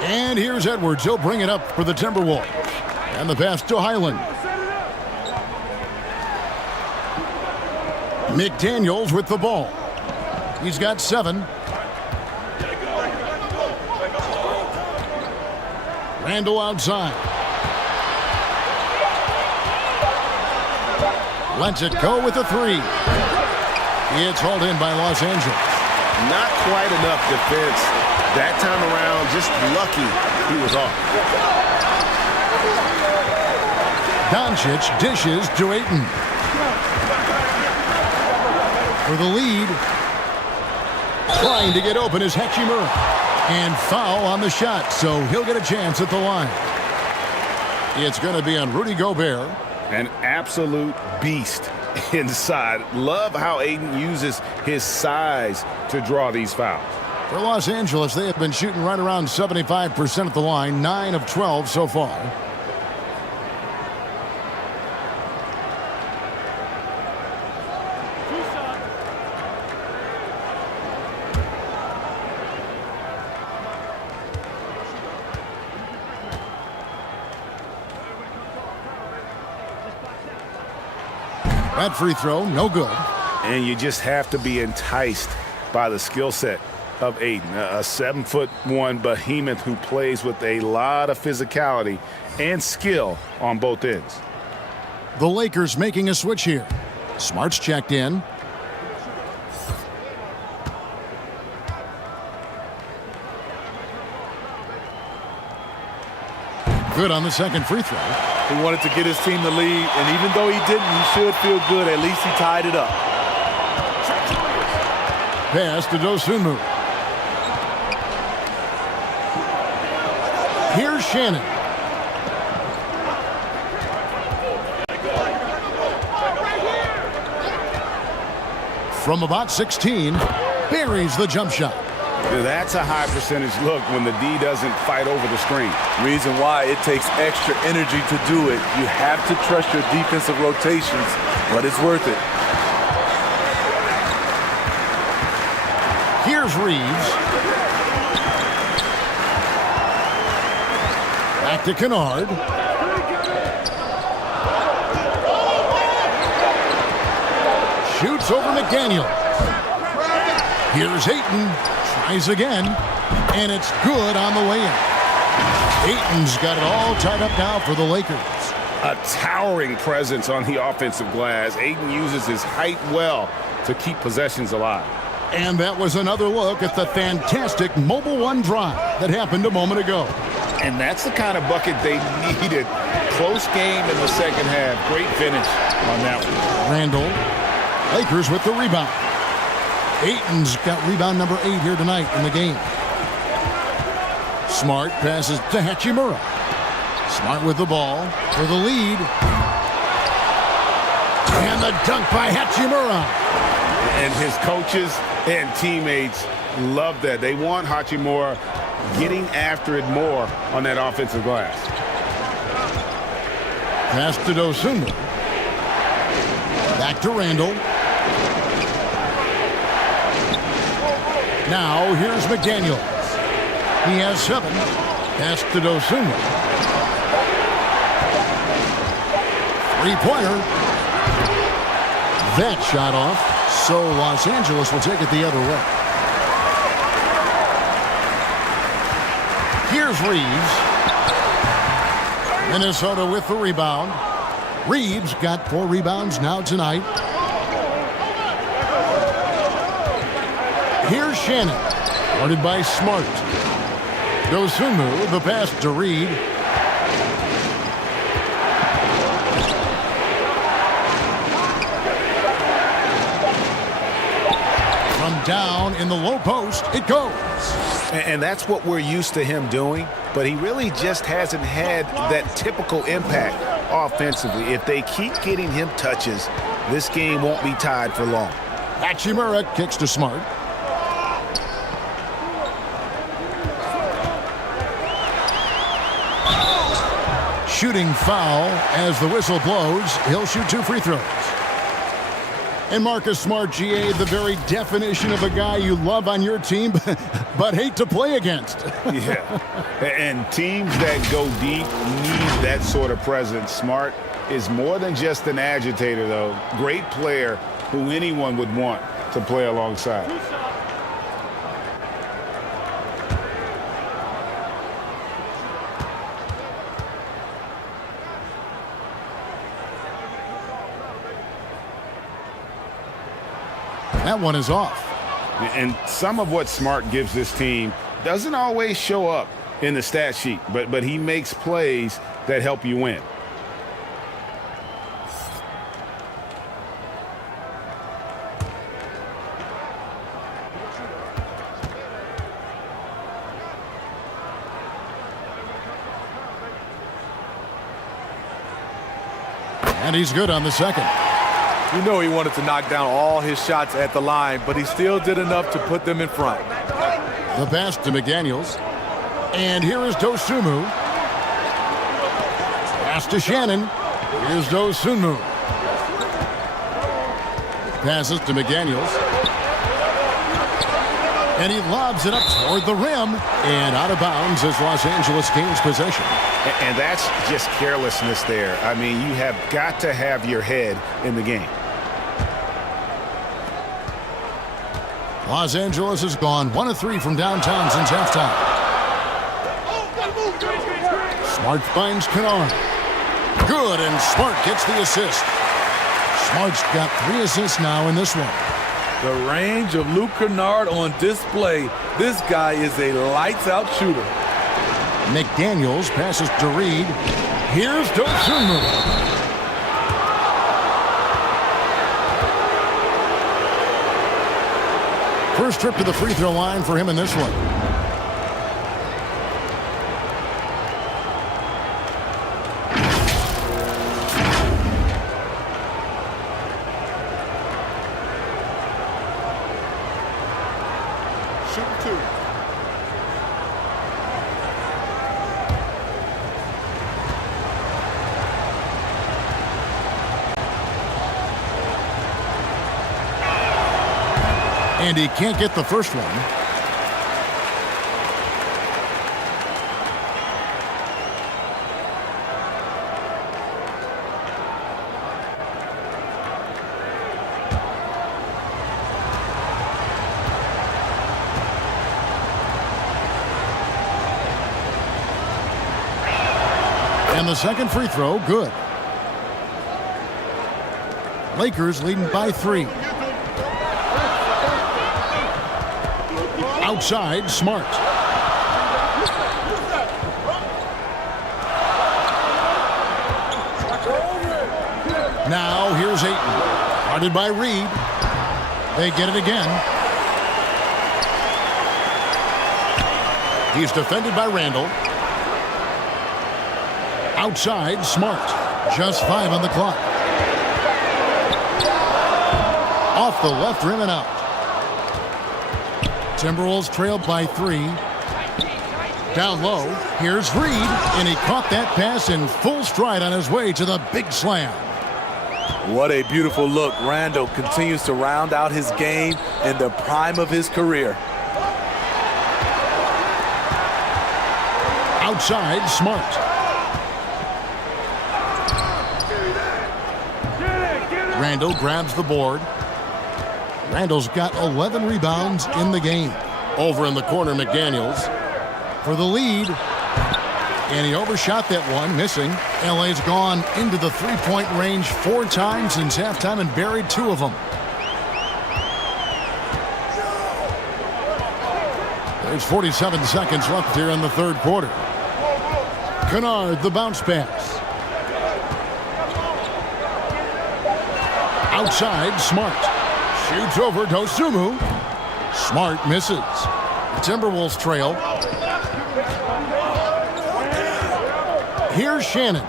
And here's Edwards. He'll bring it up for the Timberwolves. And the pass to Highland. McDaniels with the ball. He's got 7. Randall outside. Lets it go with the 3. It's hauled in by Los Angeles. Not quite enough defense that time around. Just lucky he was off. Doncic dishes to Ayton. For the lead. Trying to get open is Hachimura. And foul on the shot, so he'll get a chance at the line. It's going to be on Rudy Gobert. An absolute beast inside. Love how Ayton uses his size to draw these fouls. For Los Angeles, they have been shooting right around 75% at the line, 9 of 12 so far. That free throw, no good. And you just have to be enticed by the skill set of Ayton, a 7'1" behemoth who plays with a lot of physicality and skill on both ends. The Lakers making a switch here. Smart's checked in. Good on the second free throw. He wanted to get his team the lead, and even though he didn't, he should feel good. At least he tied it up. Pass to Dosunmu. Here's Shannon. From about 16, buries the jump shot. That's a high percentage look when the D doesn't fight over the screen. Reason why it takes extra energy to do it. You have to trust your defensive rotations, but it's worth it. Here's Reeves. Back to Kennard. Shoots over McDaniel. Here's Ayton. Tries again. And it's good on the way in. Ayton's got it all tied up now for the Lakers. A towering presence on the offensive glass. Ayton uses his height well to keep possessions alive. And that was another look at the fantastic Mobile One drive that happened a moment ago. And that's the kind of bucket they needed. Close game in the second half. Great finish on that one. Randall. Lakers with the rebound. Ayton's got rebound number 8 here tonight in the game. Smart passes to Hachimura. Smart with the ball for the lead. And the dunk by Hachimura. And his coaches and teammates love that. They want Hachimura getting after it more on that offensive glass. Pass to Dosunmu. Back to Randall. Now here's McDaniel. He has 7. Pass to Dosunmu. Three-pointer. That shot off. So Los Angeles will take it the other way. Here's Reeves. Minnesota with the rebound. Reeves got 4 rebounds now tonight. Here's Shannon. Guarded by Smart. Dosunmu, the pass to Reed. From down in the low post, it goes. And that's what we're used to him doing, but he really just hasn't had that typical impact offensively. If they keep getting him touches, this game won't be tied for long. Hachimura kicks to Smart. Shooting foul as the whistle blows. He'll shoot 2 free throws. And Marcus Smart, GA, the very definition of a guy you love on your team, but hate to play against. Yeah, and teams that go deep need that sort of presence. Smart is more than just an agitator, though. Great player who anyone would want to play alongside. That one is off. And some of what Smart gives this team doesn't always show up in the stat sheet, but he makes plays that help you win. And he's good on the second. You know he wanted to knock down all his shots at the line, but he still did enough to put them in front. The pass to McDaniels. And here is Dosunmu. Pass to Shannon. Here's Dosunmu. Passes to McDaniels. And he lobs it up toward the rim. And out of bounds as Los Angeles gains possession. And that's just carelessness there. I mean, you have got to have your head in the game. Los Angeles has gone 1 of 3 from downtown since halftime. Smart finds Kennard. Good, and Smart gets the assist. Smart's got 3 assists now in this one. The range of Luke Kennard on display. This guy is a lights-out shooter. McDaniels passes to Reed. Here's Dosunmu. First trip to the free throw line for him in this one. Shooting 2. And he can't get the first one. And the second free throw, good. Lakers leading by 3. Outside, Smart. Now here's Ayton. Guarded by Reed. They get it again. He's defended by Randall. Outside, Smart. Just 5 on the clock. Off the left rim and out. Timberwolves trailed by 3. Down low, here's Reed, and he caught that pass in full stride on his way to the big slam. What a beautiful look. Randall continues to round out his game in the prime of his career. Outside, Smart. Randall grabs the board. Randall's got 11 rebounds in the game. Over in the corner, McDaniels for the lead. And he overshot that one, missing. LA's gone into the three-point range 4 times since halftime and buried 2 of them. There's 47 seconds left here in the third quarter. Kennard, the bounce pass. Outside, Smart. Shoots over Dosunmu. Smart misses. The Timberwolves trail. Here's Shannon.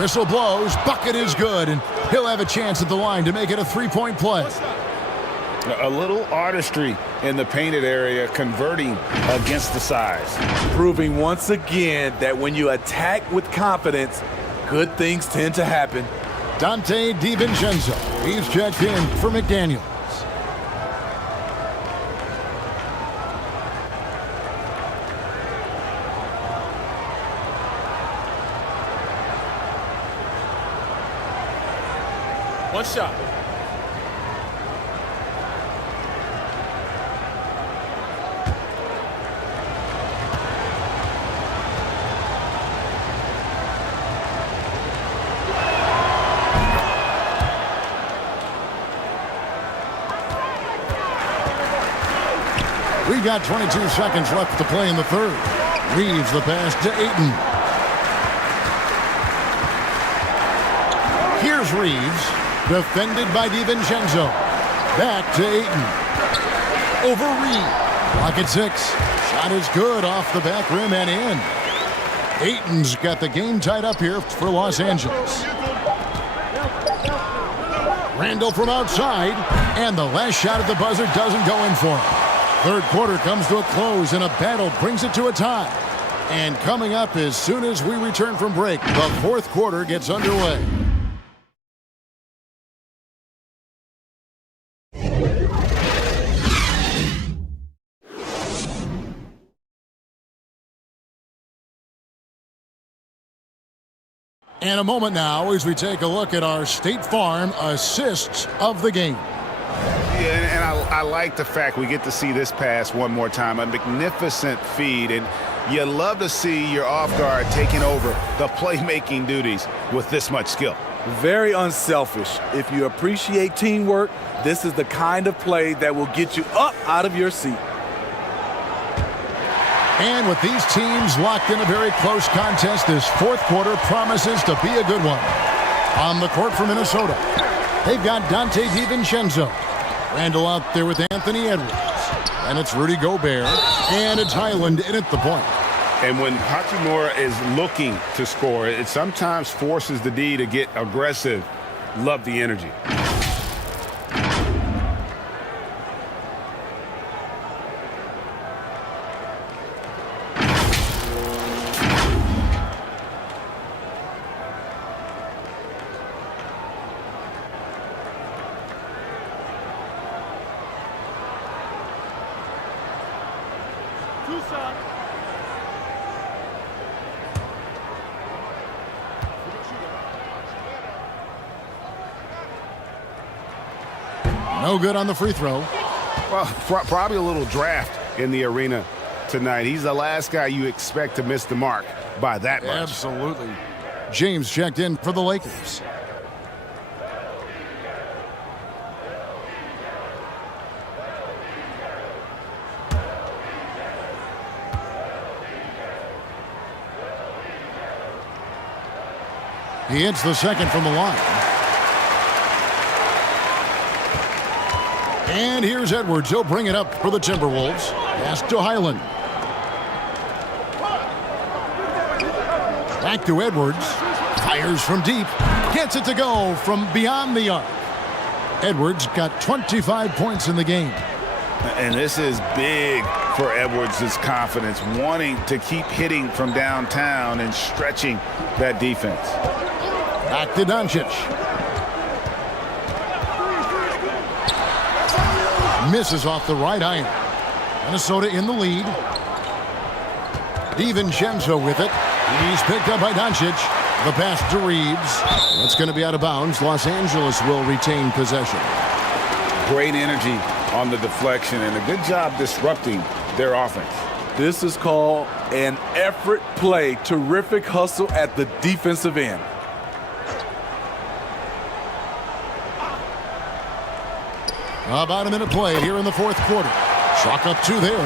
Whistle blows. Bucket is good, and he'll have a chance at the line to make it a 3-point play. A little artistry in the painted area, converting against the size. Proving once again that when you attack with confidence, good things tend to happen. Dante DiVincenzo. He's checked in for McDaniels. One shot. We got 22 seconds left to play in the third. Reeves the pass to Ayton. Here's Reeves, defended by DiVincenzo. Back to Ayton. Over Reed. Clock at 6. Shot is good off the back rim and in. Ayton's got the game tied up here for Los Angeles. Randall from outside, and the last shot at the buzzer doesn't go in for him. Third quarter comes to a close, and a battle brings it to a tie. And coming up as soon as we return from break, the fourth quarter gets underway. And a moment now as we take a look at our State Farm assists of the game. Yeah, and I like the fact we get to see this pass one more time. A magnificent feed, and you love to see your off guard taking over the playmaking duties with this much skill. Very unselfish. If you appreciate teamwork, this is the kind of play that will get you up out of your seat. And with these teams locked in a very close contest, this fourth quarter promises to be a good one. On the court for Minnesota, they've got Dante DiVincenzo. Randall out there with Anthony Edwards. And it's Rudy Gobert. And it's Highland in at the point. And when Hachimura is looking to score, it sometimes forces the D to get aggressive. Love the energy. No good on the free throw. Well, probably a little draft in the arena tonight. He's the last guy you expect to miss the mark by that much. Absolutely. James checked in for the Lakers. He hits the second from the line. And here's Edwards. He'll bring it up for the Timberwolves. Pass to Highland. Back to Edwards. Fires from deep. Gets it to go from beyond the arc. Edwards got 25 points in the game. And this is big for Edwards' confidence, wanting to keep hitting from downtown and stretching that defense. Back to Doncic. Misses off the right iron. Minnesota in the lead. DiVincenzo with it. He's picked up by Doncic. The pass to Reeves. That's going to be out of bounds. Los Angeles will retain possession. Great energy on the deflection and a good job disrupting their offense. This is called an effort play. Terrific hustle at the defensive end. About a minute played here in the fourth quarter. Chalk up 2 there.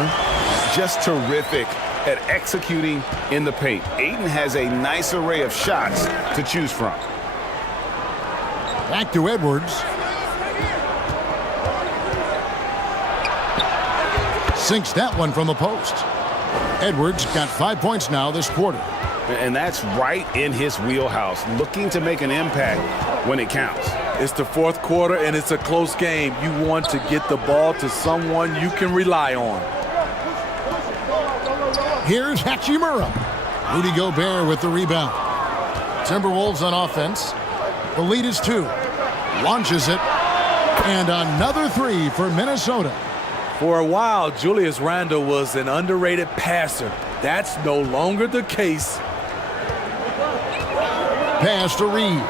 Just terrific at executing in the paint. Ayton has a nice array of shots to choose from. Back to Edwards. Sinks that one from the post. Edwards got 5 points now this quarter. And that's right in his wheelhouse, looking to make an impact when it counts. It's the fourth quarter, and it's a close game. You want to get the ball to someone you can rely on. Here's Hachimura. Rudy Gobert with the rebound. Timberwolves on offense. The lead is 2. Launches it. And another 3 for Minnesota. For a while, Julius Randle was an underrated passer. That's no longer the case. Pass to Reeves.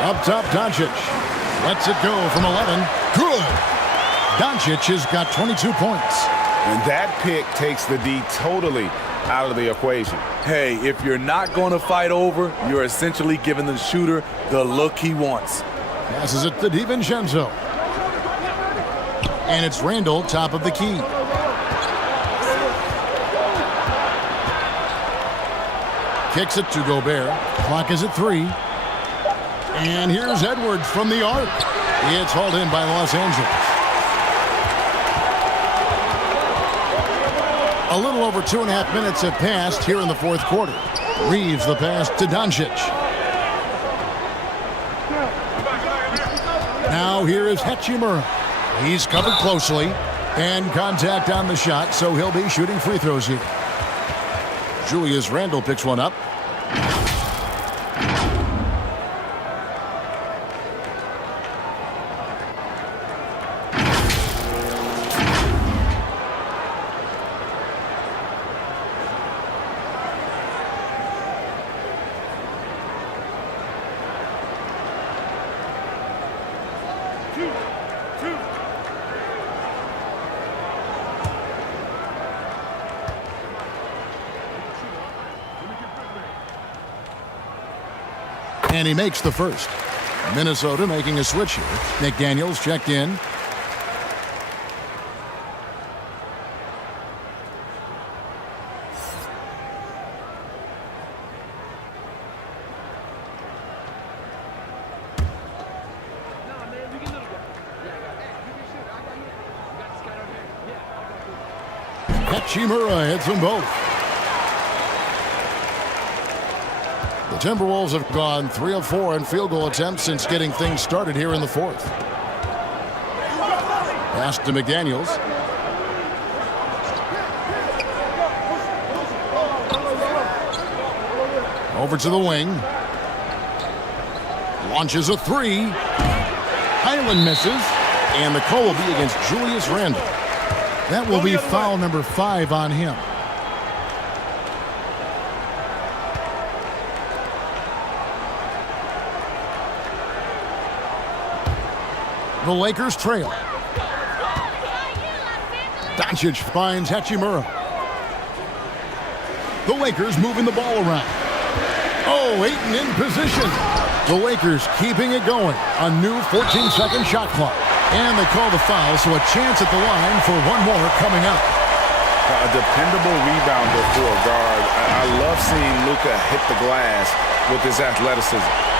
Up top, Doncic. Lets it go from 11. Good. Doncic has got 22 points. And that pick takes the D totally out of the equation. Hey, if you're not going to fight over, you're essentially giving the shooter the look he wants. Passes it to DiVincenzo. And it's Randall, top of the key. Kicks it to Gobert. Clock is at 3. And here's Edwards from the arc. It's hauled in by Los Angeles. A little over 2.5 minutes have passed here in the fourth quarter. Reeves the pass to Doncic. Now here is Hachimura. He's covered closely. And contact on the shot, so he'll be shooting free throws here. Julius Randle picks one up. And he makes the first. Minnesota making a switch here. McDaniels checked in. Hachimura hits them both. The Timberwolves have gone 3 of 4 in field goal attempts since getting things started here in the fourth. Pass to McDaniels. Over to the wing. Launches a three. Highland misses. And the call will be against Julius Randle. That will be foul number 5 on him. The Lakers trail. Doncic finds Hachimura. The Lakers moving the ball around. Oh, Ayton in position. The Lakers keeping it going. A new 14-second shot clock. And they call the foul, so a chance at the line for one more coming up. A dependable rebounder for a guard. I love seeing Luka hit the glass with his athleticism.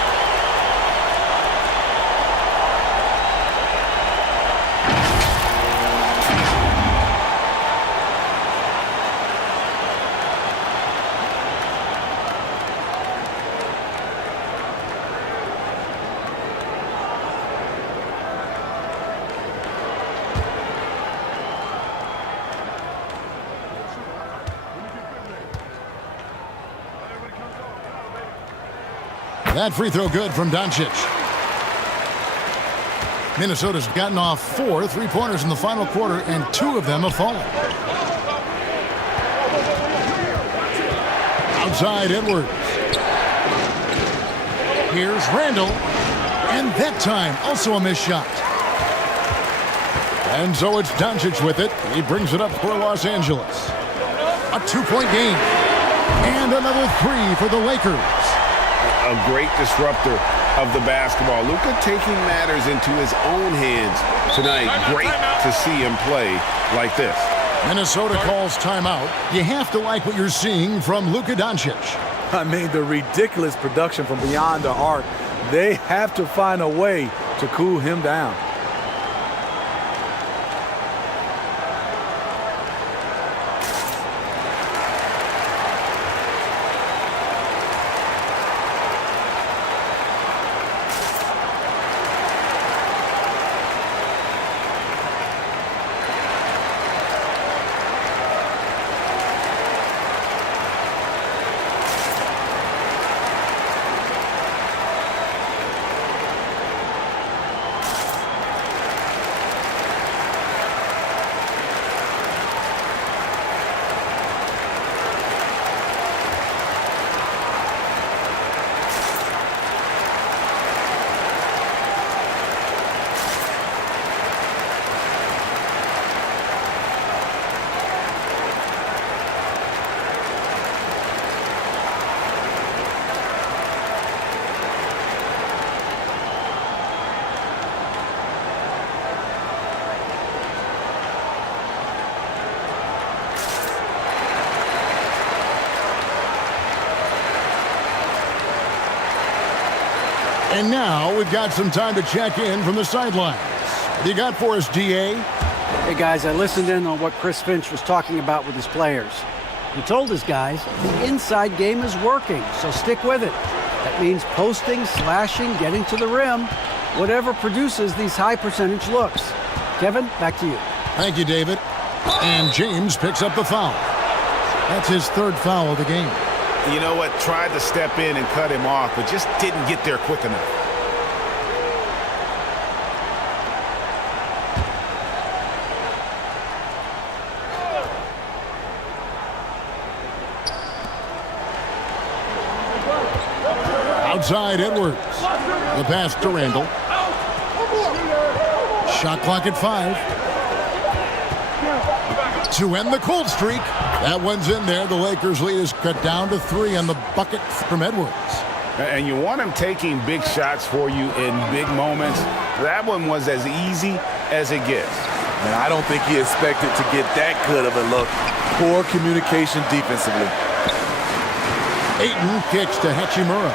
That free throw good from Doncic. Minnesota's gotten off 4 3-pointers in the final quarter, and 2 of them have fallen. Outside Edwards. Here's Randle. And that time, also a missed shot. And so it's Doncic with it. He brings it up for Los Angeles. A 2-point game. And another 3 for the Lakers. A great disruptor of the basketball. Luka taking matters into his own hands tonight. Great to see him play like this. Minnesota calls timeout. You have to like what you're seeing from Luka Doncic. I mean, the ridiculous production from beyond the arc. They have to find a way to cool him down. And now we've got some time to check in from the sidelines. What do you got for us, DA? Hey, guys, I listened in on what Chris Finch was talking about with his players. He told his guys the inside game is working, so stick with it. That means posting, slashing, getting to the rim, whatever produces these high percentage looks. Kevin, back to you. Thank you, David. And James picks up the foul. That's his third foul of the game. You know what? Tried to step in and cut him off, but just didn't get there quick enough. Outside Edwards. The pass to Randall. Shot clock at 5. To end the cold streak. That one's in there. The Lakers lead is cut down to 3 on the bucket from Edwards. And you want him taking big shots for you in big moments. That one was as easy as it gets. And I don't think he expected to get that good of a look. Poor communication defensively. Ayton kicks to Hachimura.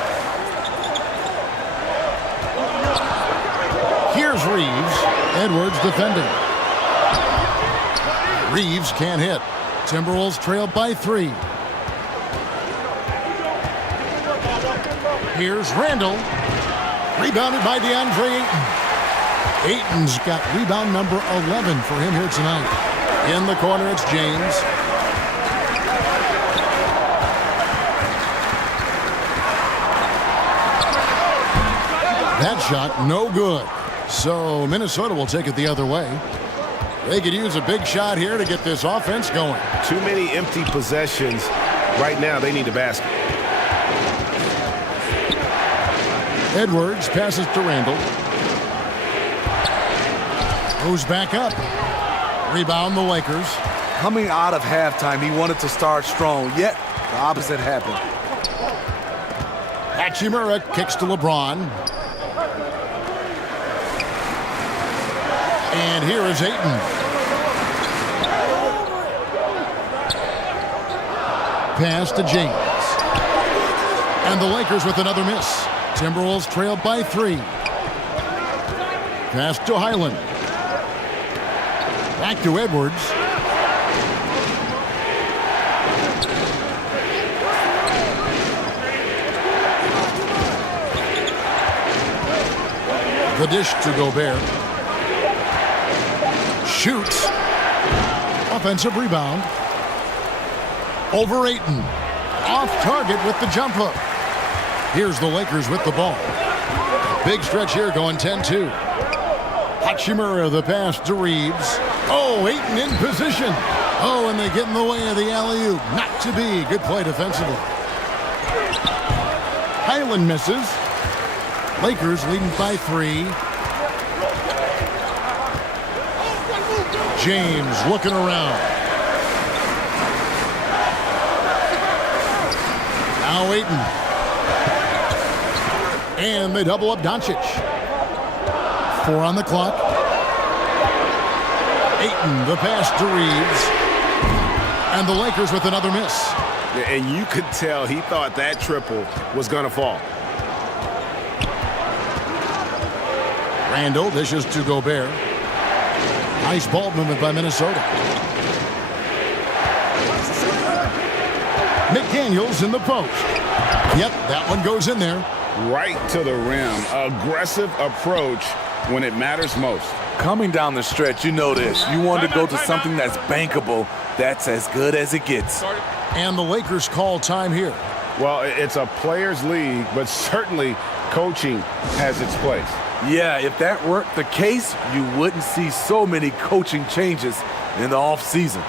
Here's Reeves. Edwards defending. Reeves can't hit. Timberwolves trail by 3. Here's Randall. Rebounded by DeAndre Ayton. Ayton's got rebound number 11 for him here tonight. In the corner, it's James. That shot, no good. So Minnesota will take it the other way. They could use a big shot here to get this offense going. Too many empty possessions. Right now, they need a basket. Edwards passes to Randall. Goes back up. Rebound the Lakers. Coming out of halftime, he wanted to start strong, yet the opposite happened. Hachimura kicks to LeBron. And here is Ayton. Pass to James. And the Lakers with another miss. Timberwolves trailed by 3. Pass to Highland. Back to Edwards. The dish to Gobert. Shoots. Offensive rebound. Over Ayton. Off target with the jump hook. Here's the Lakers with the ball. Big stretch here going 10-2. Hachimura the pass to Reeves. Oh, Ayton in position. Oh, and they get in the way of the alley-oop. Not to be. Good play defensively. Highland misses. Lakers leading by 3. James looking around. Now Ayton. And they double up Doncic. 4 on the clock. Ayton, the pass to Reeves. And the Lakers with another miss. And you could tell he thought that triple was going to fall. Randall dishes to Gobert. Nice ball movement by Minnesota. McDaniels in the post. Yep, that one goes in there. Right to the rim. Aggressive approach when it matters most. Coming down the stretch, you know this. You want to go to something that's bankable. That's as good as it gets. And the Lakers call time here. Well, it's a players' league, but certainly coaching has its place. Yeah, if that weren't the case, you wouldn't see so many coaching changes in the offseason.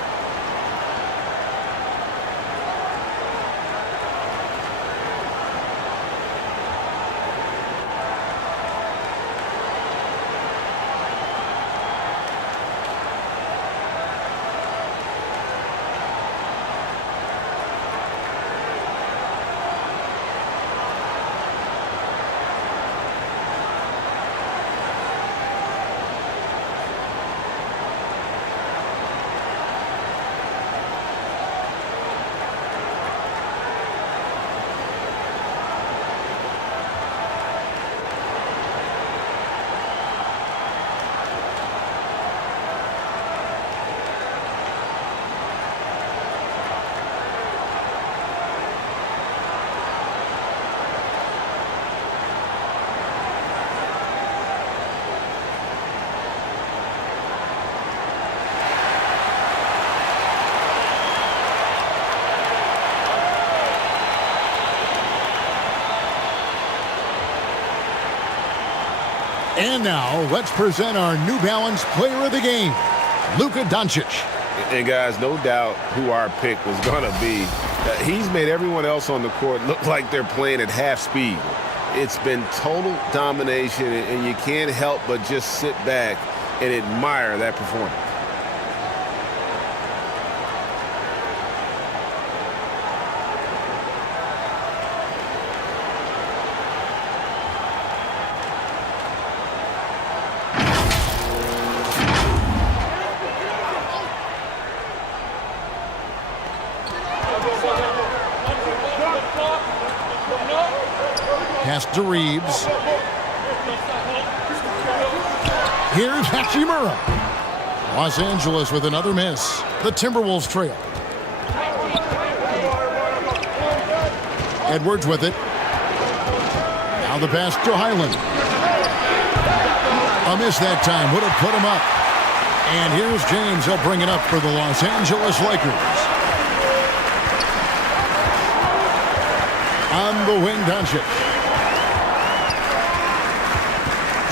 And now, let's present our New Balance Player of the Game, Luka Doncic. And guys, no doubt who our pick was going to be. He's made everyone else on the court look like they're playing at half speed. It's been total domination, and you can't help but just sit back and admire that performance. Pass to Reeves. Here's Hachimura. Los Angeles with another miss. The Timberwolves trail. Edwards with it. Now the pass to Highland. A miss that time. Would have put him up. And here's James. He'll bring it up for the Los Angeles Lakers. On the wing, Doncic.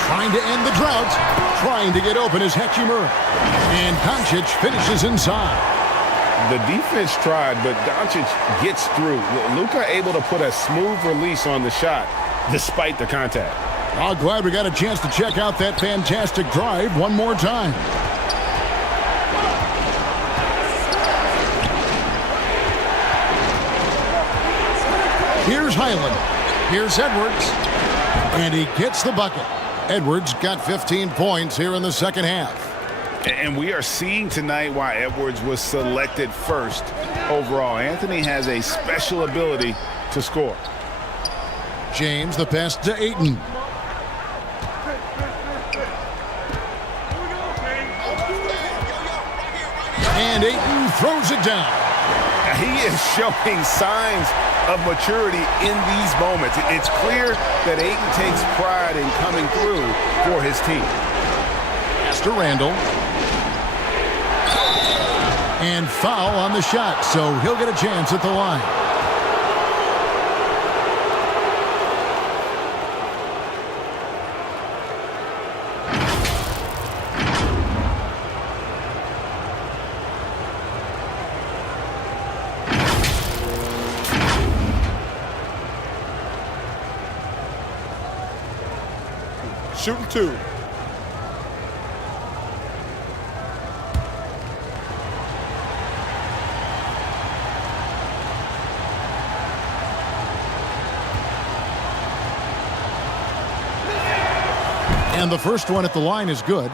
Trying to end the drought. Trying to get open is Hachimura. And Doncic finishes inside. The defense tried, but Doncic gets through. Luka able to put a smooth release on the shot despite the contact. Oh, glad we got a chance to check out that fantastic drive one more time. Here's Highland. Here's Edwards. And he gets the bucket. Edwards got 15 points here in the second half. And we are seeing tonight why Edwards was selected first overall. Anthony has a special ability to score. James, the pass to Ayton. And Ayton throws it down. He is showing signs of maturity in these moments. It's clear that Ayton takes pride in coming through for his team. Pass to Randall. And foul on the shot, so he'll get a chance at the line. Shooting two. And the first one at the line is good.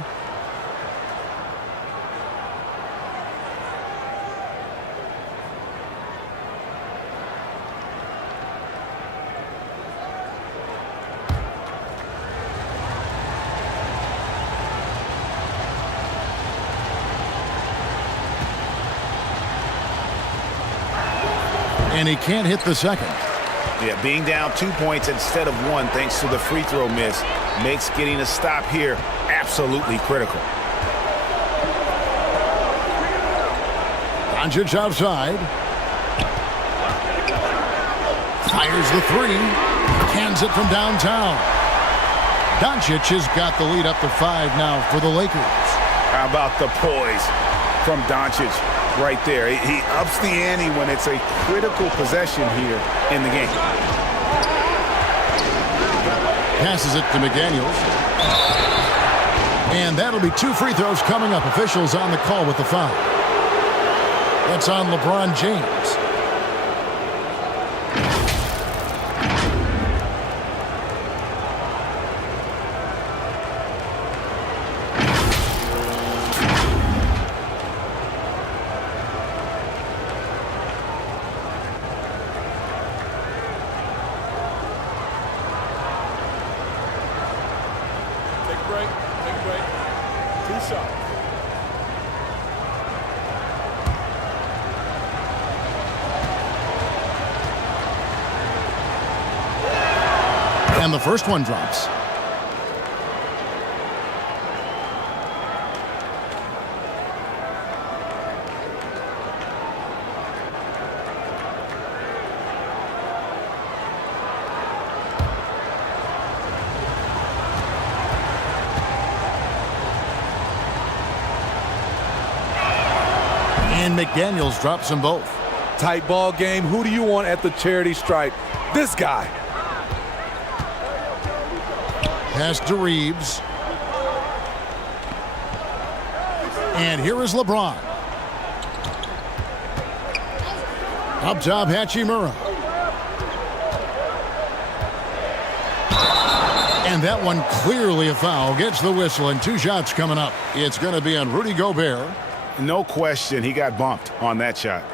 And he can't hit the second. Yeah, being down 2 points instead of one thanks to the free throw miss makes getting a stop here absolutely critical. Doncic outside. Fires the three. Cans it from downtown. Doncic has got the lead up to 5 now for the Lakers. How about the poise from Doncic right there? He ups the ante when it's a critical possession here in the game. Passes it to McDaniels. And that'll be 2 free throws coming up. Officials on the call with the foul. That's on LeBron James. And the first one drops. And McDaniels drops them both. Tight ball game. Who do you want at the charity stripe? This guy. Pass to Reeves. And here is LeBron. Up top, Hachimura. And that one clearly a foul. Gets the whistle, and 2 shots coming up. It's going to be on Rudy Gobert. No question, he got bumped on that shot.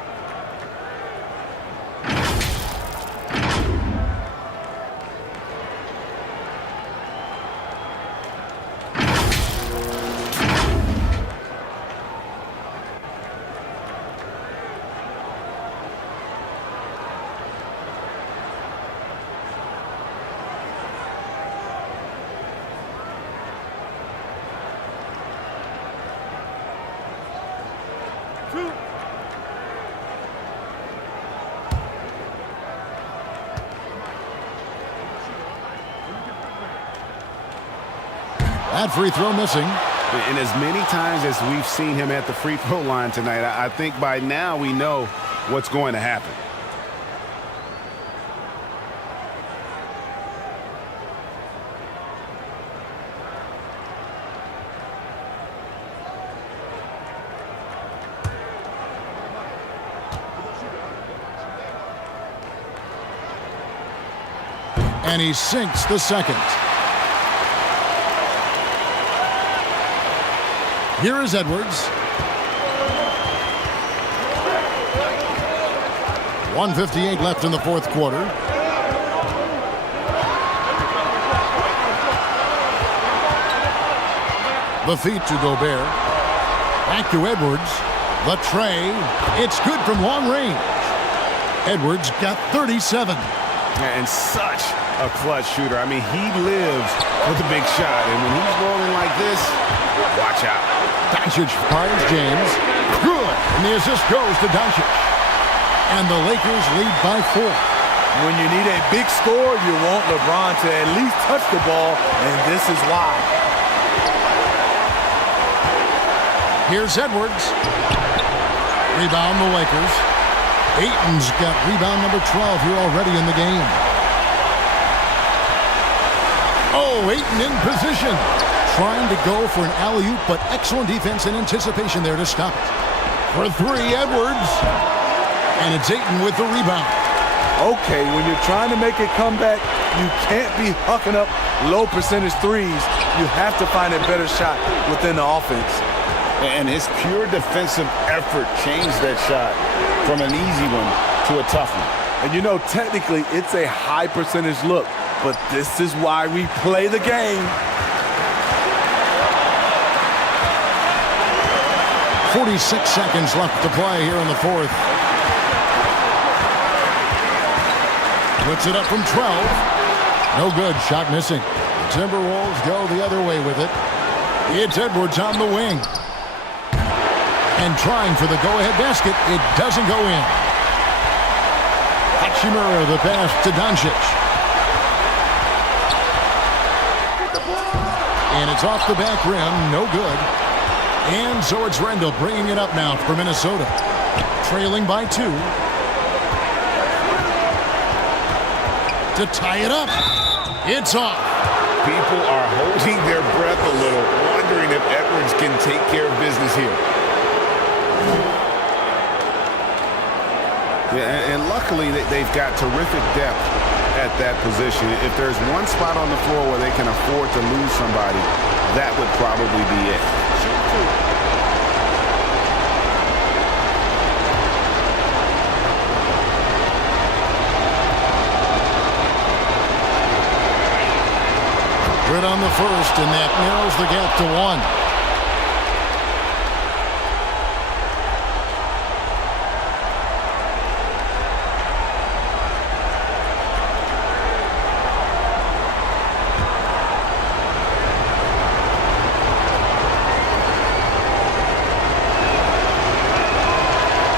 That free throw missing. And as many times as we've seen him at the free throw line tonight, I think by now we know what's going to happen. And he sinks the second. Here is Edwards. 1:58 left in the fourth quarter. The feed to Gobert. Back to Edwards. The tray. It's good from long range. Edwards got 37. And such a clutch shooter. I mean, he lives for the big shot. And when he's rolling like this, watch out. Doncic finds James. Good. And the assist goes to Doncic. And the Lakers lead by 4. When you need a big score, you want LeBron to at least touch the ball, and this is why. Here's Edwards. Rebound the Lakers. Ayton's got rebound number 12 here already in the game. Oh, Ayton in position. Trying to go for an alley-oop, but excellent defense and anticipation there to stop it. For 3, Edwards. And it's Ayton with the rebound. Okay, when you're trying to make a comeback, you can't be hucking up low percentage threes. You have to find a better shot within the offense. And his pure defensive effort changed that shot from an easy one to a tough one. And you know, technically, it's a high percentage look, but this is why we play the game. 46 seconds left to play here in the fourth. Puts it up from 12. No good. Shot missing. The Timberwolves go the other way with it. It's Edwards on the wing. And trying for the go-ahead basket. It doesn't go in. Hachimura the pass to Doncic. And it's off the back rim. No good. And so it's Randall bringing it up now for Minnesota. Trailing by 2. To tie it up. It's off. People are holding their breath a little, wondering if Edwards can take care of business here. Yeah, and luckily they've got terrific depth at that position. If there's one spot on the floor where they can afford to lose somebody, that would probably be it. Good on the first, and that narrows the gap to 1.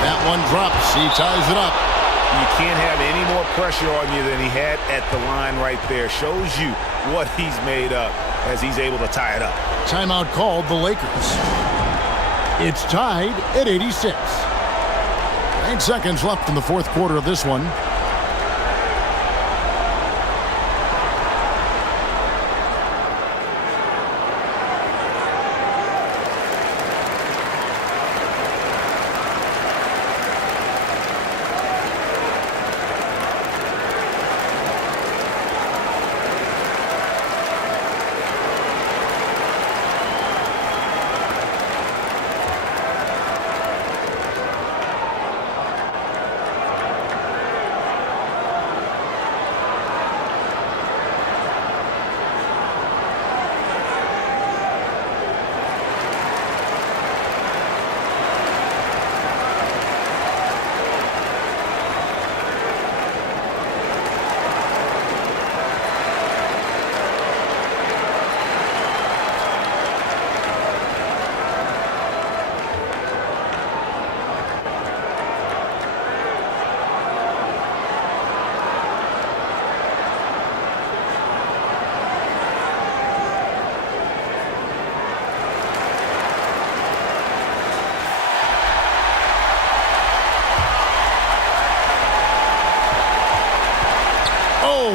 That one drops. He ties it up. You can't have any more pressure on you than he had at the line right there. Shows you what he's made up as he's able to tie it up. Timeout called the Lakers. It's tied at 86. 8 seconds left in the fourth quarter of this one.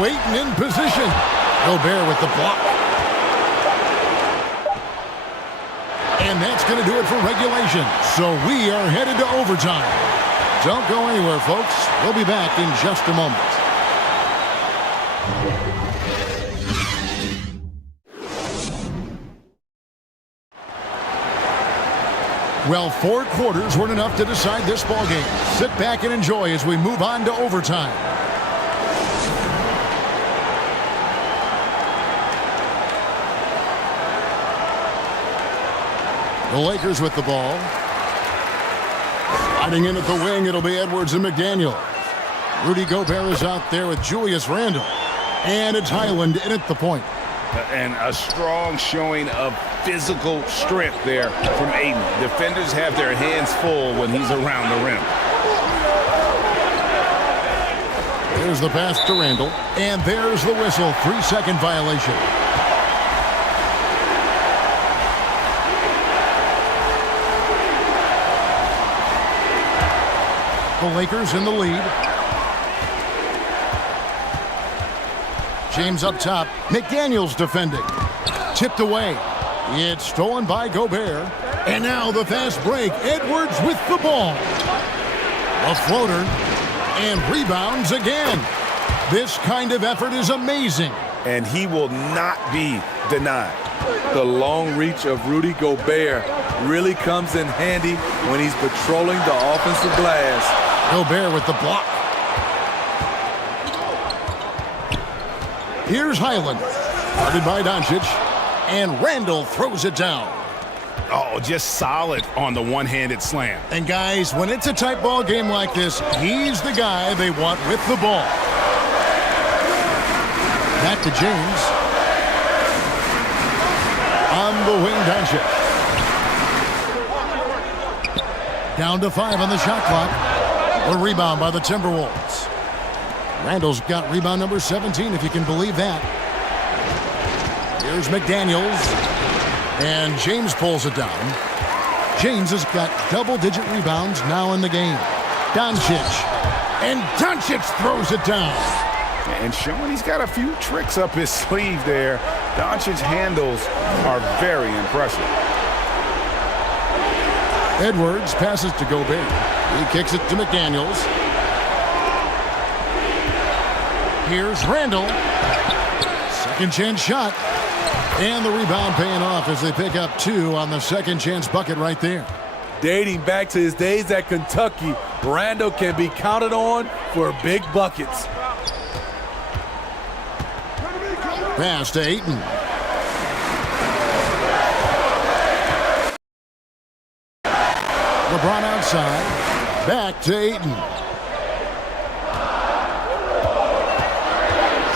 Ayton in position. Gobert with the block. And that's going to do it for regulation. So we are headed to overtime. Don't go anywhere, folks. We'll be back in just a moment. Well, 4 quarters weren't enough to decide this ballgame. Sit back and enjoy as we move on to overtime. The Lakers with the ball. Sliding in at the wing, it'll be Edwards and McDaniel. Rudy Gobert is out there with Julius Randle. And it's Highland in at the point. And a strong showing of physical strength there from Ayton. Defenders have their hands full when he's around the rim. There's the pass to Randle. And there's the whistle. 3-second violation. The Lakers in the lead. James up top. McDaniel's defending. Tipped away. It's stolen by Gobert. And now the fast break. Edwards with the ball. A floater. And rebounds again. This kind of effort is amazing. And he will not be denied. The long reach of Rudy Gobert really comes in handy when he's patrolling the offensive glass. Gobert with the block. Here's Highland. Guarded by Doncic. And Randle throws it down. Oh, just solid on the one-handed slam. And guys, when it's a tight ball game like this, he's the guy they want with the ball. Back to James. On the wing, Doncic. Down to 5 on the shot clock. A rebound by the Timberwolves. Randle's got rebound number 17, if you can believe that. Here's McDaniels. And James pulls it down. James has got double-digit rebounds now in the game. Doncic. And Doncic throws it down. And showing he's got a few tricks up his sleeve there. Doncic's handles are very impressive. Edwards passes to Gobert. He kicks it to McDaniels. Here's Randle. Second chance shot. And the rebound paying off as they pick up 2 on the second chance bucket right there. Dating back to his days at Kentucky, Randle can be counted on for big buckets. Pass to Ayton. LeBron outside. Back to Ayton.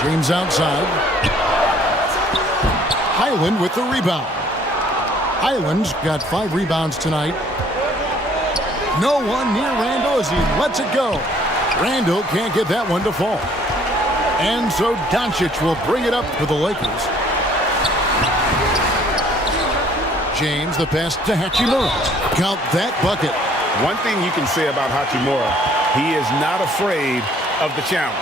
James outside. Highland with the rebound. Highland's got 5 rebounds tonight. No one near Randle as he lets it go. Randle can't get that one to fall. And so Doncic will bring it up for the Lakers. James, the pass to Hachimura. Count that bucket. One thing you can say about Hachimura, He is not afraid of the challenge.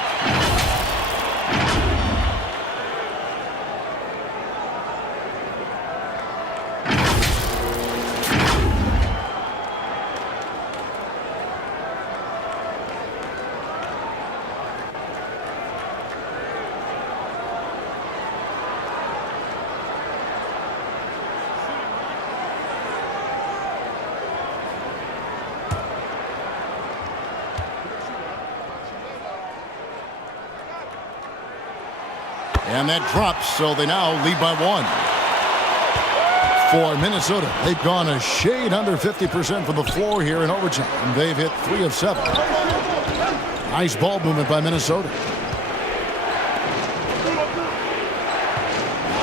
And that drops, so they now lead by 1. For Minnesota, they've gone a shade under 50% from the floor here in overtime. They've hit 3 of 7. Nice ball movement by Minnesota.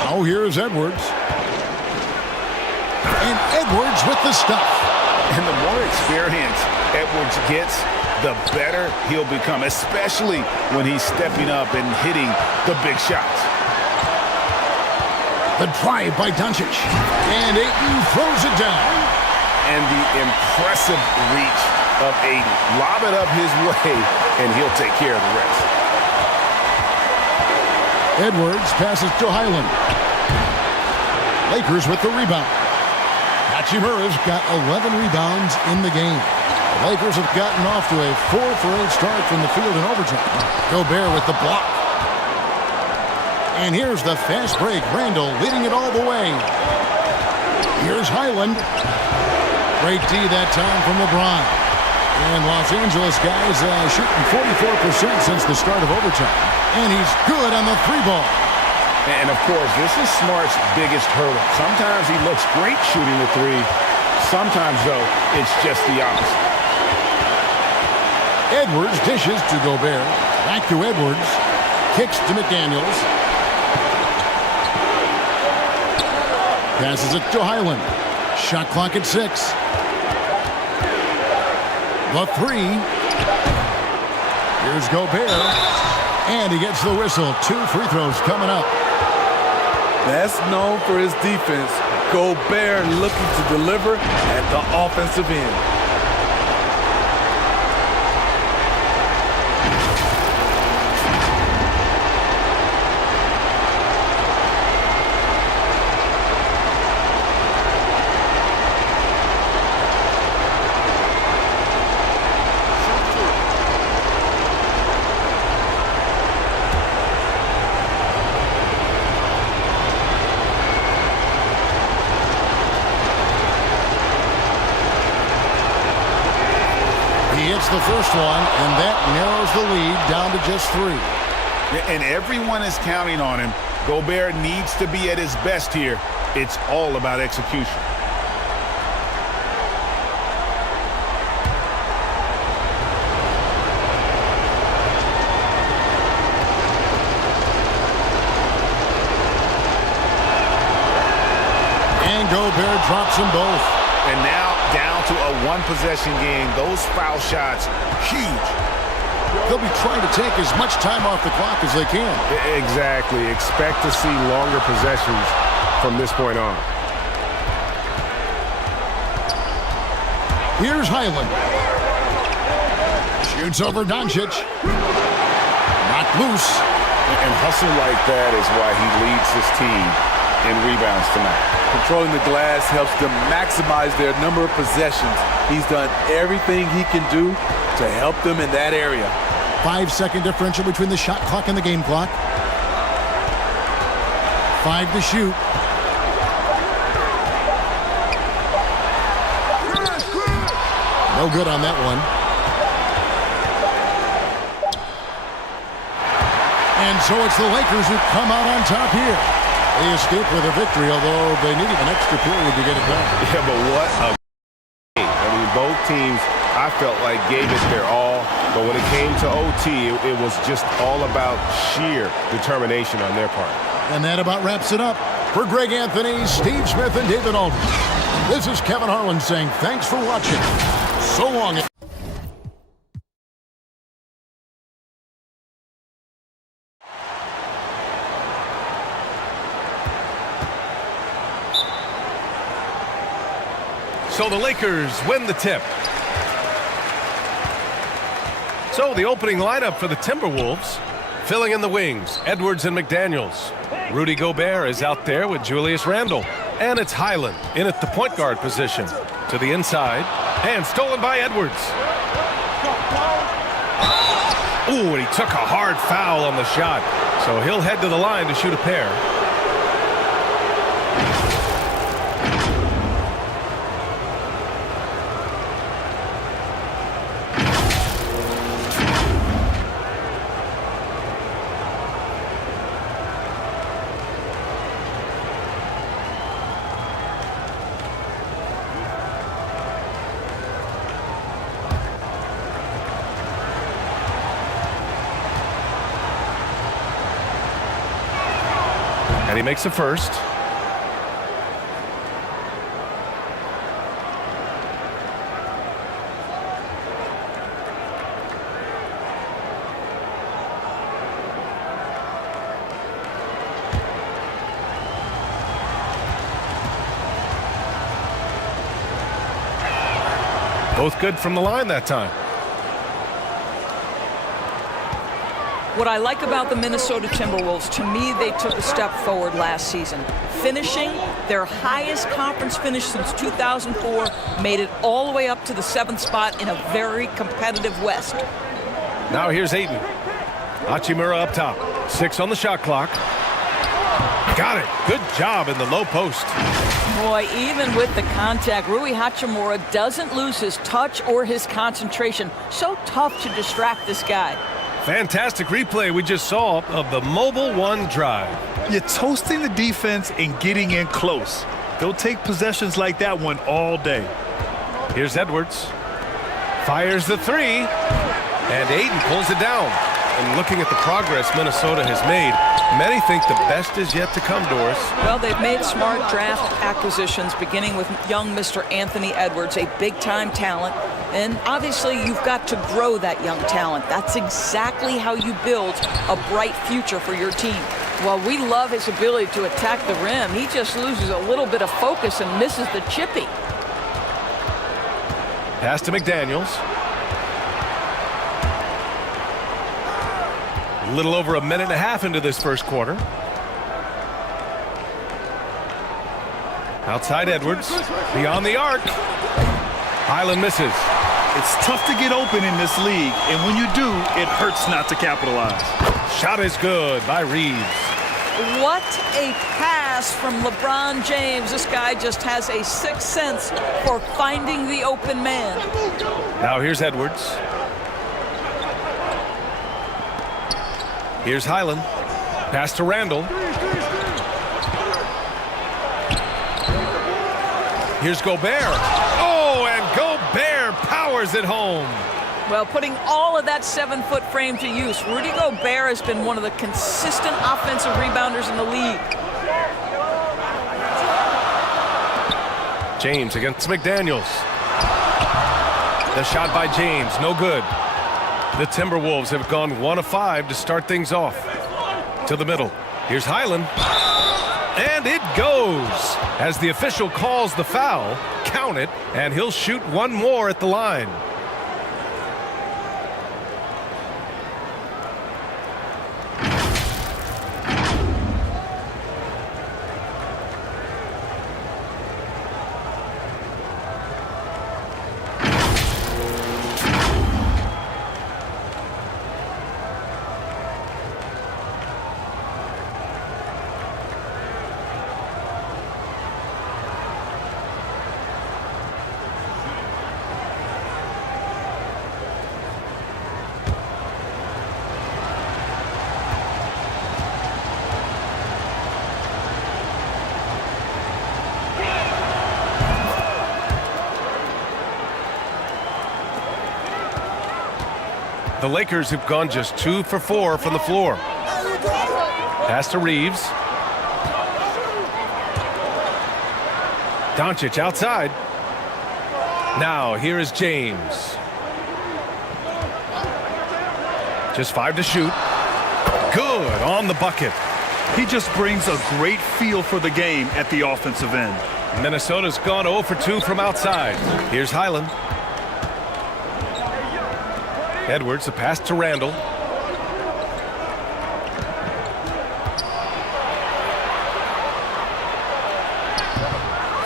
Now here's Edwards. And Edwards with the stuff. And the more experience Edwards gets, the better he'll become, especially when he's stepping up and hitting the big shots. The drive by Doncic. And Ayton throws it down. And the impressive reach of Ayton. Lob it up his way, and he'll take care of the rest. Edwards passes to Highland. Lakers with the rebound. Hachimura's got 11 rebounds in the game. The Lakers have gotten off to a 4-for-8 start from the field in overtime. Gobert with the block. And here's the fast break. Randall leading it all the way. Here's Highland. Great D that time from LeBron. And Los Angeles guys shooting 44% since the start of overtime. And he's good on the 3-ball. And, of course, this is Smart's biggest hurdle. Sometimes he looks great shooting the 3. Sometimes, though, it's just the opposite. Edwards dishes to Gobert. Back to Edwards. Kicks to McDaniels. Passes it to Highland. Shot clock at 6. The 3. Here's Gobert. And he gets the whistle. 2 free throws coming up. That's known for his defense. Gobert looking to deliver at the offensive end. The first one, and that narrows the lead down to just 3. And everyone is counting on him. Gobert needs to be at his best here. It's all about execution. And Gobert drops them both. And now down to a 1-possession game. Those foul shots, huge. They'll be trying to take as much time off the clock as they can. Exactly. Expect to see longer possessions from this point on. Here's Highland. Shoots over Doncic. Knocked loose. And hustle like that is why he leads his team in rebounds tonight. Controlling the glass helps them maximize their number of possessions. He's done everything he can do to help them in that area. 5-second differential between the shot clock and the game clock. 5 to shoot. No good on that one. And so it's the Lakers who come out on top here. They escape with a victory, although they needed an extra period to get it done. Yeah, but what a game. I mean, both teams, I felt like, gave it their all. But when it came to OT, it was just all about sheer determination on their part. And that about wraps it up. For Greg Anthony, Steve Smith, and David Aldridge, this is Kevin Harlan saying thanks for watching. So long. So the Lakers win the tip. So the opening lineup for the Timberwolves. Filling in the wings, Edwards and McDaniels. Rudy Gobert is out there with Julius Randle. And it's Highland in at the point guard position. To the inside, and stolen by Edwards. Ooh, and he took a hard foul on the shot. So he'll head to the line to shoot a pair. And he makes a first. Both good from the line that time. What I like about the Minnesota Timberwolves, to me, they took a step forward last season. Finishing their highest conference finish since 2004, made it all the way up to the 7th spot in a very competitive West. Now here's Ayton. Hachimura up top. 6 on the shot clock. Got it. Good job in the low post. Boy, even with the contact, Rui Hachimura doesn't lose his touch or his concentration. So tough to distract this guy. Fantastic replay we just saw of the mobile one drive. You're toasting the defense and getting in close. They'll take possessions like that one all day. Here's Edwards. Fires the 3. And Ayton pulls it down. And looking at the progress Minnesota has made, many think the best is yet to come, Doris. Well, they've made smart draft acquisitions, beginning with young Mr. Anthony Edwards, a big-time talent. And obviously, you've got to grow that young talent. That's exactly how you build a bright future for your team. Well, we love his ability to attack the rim. He just loses a little bit of focus and misses the chippy. Pass to McDaniels. A little over a minute and a half into this first quarter. Outside Edwards. Beyond the arc. Highland misses. It's tough to get open in this league, and when you do, it hurts not to capitalize. Shot is good by Reeves. What a pass from LeBron James. This guy just has a sixth sense for finding the open man. Now here's Edwards. Here's Highland. Pass to Randle. Here's Gobert. Oh, and Gobert powers it home. Well, putting all of that 7-foot frame to use, Rudy Gobert has been one of the consistent offensive rebounders in the league. James against McDaniels. The shot by James, no good. The Timberwolves have gone 1 of 5 to start things off. To the middle. Here's Highland. And it goes. As the official calls the foul, count it, and he'll shoot one more at the line. The Lakers have gone just 2 for 4 from the floor. Pass to Reeves. Doncic outside. Now here is James. Just 5 to shoot. Good on the bucket. He just brings a great feel for the game at the offensive end. Minnesota's gone 0 for 2 from outside. Here's Highland. Edwards, the pass to Randall.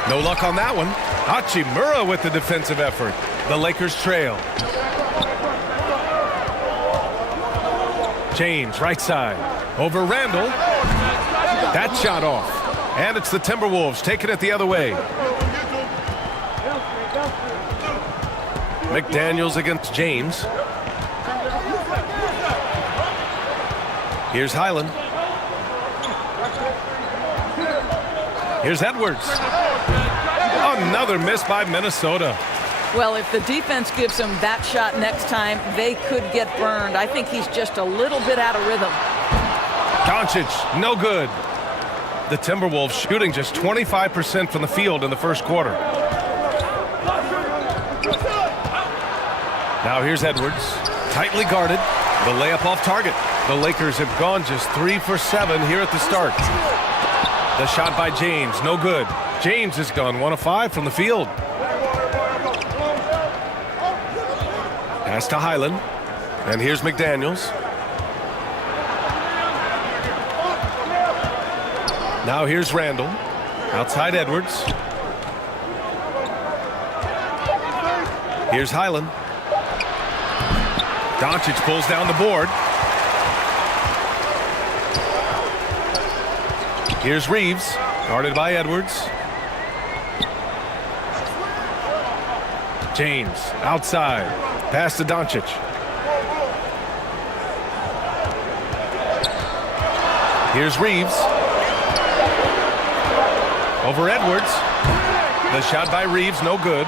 No luck on that one. Hachimura with the defensive effort. The Lakers trail. James, right side. Over Randall. That shot off. And it's the Timberwolves taking it the other way. McDaniels against James. Here's Highland. Here's Edwards. Another miss by Minnesota. Well, if the defense gives him that shot next time, they could get burned. I think he's just a little bit out of rhythm. Doncic, no good. The Timberwolves shooting just 25% from the field in the first quarter. Now here's Edwards, tightly guarded. The layup off target. The Lakers have gone just 3 for 7 here at the start. The shot by James, no good. James has gone 1 of 5 from the field. Pass to Highland. And here's McDaniels. Now here's Randall. Outside Edwards. Here's Highland. Doncic pulls down the board. Here's Reeves, guarded by Edwards. James, outside. Pass to Doncic. Here's Reeves. Over Edwards. The shot by Reeves, no good.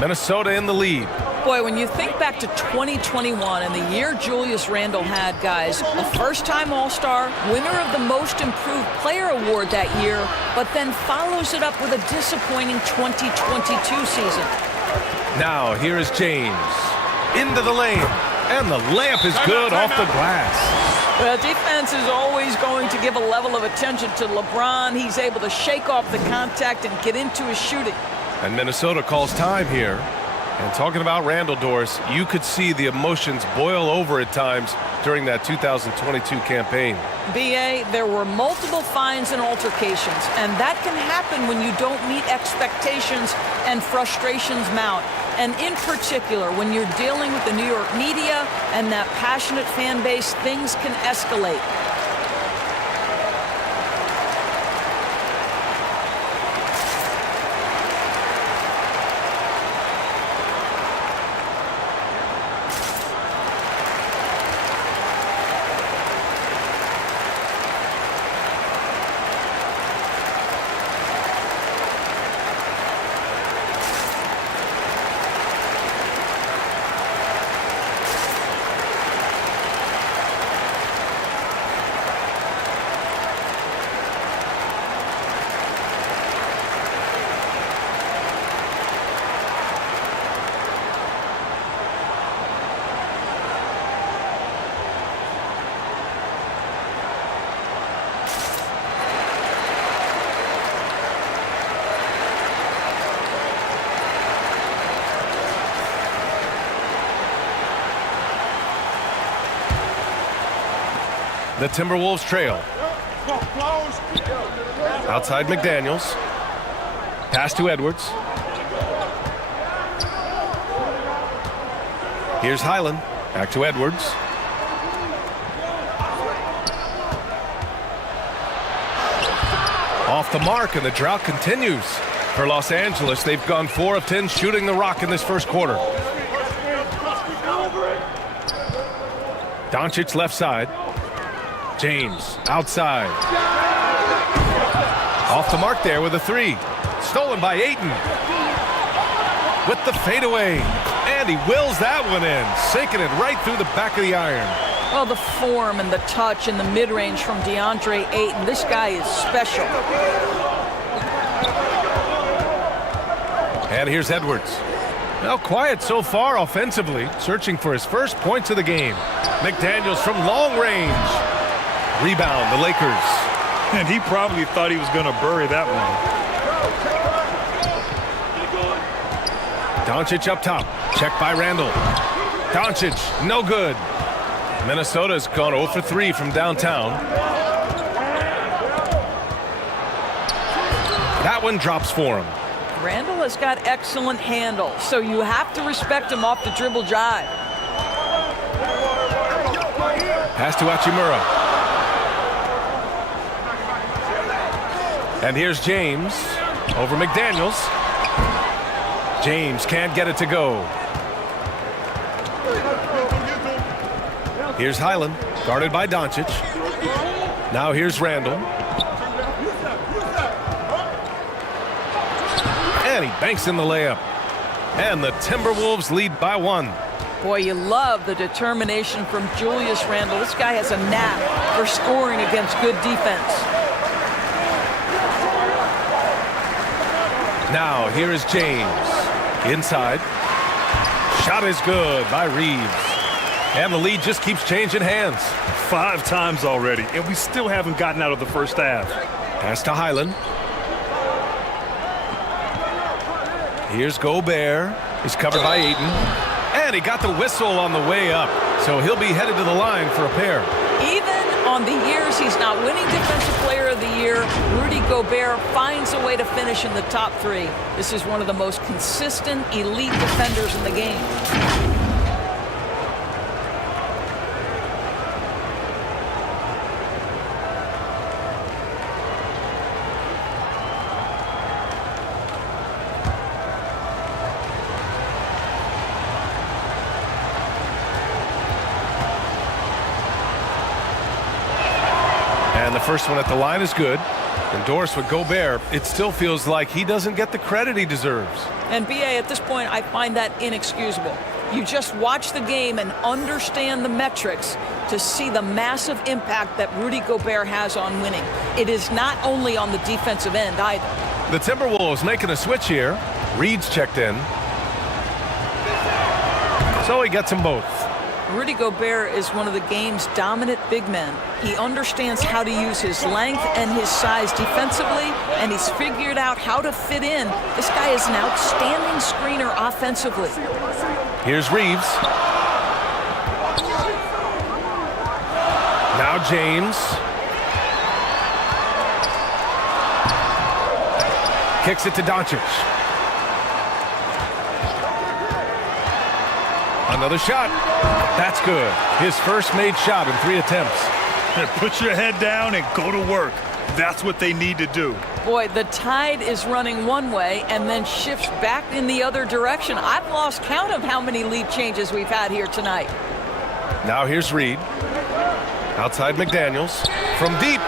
Minnesota in the lead. Boy, when you think back to 2021 and the year Julius Randle had, guys, a first-time All-Star, winner of the Most Improved Player Award that year, but then follows it up with a disappointing 2022 season. Now, here is James. Into the lane. And the layup is good off the glass. Well, defense is always going to give a level of attention to LeBron. He's able to shake off the contact and get into his shooting. And Minnesota calls time here. And talking about Randall, Doris, you could see the emotions boil over at times during that 2022 campaign. B.A., there were multiple fines and altercations, and that can happen when you don't meet expectations and frustrations mount. And in particular, when you're dealing with the New York media and that passionate fan base, things can escalate. The Timberwolves trail. Outside McDaniels. Pass to Edwards. Here's Highland. Back to Edwards. Off the mark, and the drought continues. For Los Angeles, they've gone 4 of 10 shooting the rock in this first quarter. Doncic left side. James outside. Off the mark there with a 3. Stolen by Ayton. With the fadeaway. And he wills that one in, sinking it right through the back of the iron. Well, the form and the touch and the mid-range from DeAndre Ayton. This guy is special. And here's Edwards. Well, quiet so far offensively, searching for his first points of the game. McDaniels from long range. Rebound, the Lakers. And he probably thought he was going to bury that one. Doncic up top. Check by Randall. Doncic, no good. Minnesota's gone 0 for 3 from downtown. That one drops for him. Randall has got excellent handle, so you have to respect him off the dribble drive. Pass to Hachimura. And here's James over McDaniels. James can't get it to go. Here's Highland, guarded by Doncic. Now here's Randall. And he banks in the layup. And the Timberwolves lead by 1. Boy, you love the determination from Julius Randle. This guy has a knack for scoring against good defense. Now here is James. Inside. Shot is good by Reeves. And the lead just keeps changing hands. 5 times already, and we still haven't gotten out of the first half. Pass to Highland. Here's Gobert. He's covered by Ayton. And he got the whistle on the way up. So he'll be headed to the line for a pair. Even on the years he's not winning Defensive Player of the Year, Rudy Gobert finds a way to finish in the top 3. This is one of the most consistent elite defenders in the game. And the first one at the line is good. Endorsed with Gobert. It still feels like he doesn't get the credit he deserves. And BA, at this point, I find that inexcusable. You just watch the game and understand the metrics to see the massive impact that Rudy Gobert has on winning. It is not only on the defensive end either. The Timberwolves making a switch here. Reed's checked in. So he gets them both. Rudy Gobert is one of the game's dominant big men. He understands how to use his length and his size defensively, and he's figured out how to fit in. This guy is an outstanding screener offensively. Here's Reeves. Now James. Kicks it to Doncic. Another shot. That's good. His first made shot in 3 attempts. Put your head down and go to work. That's what they need to do. Boy, the tide is running one way and then shifts back in the other direction. I've lost count of how many lead changes we've had here tonight. Now here's Reed. Outside McDaniels. From deep.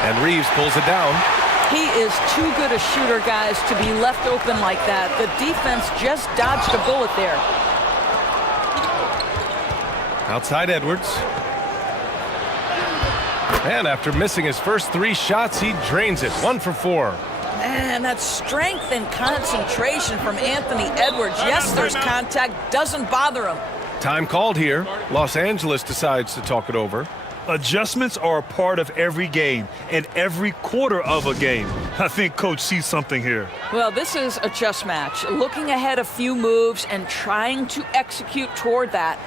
And Reeves pulls it down. He is too good a shooter, guys, to be left open like that. The defense just dodged a bullet there. Outside Edwards. And after missing his first 3 shots, he drains it. 1 for 4. Man, that's strength and concentration from Anthony Edwards. Yes, there's contact. Doesn't bother him. Time called here. Los Angeles decides to talk it over. Adjustments are a part of every game and every quarter of a game. I think Coach sees something here. Well, this is a chess match. Looking ahead a few moves and trying to execute toward that.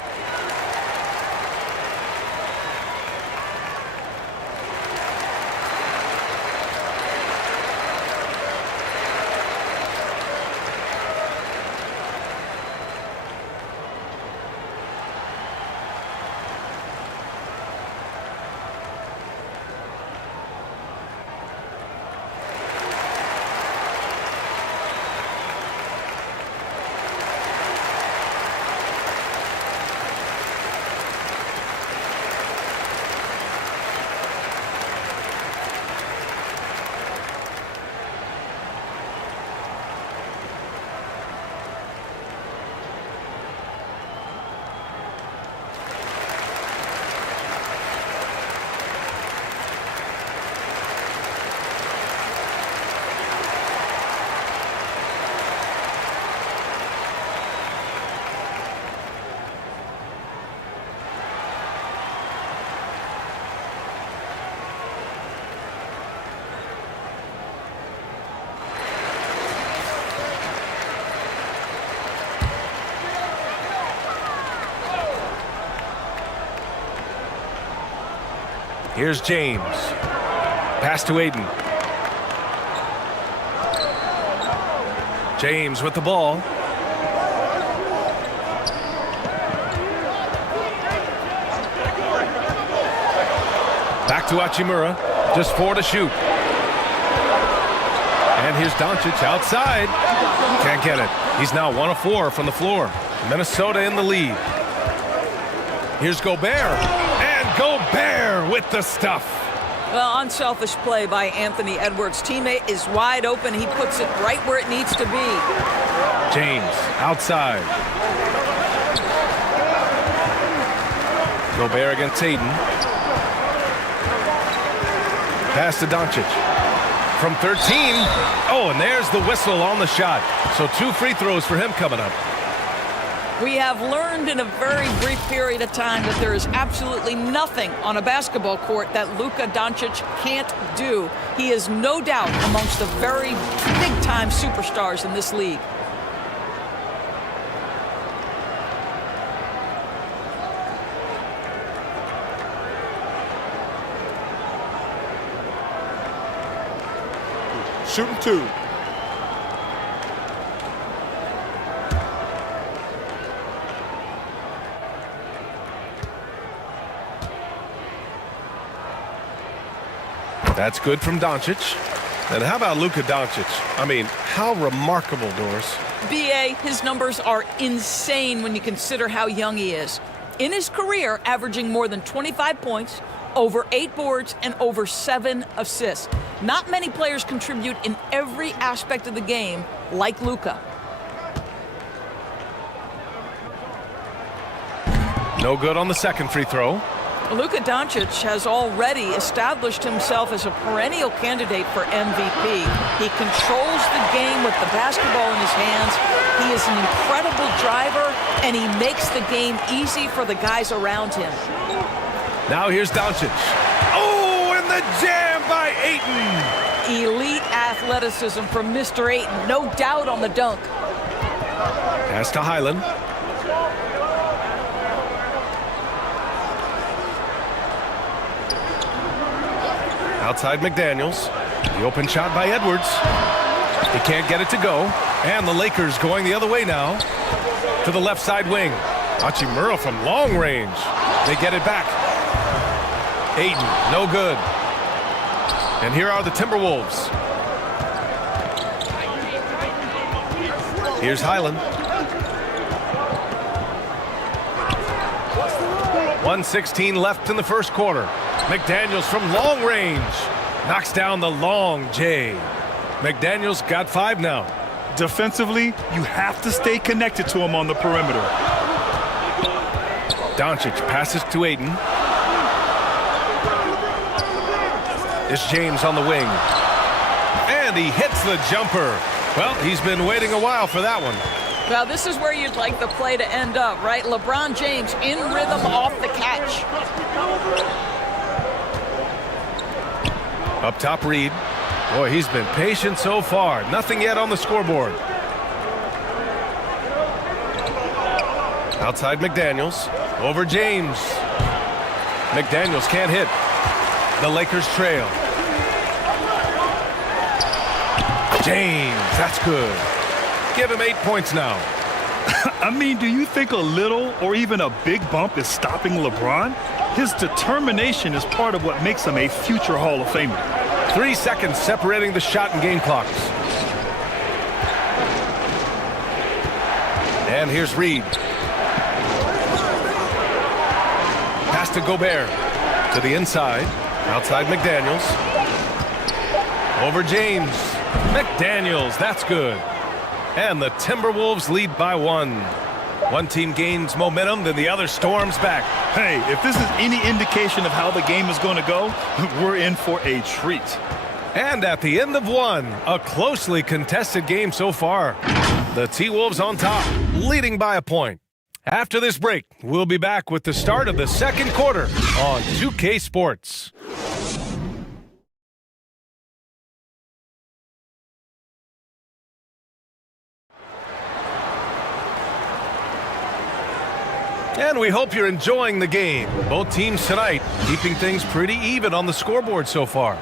Here's James. Pass to Aiden. James with the ball. Back to Hachimura. Just 4 to shoot. And here's Doncic outside. Can't get it. He's now 1 of 4 from the floor. Minnesota in the lead. Here's Gobert. And Gobert with the stuff. Well, unselfish play by Anthony Edwards. Teammate is wide open. He puts it right where it needs to be. James outside. Gobert against Aiden. Pass to Doncic. From 13. Oh, and there's the whistle on the shot. So 2 free throws for him coming up. We have learned in a very brief period of time that there is absolutely nothing on a basketball court that Luka Doncic can't do. He is no doubt amongst the very big-time superstars in this league. Shooting 2. That's good from Doncic. And how about Luka Doncic? I mean, how remarkable, Doris. BA, his numbers are insane when you consider how young he is. In his career, averaging more than 25 points, over 8 boards, and over 7 assists. Not many players contribute in every aspect of the game like Luka. No good on the second free throw. Luka Doncic has already established himself as a perennial candidate for MVP. He controls the game with the basketball in his hands. He is an incredible driver, and he makes the game easy for the guys around him. Now here's Doncic. Oh, and the jam by Ayton. Elite athleticism from Mr. Ayton, no doubt on the dunk. Pass to Highland. Outside McDaniels. The open shot by Edwards. He can't get it to go. And the Lakers going the other way now. To the left side wing. Hachimura from long range. They get it back. Aiden, no good. And here are the Timberwolves. Here's Highland. 1:16 left in the first quarter. McDaniels from long range. Knocks down the long J. McDaniels got 5 now. Defensively, you have to stay connected to him on the perimeter. Doncic passes to Aiden. It's James on the wing. And he hits the jumper. Well, he's been waiting a while for that one. Well, this is where you'd like the play to end up, right? LeBron James in rhythm off the catch. Up top, Reed. Boy, he's been patient so far. Nothing yet on the scoreboard. Outside McDaniels. Over James. McDaniels can't hit. The Lakers trail. James, that's good. Give him 8 points now. I mean, do you think a little or even a big bump is stopping LeBron? His determination is part of what makes him a future Hall of Famer. 3 seconds separating the shot and game clocks. And here's Reed. Pass to Gobert. To the inside. Outside McDaniels. Over James. McDaniels, that's good. And the Timberwolves lead by 1. One team gains momentum, then the other storms back. Hey, if this is any indication of how the game is going to go, we're in for a treat. And at the end of 1, a closely contested game so far. The T-Wolves on top, leading by a point. After this break, we'll be back with the start of the second quarter on 2K Sports. And we hope you're enjoying the game. Both teams tonight keeping things pretty even on the scoreboard so far.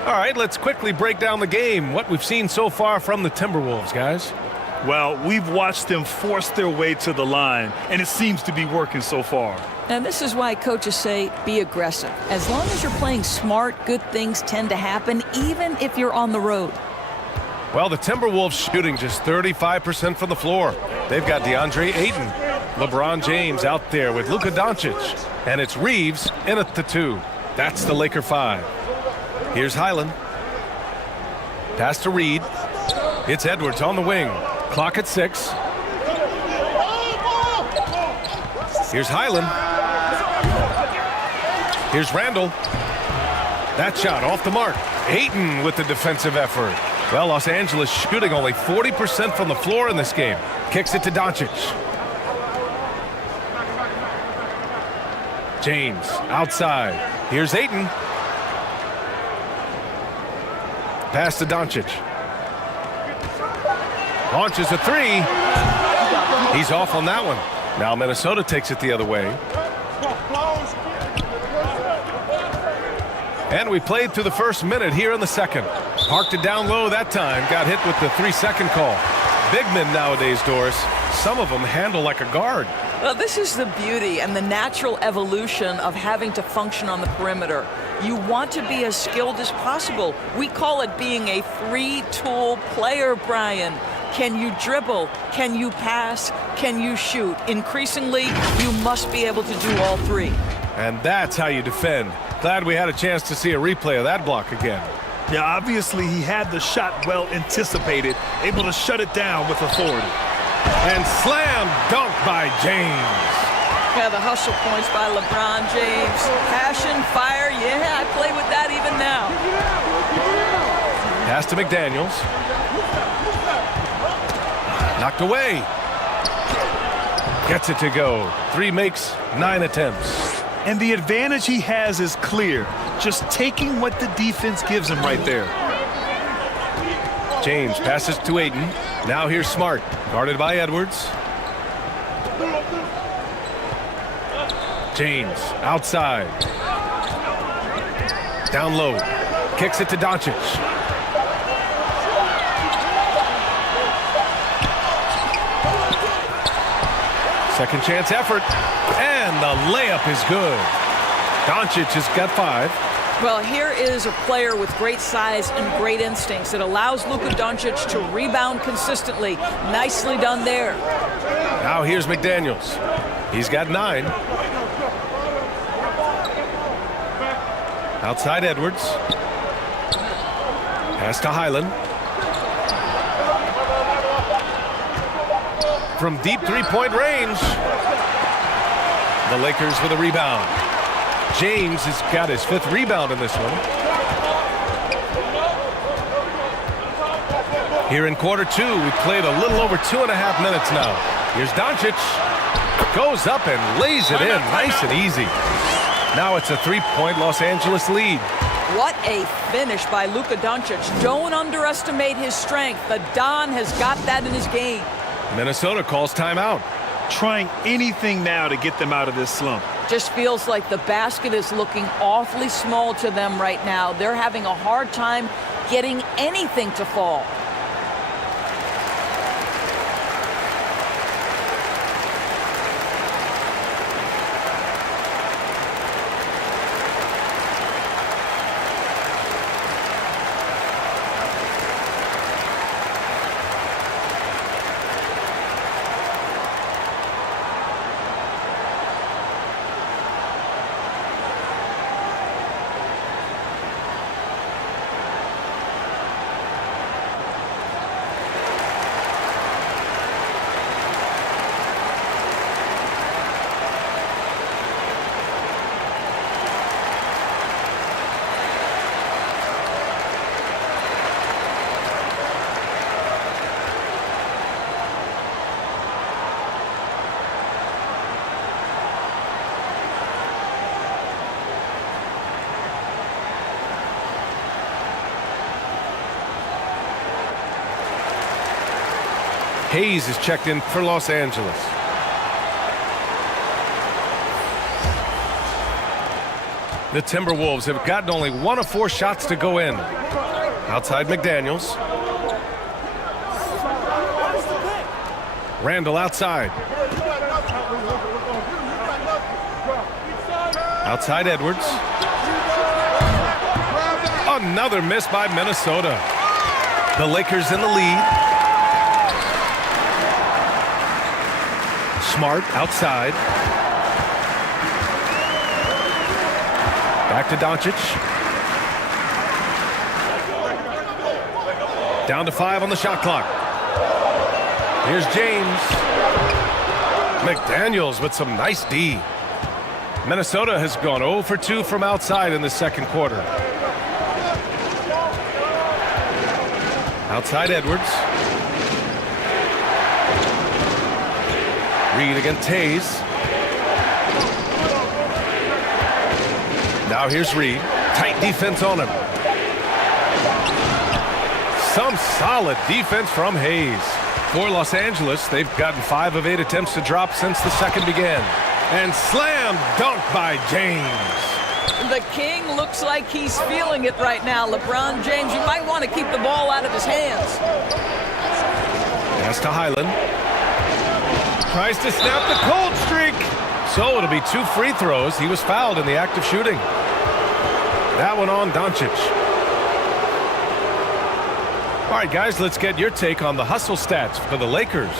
All right, let's quickly break down the game, what we've seen so far from the Timberwolves, guys. Well, we've watched them force their way to the line, and it seems to be working so far. And this is why coaches say be aggressive. As long as you're playing smart, good things tend to happen, even if you're on the road. Well, the Timberwolves shooting just 35% from the floor. They've got DeAndre Ayton, LeBron James out there with Luka Doncic, and it's Reeves in at the 2. That's the Laker 5. Here's Highland. Pass to Reed. It's Edwards on the wing. Clock at 6. Here's Highland. Here's Randall. That shot off the mark. Ayton with the defensive effort. Well, Los Angeles shooting only 40% from the floor in this game. Kicks it to Doncic. James outside. Here's Ayton. Pass to Doncic. Launches a 3. He's off on that one. Now Minnesota takes it the other way. And we played through the first minute here in the second. Parked it down low that time. Got hit with the 3-second call. Big men nowadays, Doris, some of them handle like a guard. Well, this is the beauty and the natural evolution of having to function on the perimeter. You want to be as skilled as possible. We call it being a three-tool player, Brian. Can you dribble? Can you pass? Can you shoot? Increasingly, you must be able to do all three. And that's how you defend. Glad we had a chance to see a replay of that block again. Yeah, obviously he had the shot well anticipated, able to shut it down with authority. And slam dunk by James. Yeah, the hustle points by LeBron James. Passion, fire, yeah, I play with that even now. Pass to McDaniels. Knocked away. Gets it to go. 3 makes, 9 attempts. And the advantage he has is clear. Just taking what the defense gives him right there. James passes to Ayton. Now here's Smart, guarded by Edwards. James outside. Down low. Kicks it to Doncic. Second chance effort. And the layup is good. Doncic has got 5. Well, here is a player with great size and great instincts. It allows Luka Doncic to rebound consistently. Nicely done there. Now here's McDaniels. He's got 9. Outside Edwards. Pass to Highland. From deep three-point range. The Lakers with a rebound. James has got his 5th rebound in this one. Here in quarter 2, we played a little over 2.5 minutes now. Here's Doncic. Goes up and lays it in nice and easy. Now it's a 3-point Los Angeles lead. What a finish by Luka Doncic. Don't underestimate his strength. The Don has got that in his game. Minnesota calls timeout. Trying anything now to get them out of this slump. Just feels like the basket is looking awfully small to them right now. They're having a hard time getting anything to fall. Hayes is checked in for Los Angeles. The Timberwolves have gotten only 1 of 4 shots to go in. Outside McDaniels. Randall outside. Outside Edwards. Another miss by Minnesota. The Lakers in the lead. Smart outside. Back to Doncic. Down to 5 on the shot clock. Here's James. McDaniels with some nice D. Minnesota has gone 0 for 2 from outside in the second quarter. Outside Edwards. Reed against Tays. Now here's Reed. Tight defense on him. Some solid defense from Hayes. For Los Angeles, they've gotten 5 of 8 attempts to drop since the second began. And slam dunk by James. The King looks like he's feeling it right now. LeBron James, you might want to keep the ball out of his hands. Pass to Highland. Tries to snap the cold streak. So it'll be 2 free throws. He was fouled in the act of shooting. That one on Doncic. All right, guys, let's get your take on the hustle stats for the Lakers.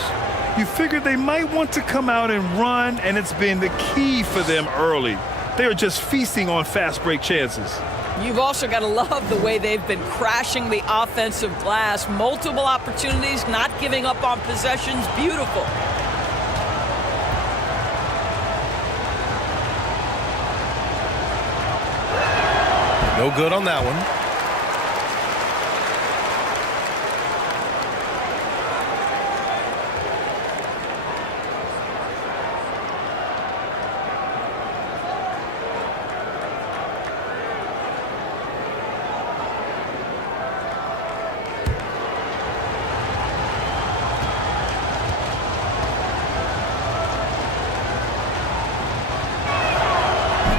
You figured they might want to come out and run, and it's been the key for them early. They are just feasting on fast break chances. You've also got to love the way they've been crashing the offensive glass. Multiple opportunities, not giving up on possessions. Beautiful. No good on that one.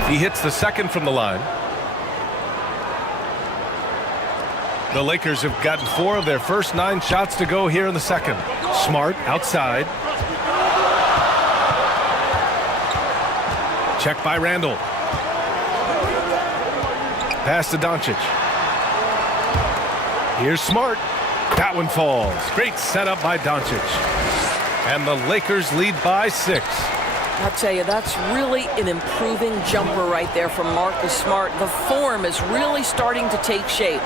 He hits the second from the line. The Lakers have gotten 4 of their first 9 shots to go here in the second. Smart outside. Check by Randall. Pass to Doncic. Here's Smart. That one falls. Great setup by Doncic. And the Lakers lead by 6. I'll tell you, that's really an improving jumper right there from Marcus Smart. The form is really starting to take shape.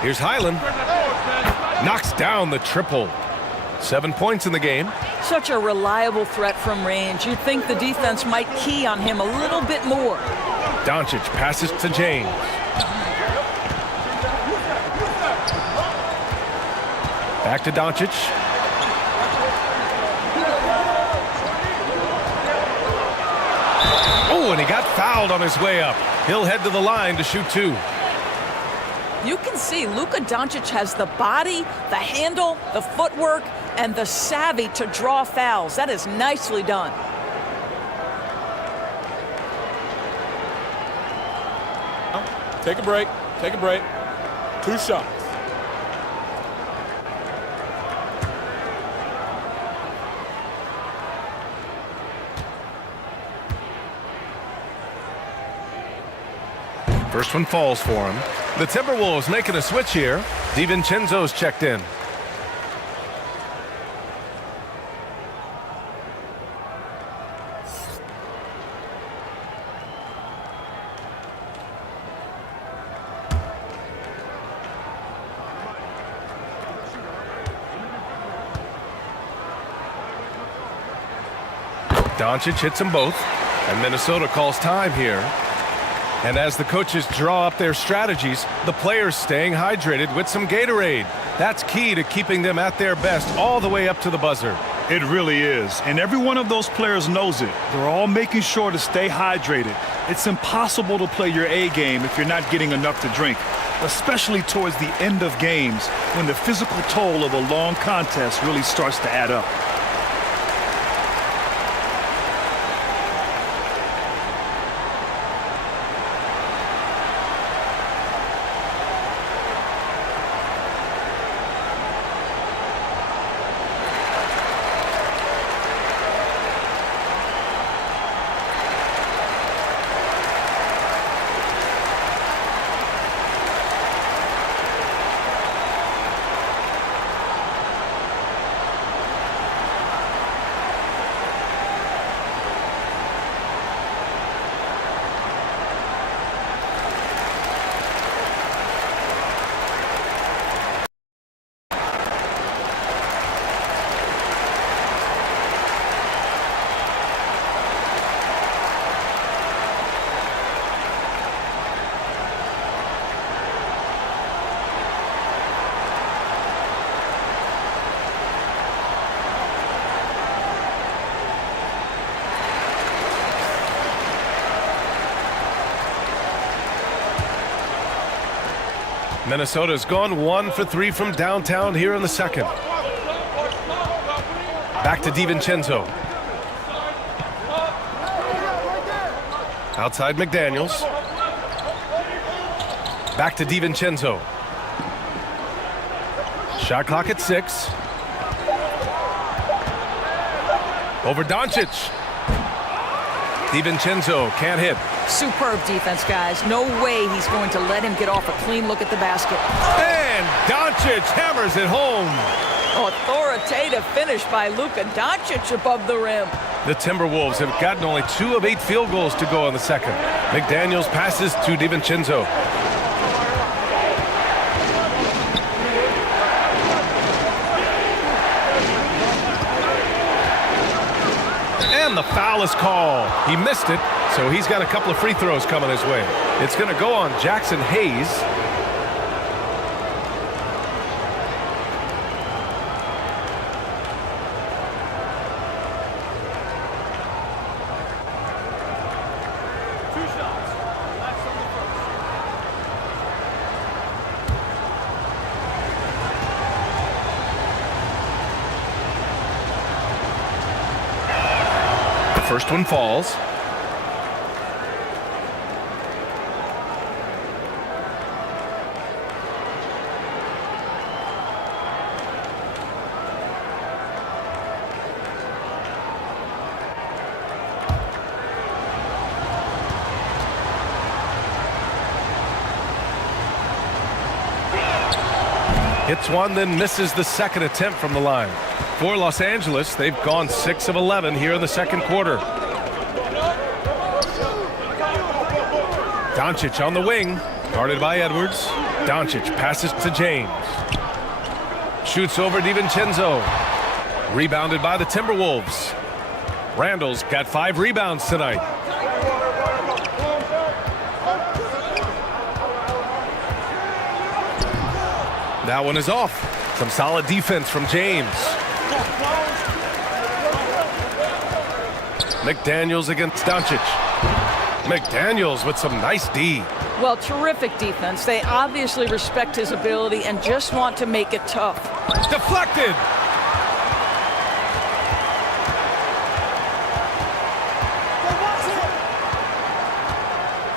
Here's Highland. Knocks down the triple. 7 points in the game. Such a reliable threat from range. You'd think the defense might key on him a little bit more. Doncic passes to James. Back to Doncic. Oh, and he got fouled on his way up. He'll head to the line to shoot 2. You can see Luka Doncic has the body, the handle, the footwork, and the savvy to draw fouls. That is nicely done. Take a break. Take a break. 2 shots. First one falls for him. The Timberwolves making a switch here. DiVincenzo's checked in. Doncic hits them both, and Minnesota calls time here. And as the coaches draw up their strategies, the players staying hydrated with some Gatorade. That's key to keeping them at their best all the way up to the buzzer. It really is. And every one of those players knows it. They're all making sure to stay hydrated. It's impossible to play your A game if you're not getting enough to drink, especially towards the end of games when the physical toll of a long contest really starts to add up. Minnesota's gone 1 for 3 from downtown here in the second. Back to DiVincenzo. Outside McDaniels. Back to DiVincenzo. Shot clock at 6. Over Doncic. DiVincenzo can't hit. Superb defense, guys. No way he's going to let him get off a clean look at the basket. And Doncic hammers it home. Authoritative finish by Luka Doncic above the rim. The Timberwolves have gotten only 2 of 8 field goals to go in the second. McDaniels passes to DiVincenzo. And the foul is called. He missed it, so he's got a couple of free throws coming his way. It's going to go on Jackson Hayes. First one falls. Hits one, then misses the second attempt from the line. For Los Angeles, they've gone 6 of 11 here in the second quarter. Doncic on the wing, guarded by Edwards. Doncic passes to James. Shoots over DiVincenzo. Rebounded by the Timberwolves. Randall's got 5 rebounds tonight. That one is off. Some solid defense from James. McDaniels against Doncic. McDaniels with some nice D. Well, terrific defense. They obviously respect his ability and just want to make it tough. Deflected.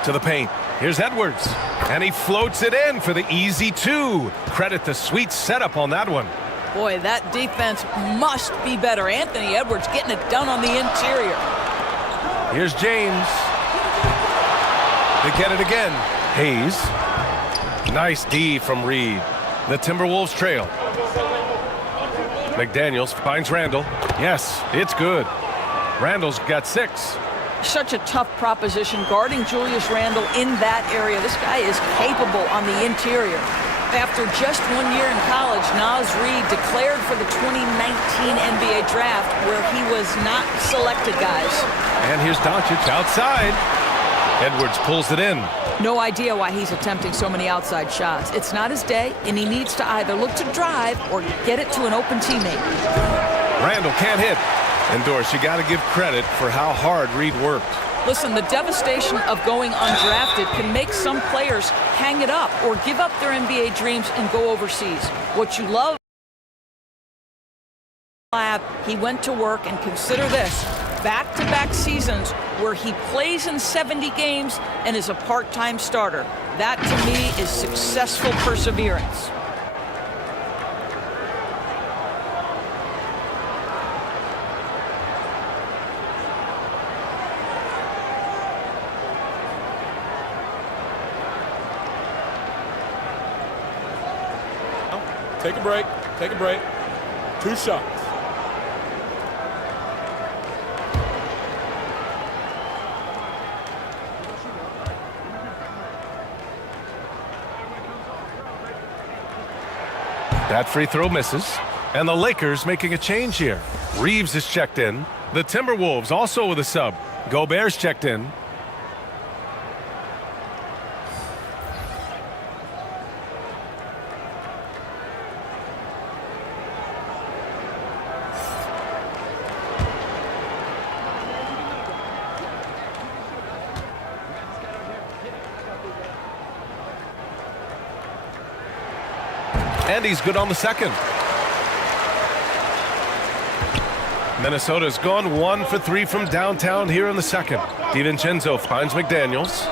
To the paint. Here's Edwards. And he floats it in for the easy 2. Credit the sweet setup on that one. Boy, that defense must be better. Anthony Edwards getting it done on the interior. Here's James. They get it again. Hayes. Nice D from Reed. The Timberwolves trail. McDaniels finds Randall. Yes, it's good. Randall's got 6. Such a tough proposition guarding Julius Randle in that area. This guy is capable on the interior. After just 1 year in college, Naz Reid declared for the 2019 NBA draft where he was not selected, guys. And here's Doncic outside. Edwards pulls it in. No idea why he's attempting so many outside shots. It's not his day, and he needs to either look to drive or get it to an open teammate. Randall can't hit. And Doris, you got to give credit for how hard Reed worked. Listen, the devastation of going undrafted can make some players hang it up or give up their NBA dreams and go overseas. What you love, he went to work, and consider this, back-to-back seasons where he plays in 70 games and is a part-time starter. That, to me, is successful perseverance. Take a break. Take a break. 2 shots. That free throw misses. And the Lakers making a change here. Reeves is checked in. The Timberwolves also with a sub. Gobert's checked in. And he's good on the second. Minnesota's gone 1 for 3 from downtown here in the second. DiVincenzo finds McDaniels.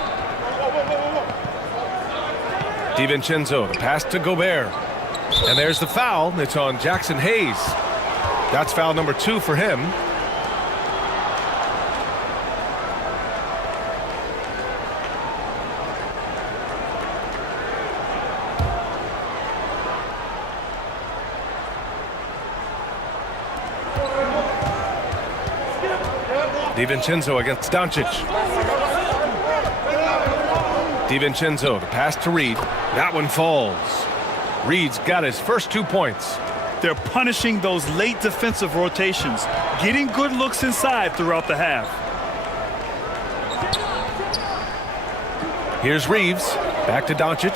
DiVincenzo, the pass to Gobert. And there's the foul. It's on Jackson Hayes. That's foul number 2 for him. DiVincenzo against Doncic. DiVincenzo, the pass to Reed. That one falls. Reed's got his first 2 points. They're punishing those late defensive rotations, getting good looks inside throughout the half. Here's Reeves. Back to Doncic.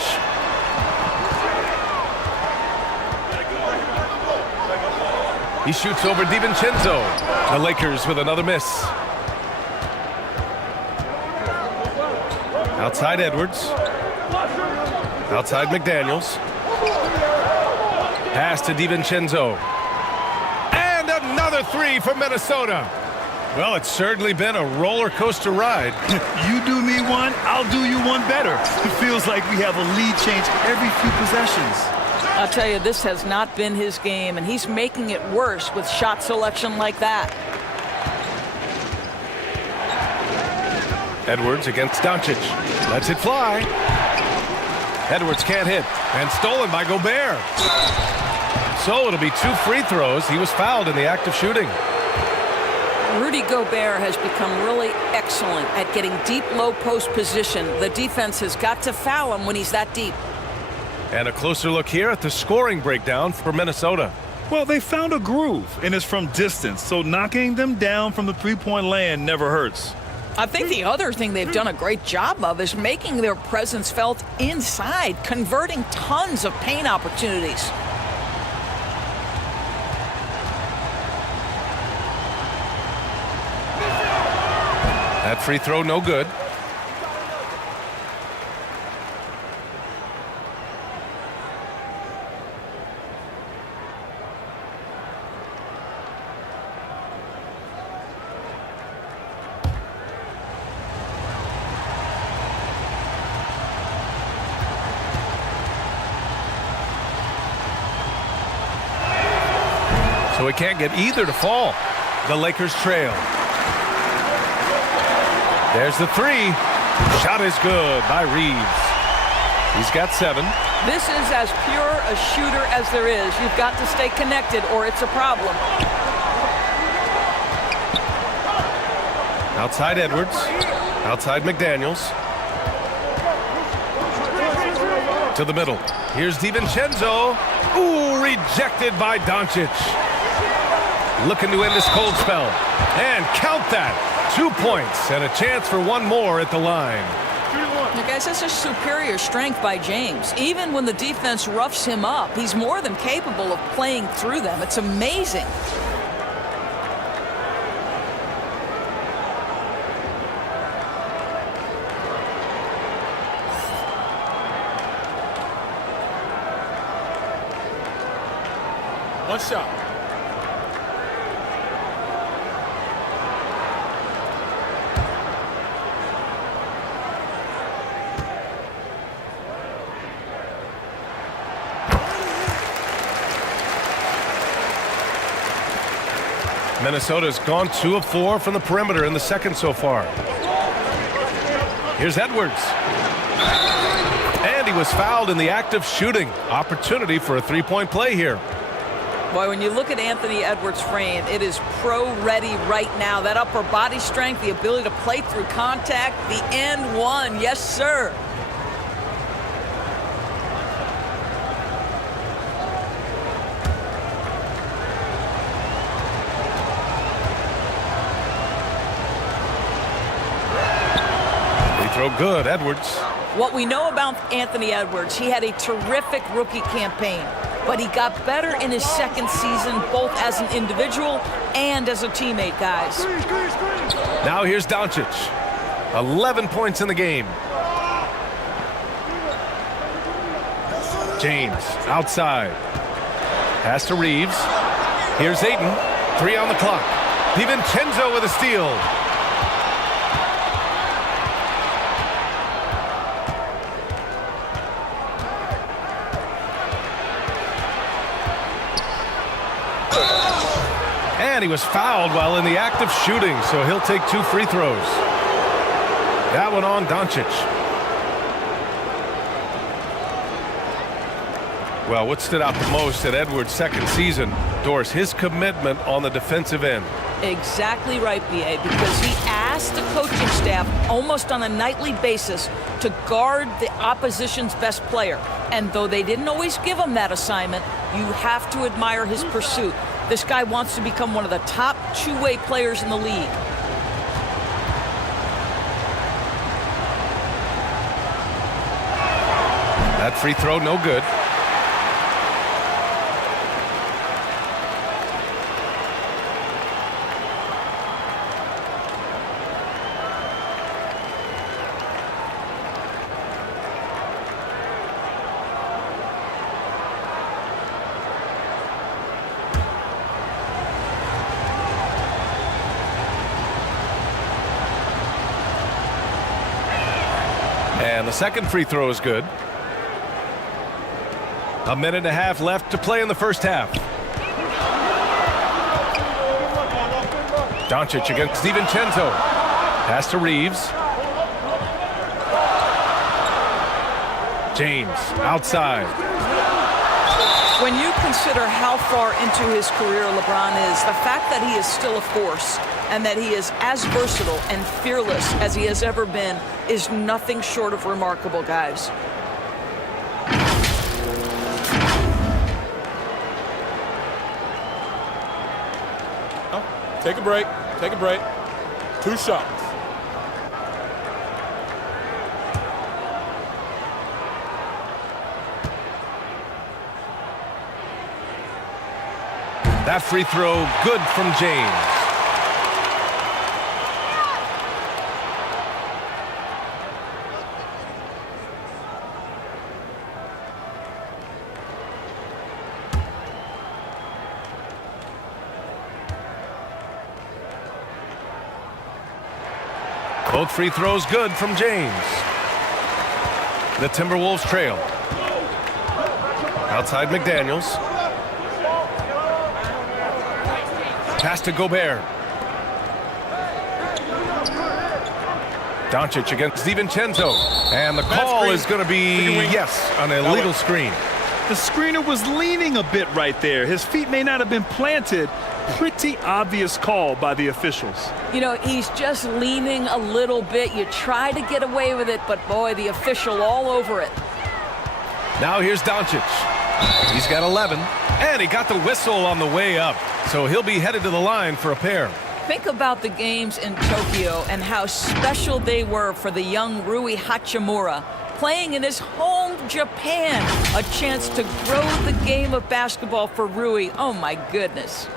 He shoots over DiVincenzo. The Lakers with another miss. Outside Edwards. Outside McDaniels. Pass to DiVincenzo. And another 3 for Minnesota. Well, it's certainly been a roller coaster ride. You do me one, I'll do you one better. It feels like we have a lead change every few possessions. I'll tell you, this has not been his game, and he's making it worse with shot selection like that. Edwards against Doncic. Lets it fly. Edwards can't hit. And stolen by Gobert. So it'll be 2 free throws. He was fouled in the act of shooting. Rudy Gobert has become really excellent at getting deep low post position. The defense has got to foul him when he's that deep. And a closer look here at the scoring breakdown for Minnesota. Well, they found a groove, and it's from distance, so knocking them down from the three-point land never hurts. I think the other thing they've done a great job of is making their presence felt inside, converting tons of paint opportunities. That free throw no good. So we can't get either to fall. The Lakers trail. There's the 3. Shot is good by Reeves. He's got 7. This is as pure a shooter as there is. You've got to stay connected or it's a problem. Outside Edwards. Outside McDaniels. To the middle. Here's DiVincenzo. Ooh, rejected by Doncic. Looking to end this cold spell. And count that. 2 points and a chance for one more at the line. Now, guys, that's a superior strength by James. Even when the defense roughs him up, he's more than capable of playing through them. It's amazing. One shot. Minnesota's gone 2 of 4 from the perimeter in the second so far. Here's Edwards. And he was fouled in the act of shooting. Opportunity for a 3-point play here. Boy, when you look at Anthony Edwards' frame, it is pro-ready right now. That upper body strength, the ability to play through contact, the and one. Yes, sir. Throw good, Edwards. What we know about Anthony Edwards, he had a terrific rookie campaign, but he got better in his second season, both as an individual and as a teammate, guys. Now here's Doncic. 11 points in the game. James outside. Pass to Reeves. Here's Ayton. 3 on the clock. DiVincenzo with a steal. And he was fouled while in the act of shooting, so he'll take 2 free throws. That one on Doncic. Well, what stood out the most at Edwards' second season, Doris, his commitment on the defensive end. Exactly right, B.A., because he asked the coaching staff almost on a nightly basis to guard the opposition's best player. And though they didn't always give him that assignment, you have to admire his pursuit. This guy wants to become one of the top two-way players in the league. That free throw, no good. And the second free throw is good. A minute and a half left to play in the first half. Doncic against DiVincenzo. Pass to Reeves. James outside. When you consider how far into his career LeBron is, the fact that he is still a force and that he is as versatile and fearless as he has ever been is nothing short of remarkable, guys. Take a break. Take a break. 2 shots. That free throw good from James. Both free throws good from James. The Timberwolves trail. Outside McDaniels. Pass to Gobert. Doncic against DiVincenzo. And the call is going to be, yes, an illegal screen. The screener was leaning a bit right there. His feet may not have been planted. Pretty obvious call by the officials. You know, he's just leaning a little bit. You try to get away with it, but boy, the official all over it. Now here's Doncic. He's got 11, and he got the whistle on the way up. So he'll be headed to the line for a pair. Think about the games in Tokyo and how special they were for the young Rui Hachimura. Playing in his home Japan, a chance to grow the game of basketball for Rui. Oh my goodness.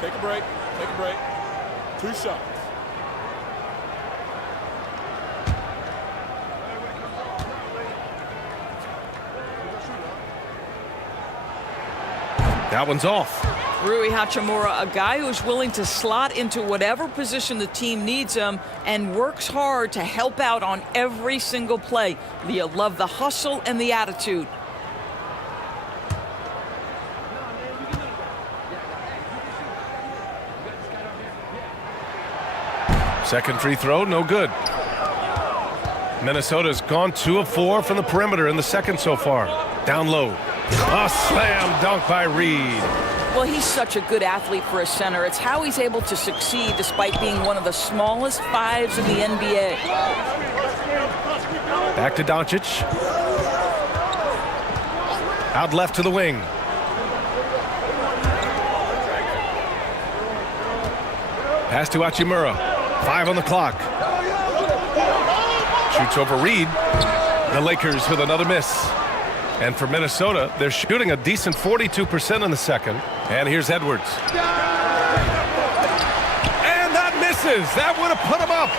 Take a break. Take a break. 2 shots. That one's off. Rui Hachimura, a guy who's willing to slot into whatever position the team needs him and works hard to help out on every single play. You love the hustle and the attitude. Second free throw, no good. Minnesota's gone 2 of 4 from the perimeter in the second so far. Down low. A slam dunk by Reed. Well, he's such a good athlete for a center. It's how he's able to succeed despite being one of the smallest 5s in the NBA. Back to Doncic. Out left to the wing. Pass to Hachimura. 5 on the clock. Shoots over Reed. The Lakers with another miss. And for Minnesota, they're shooting a decent 42% in the second. And here's Edwards. And that misses. That would have put him up.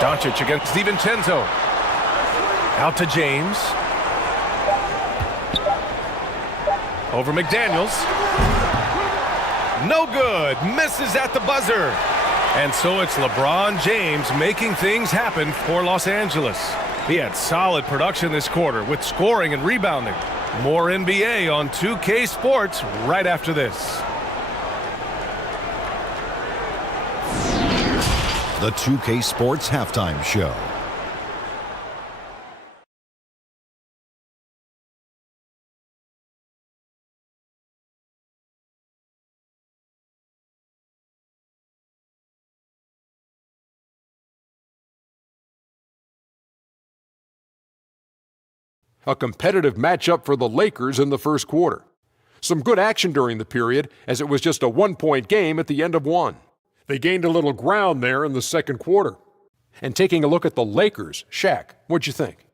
Doncic against DiVincenzo. Out to James. Over McDaniels. No good. Misses at the buzzer. And so it's LeBron James making things happen for Los Angeles. He had solid production this quarter with scoring and rebounding. More NBA on 2K Sports right after this. The 2K Sports Halftime Show. A competitive matchup for the Lakers in the first quarter. Some good action during the period, as it was just a one-point game at the end of one. They gained a little ground there in the second quarter. And taking a look at the Lakers, Shaq, what'd you think?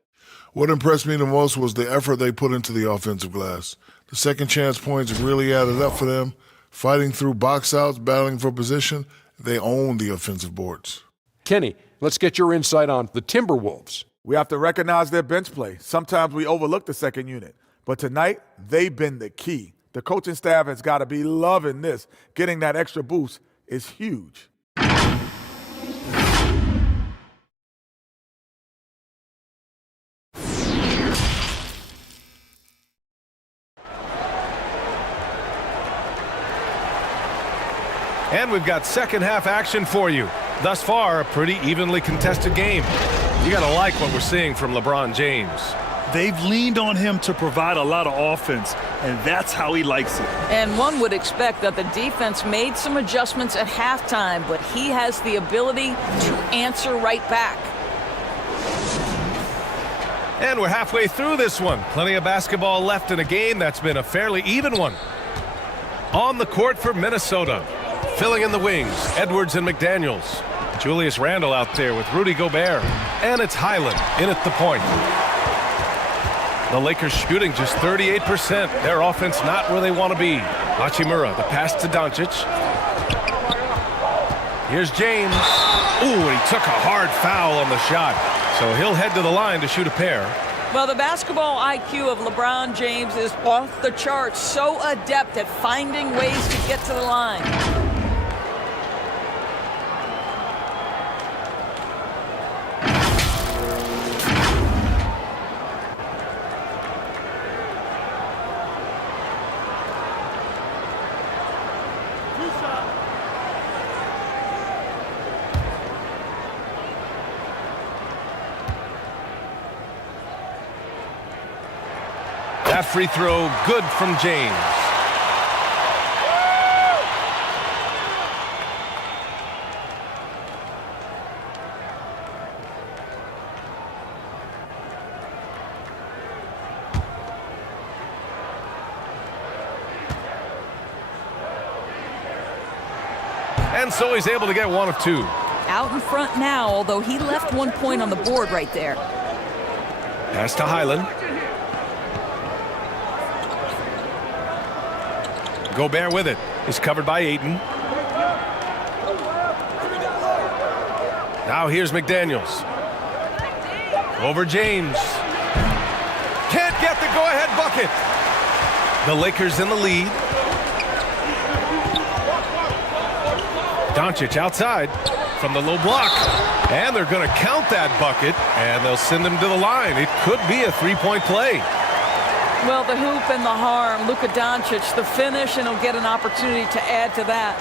What impressed me the most was the effort they put into the offensive glass. The second chance points really added up for them. Fighting through box outs, battling for position, they owned the offensive boards. Kenny, let's get your insight on the Timberwolves. We have to recognize their bench play. Sometimes we overlook the second unit. But tonight, they've been the key. The coaching staff has got to be loving this. Getting that extra boost is huge. And we've got second half action for you. Thus far, a pretty evenly contested game. You got to like what we're seeing from LeBron James. They've leaned on him to provide a lot of offense, and that's how he likes it. And one would expect that the defense made some adjustments at halftime, but he has the ability to answer right back. And we're halfway through this one. Plenty of basketball left in a game that's been a fairly even one. On the court for Minnesota. Filling in the wings, Edwards and McDaniels. Julius Randle out there with Rudy Gobert. And it's Highland in at the point. The Lakers shooting just 38%. Their offense not where they want to be. Hachimura, the pass to Doncic. Here's James. Ooh, and he took a hard foul on the shot. So he'll head to the line to shoot a pair. Well, the basketball IQ of LeBron James is off the charts. So adept at finding ways to get to the line. That free throw good from James. And so he's able to get one of two. Out in front now, although he left 1 point on the board right there. Pass to Highland. Gobert with it. He's covered by Ayton. Now here's McDaniels. Over James. Can't get the go-ahead bucket. The Lakers in the lead. Doncic outside from the low block. And they're going to count that bucket, and they'll send him to the line. It could be a three-point play. Well, the hoop and the harm. Luka Doncic, the finish, and he'll get an opportunity to add to that.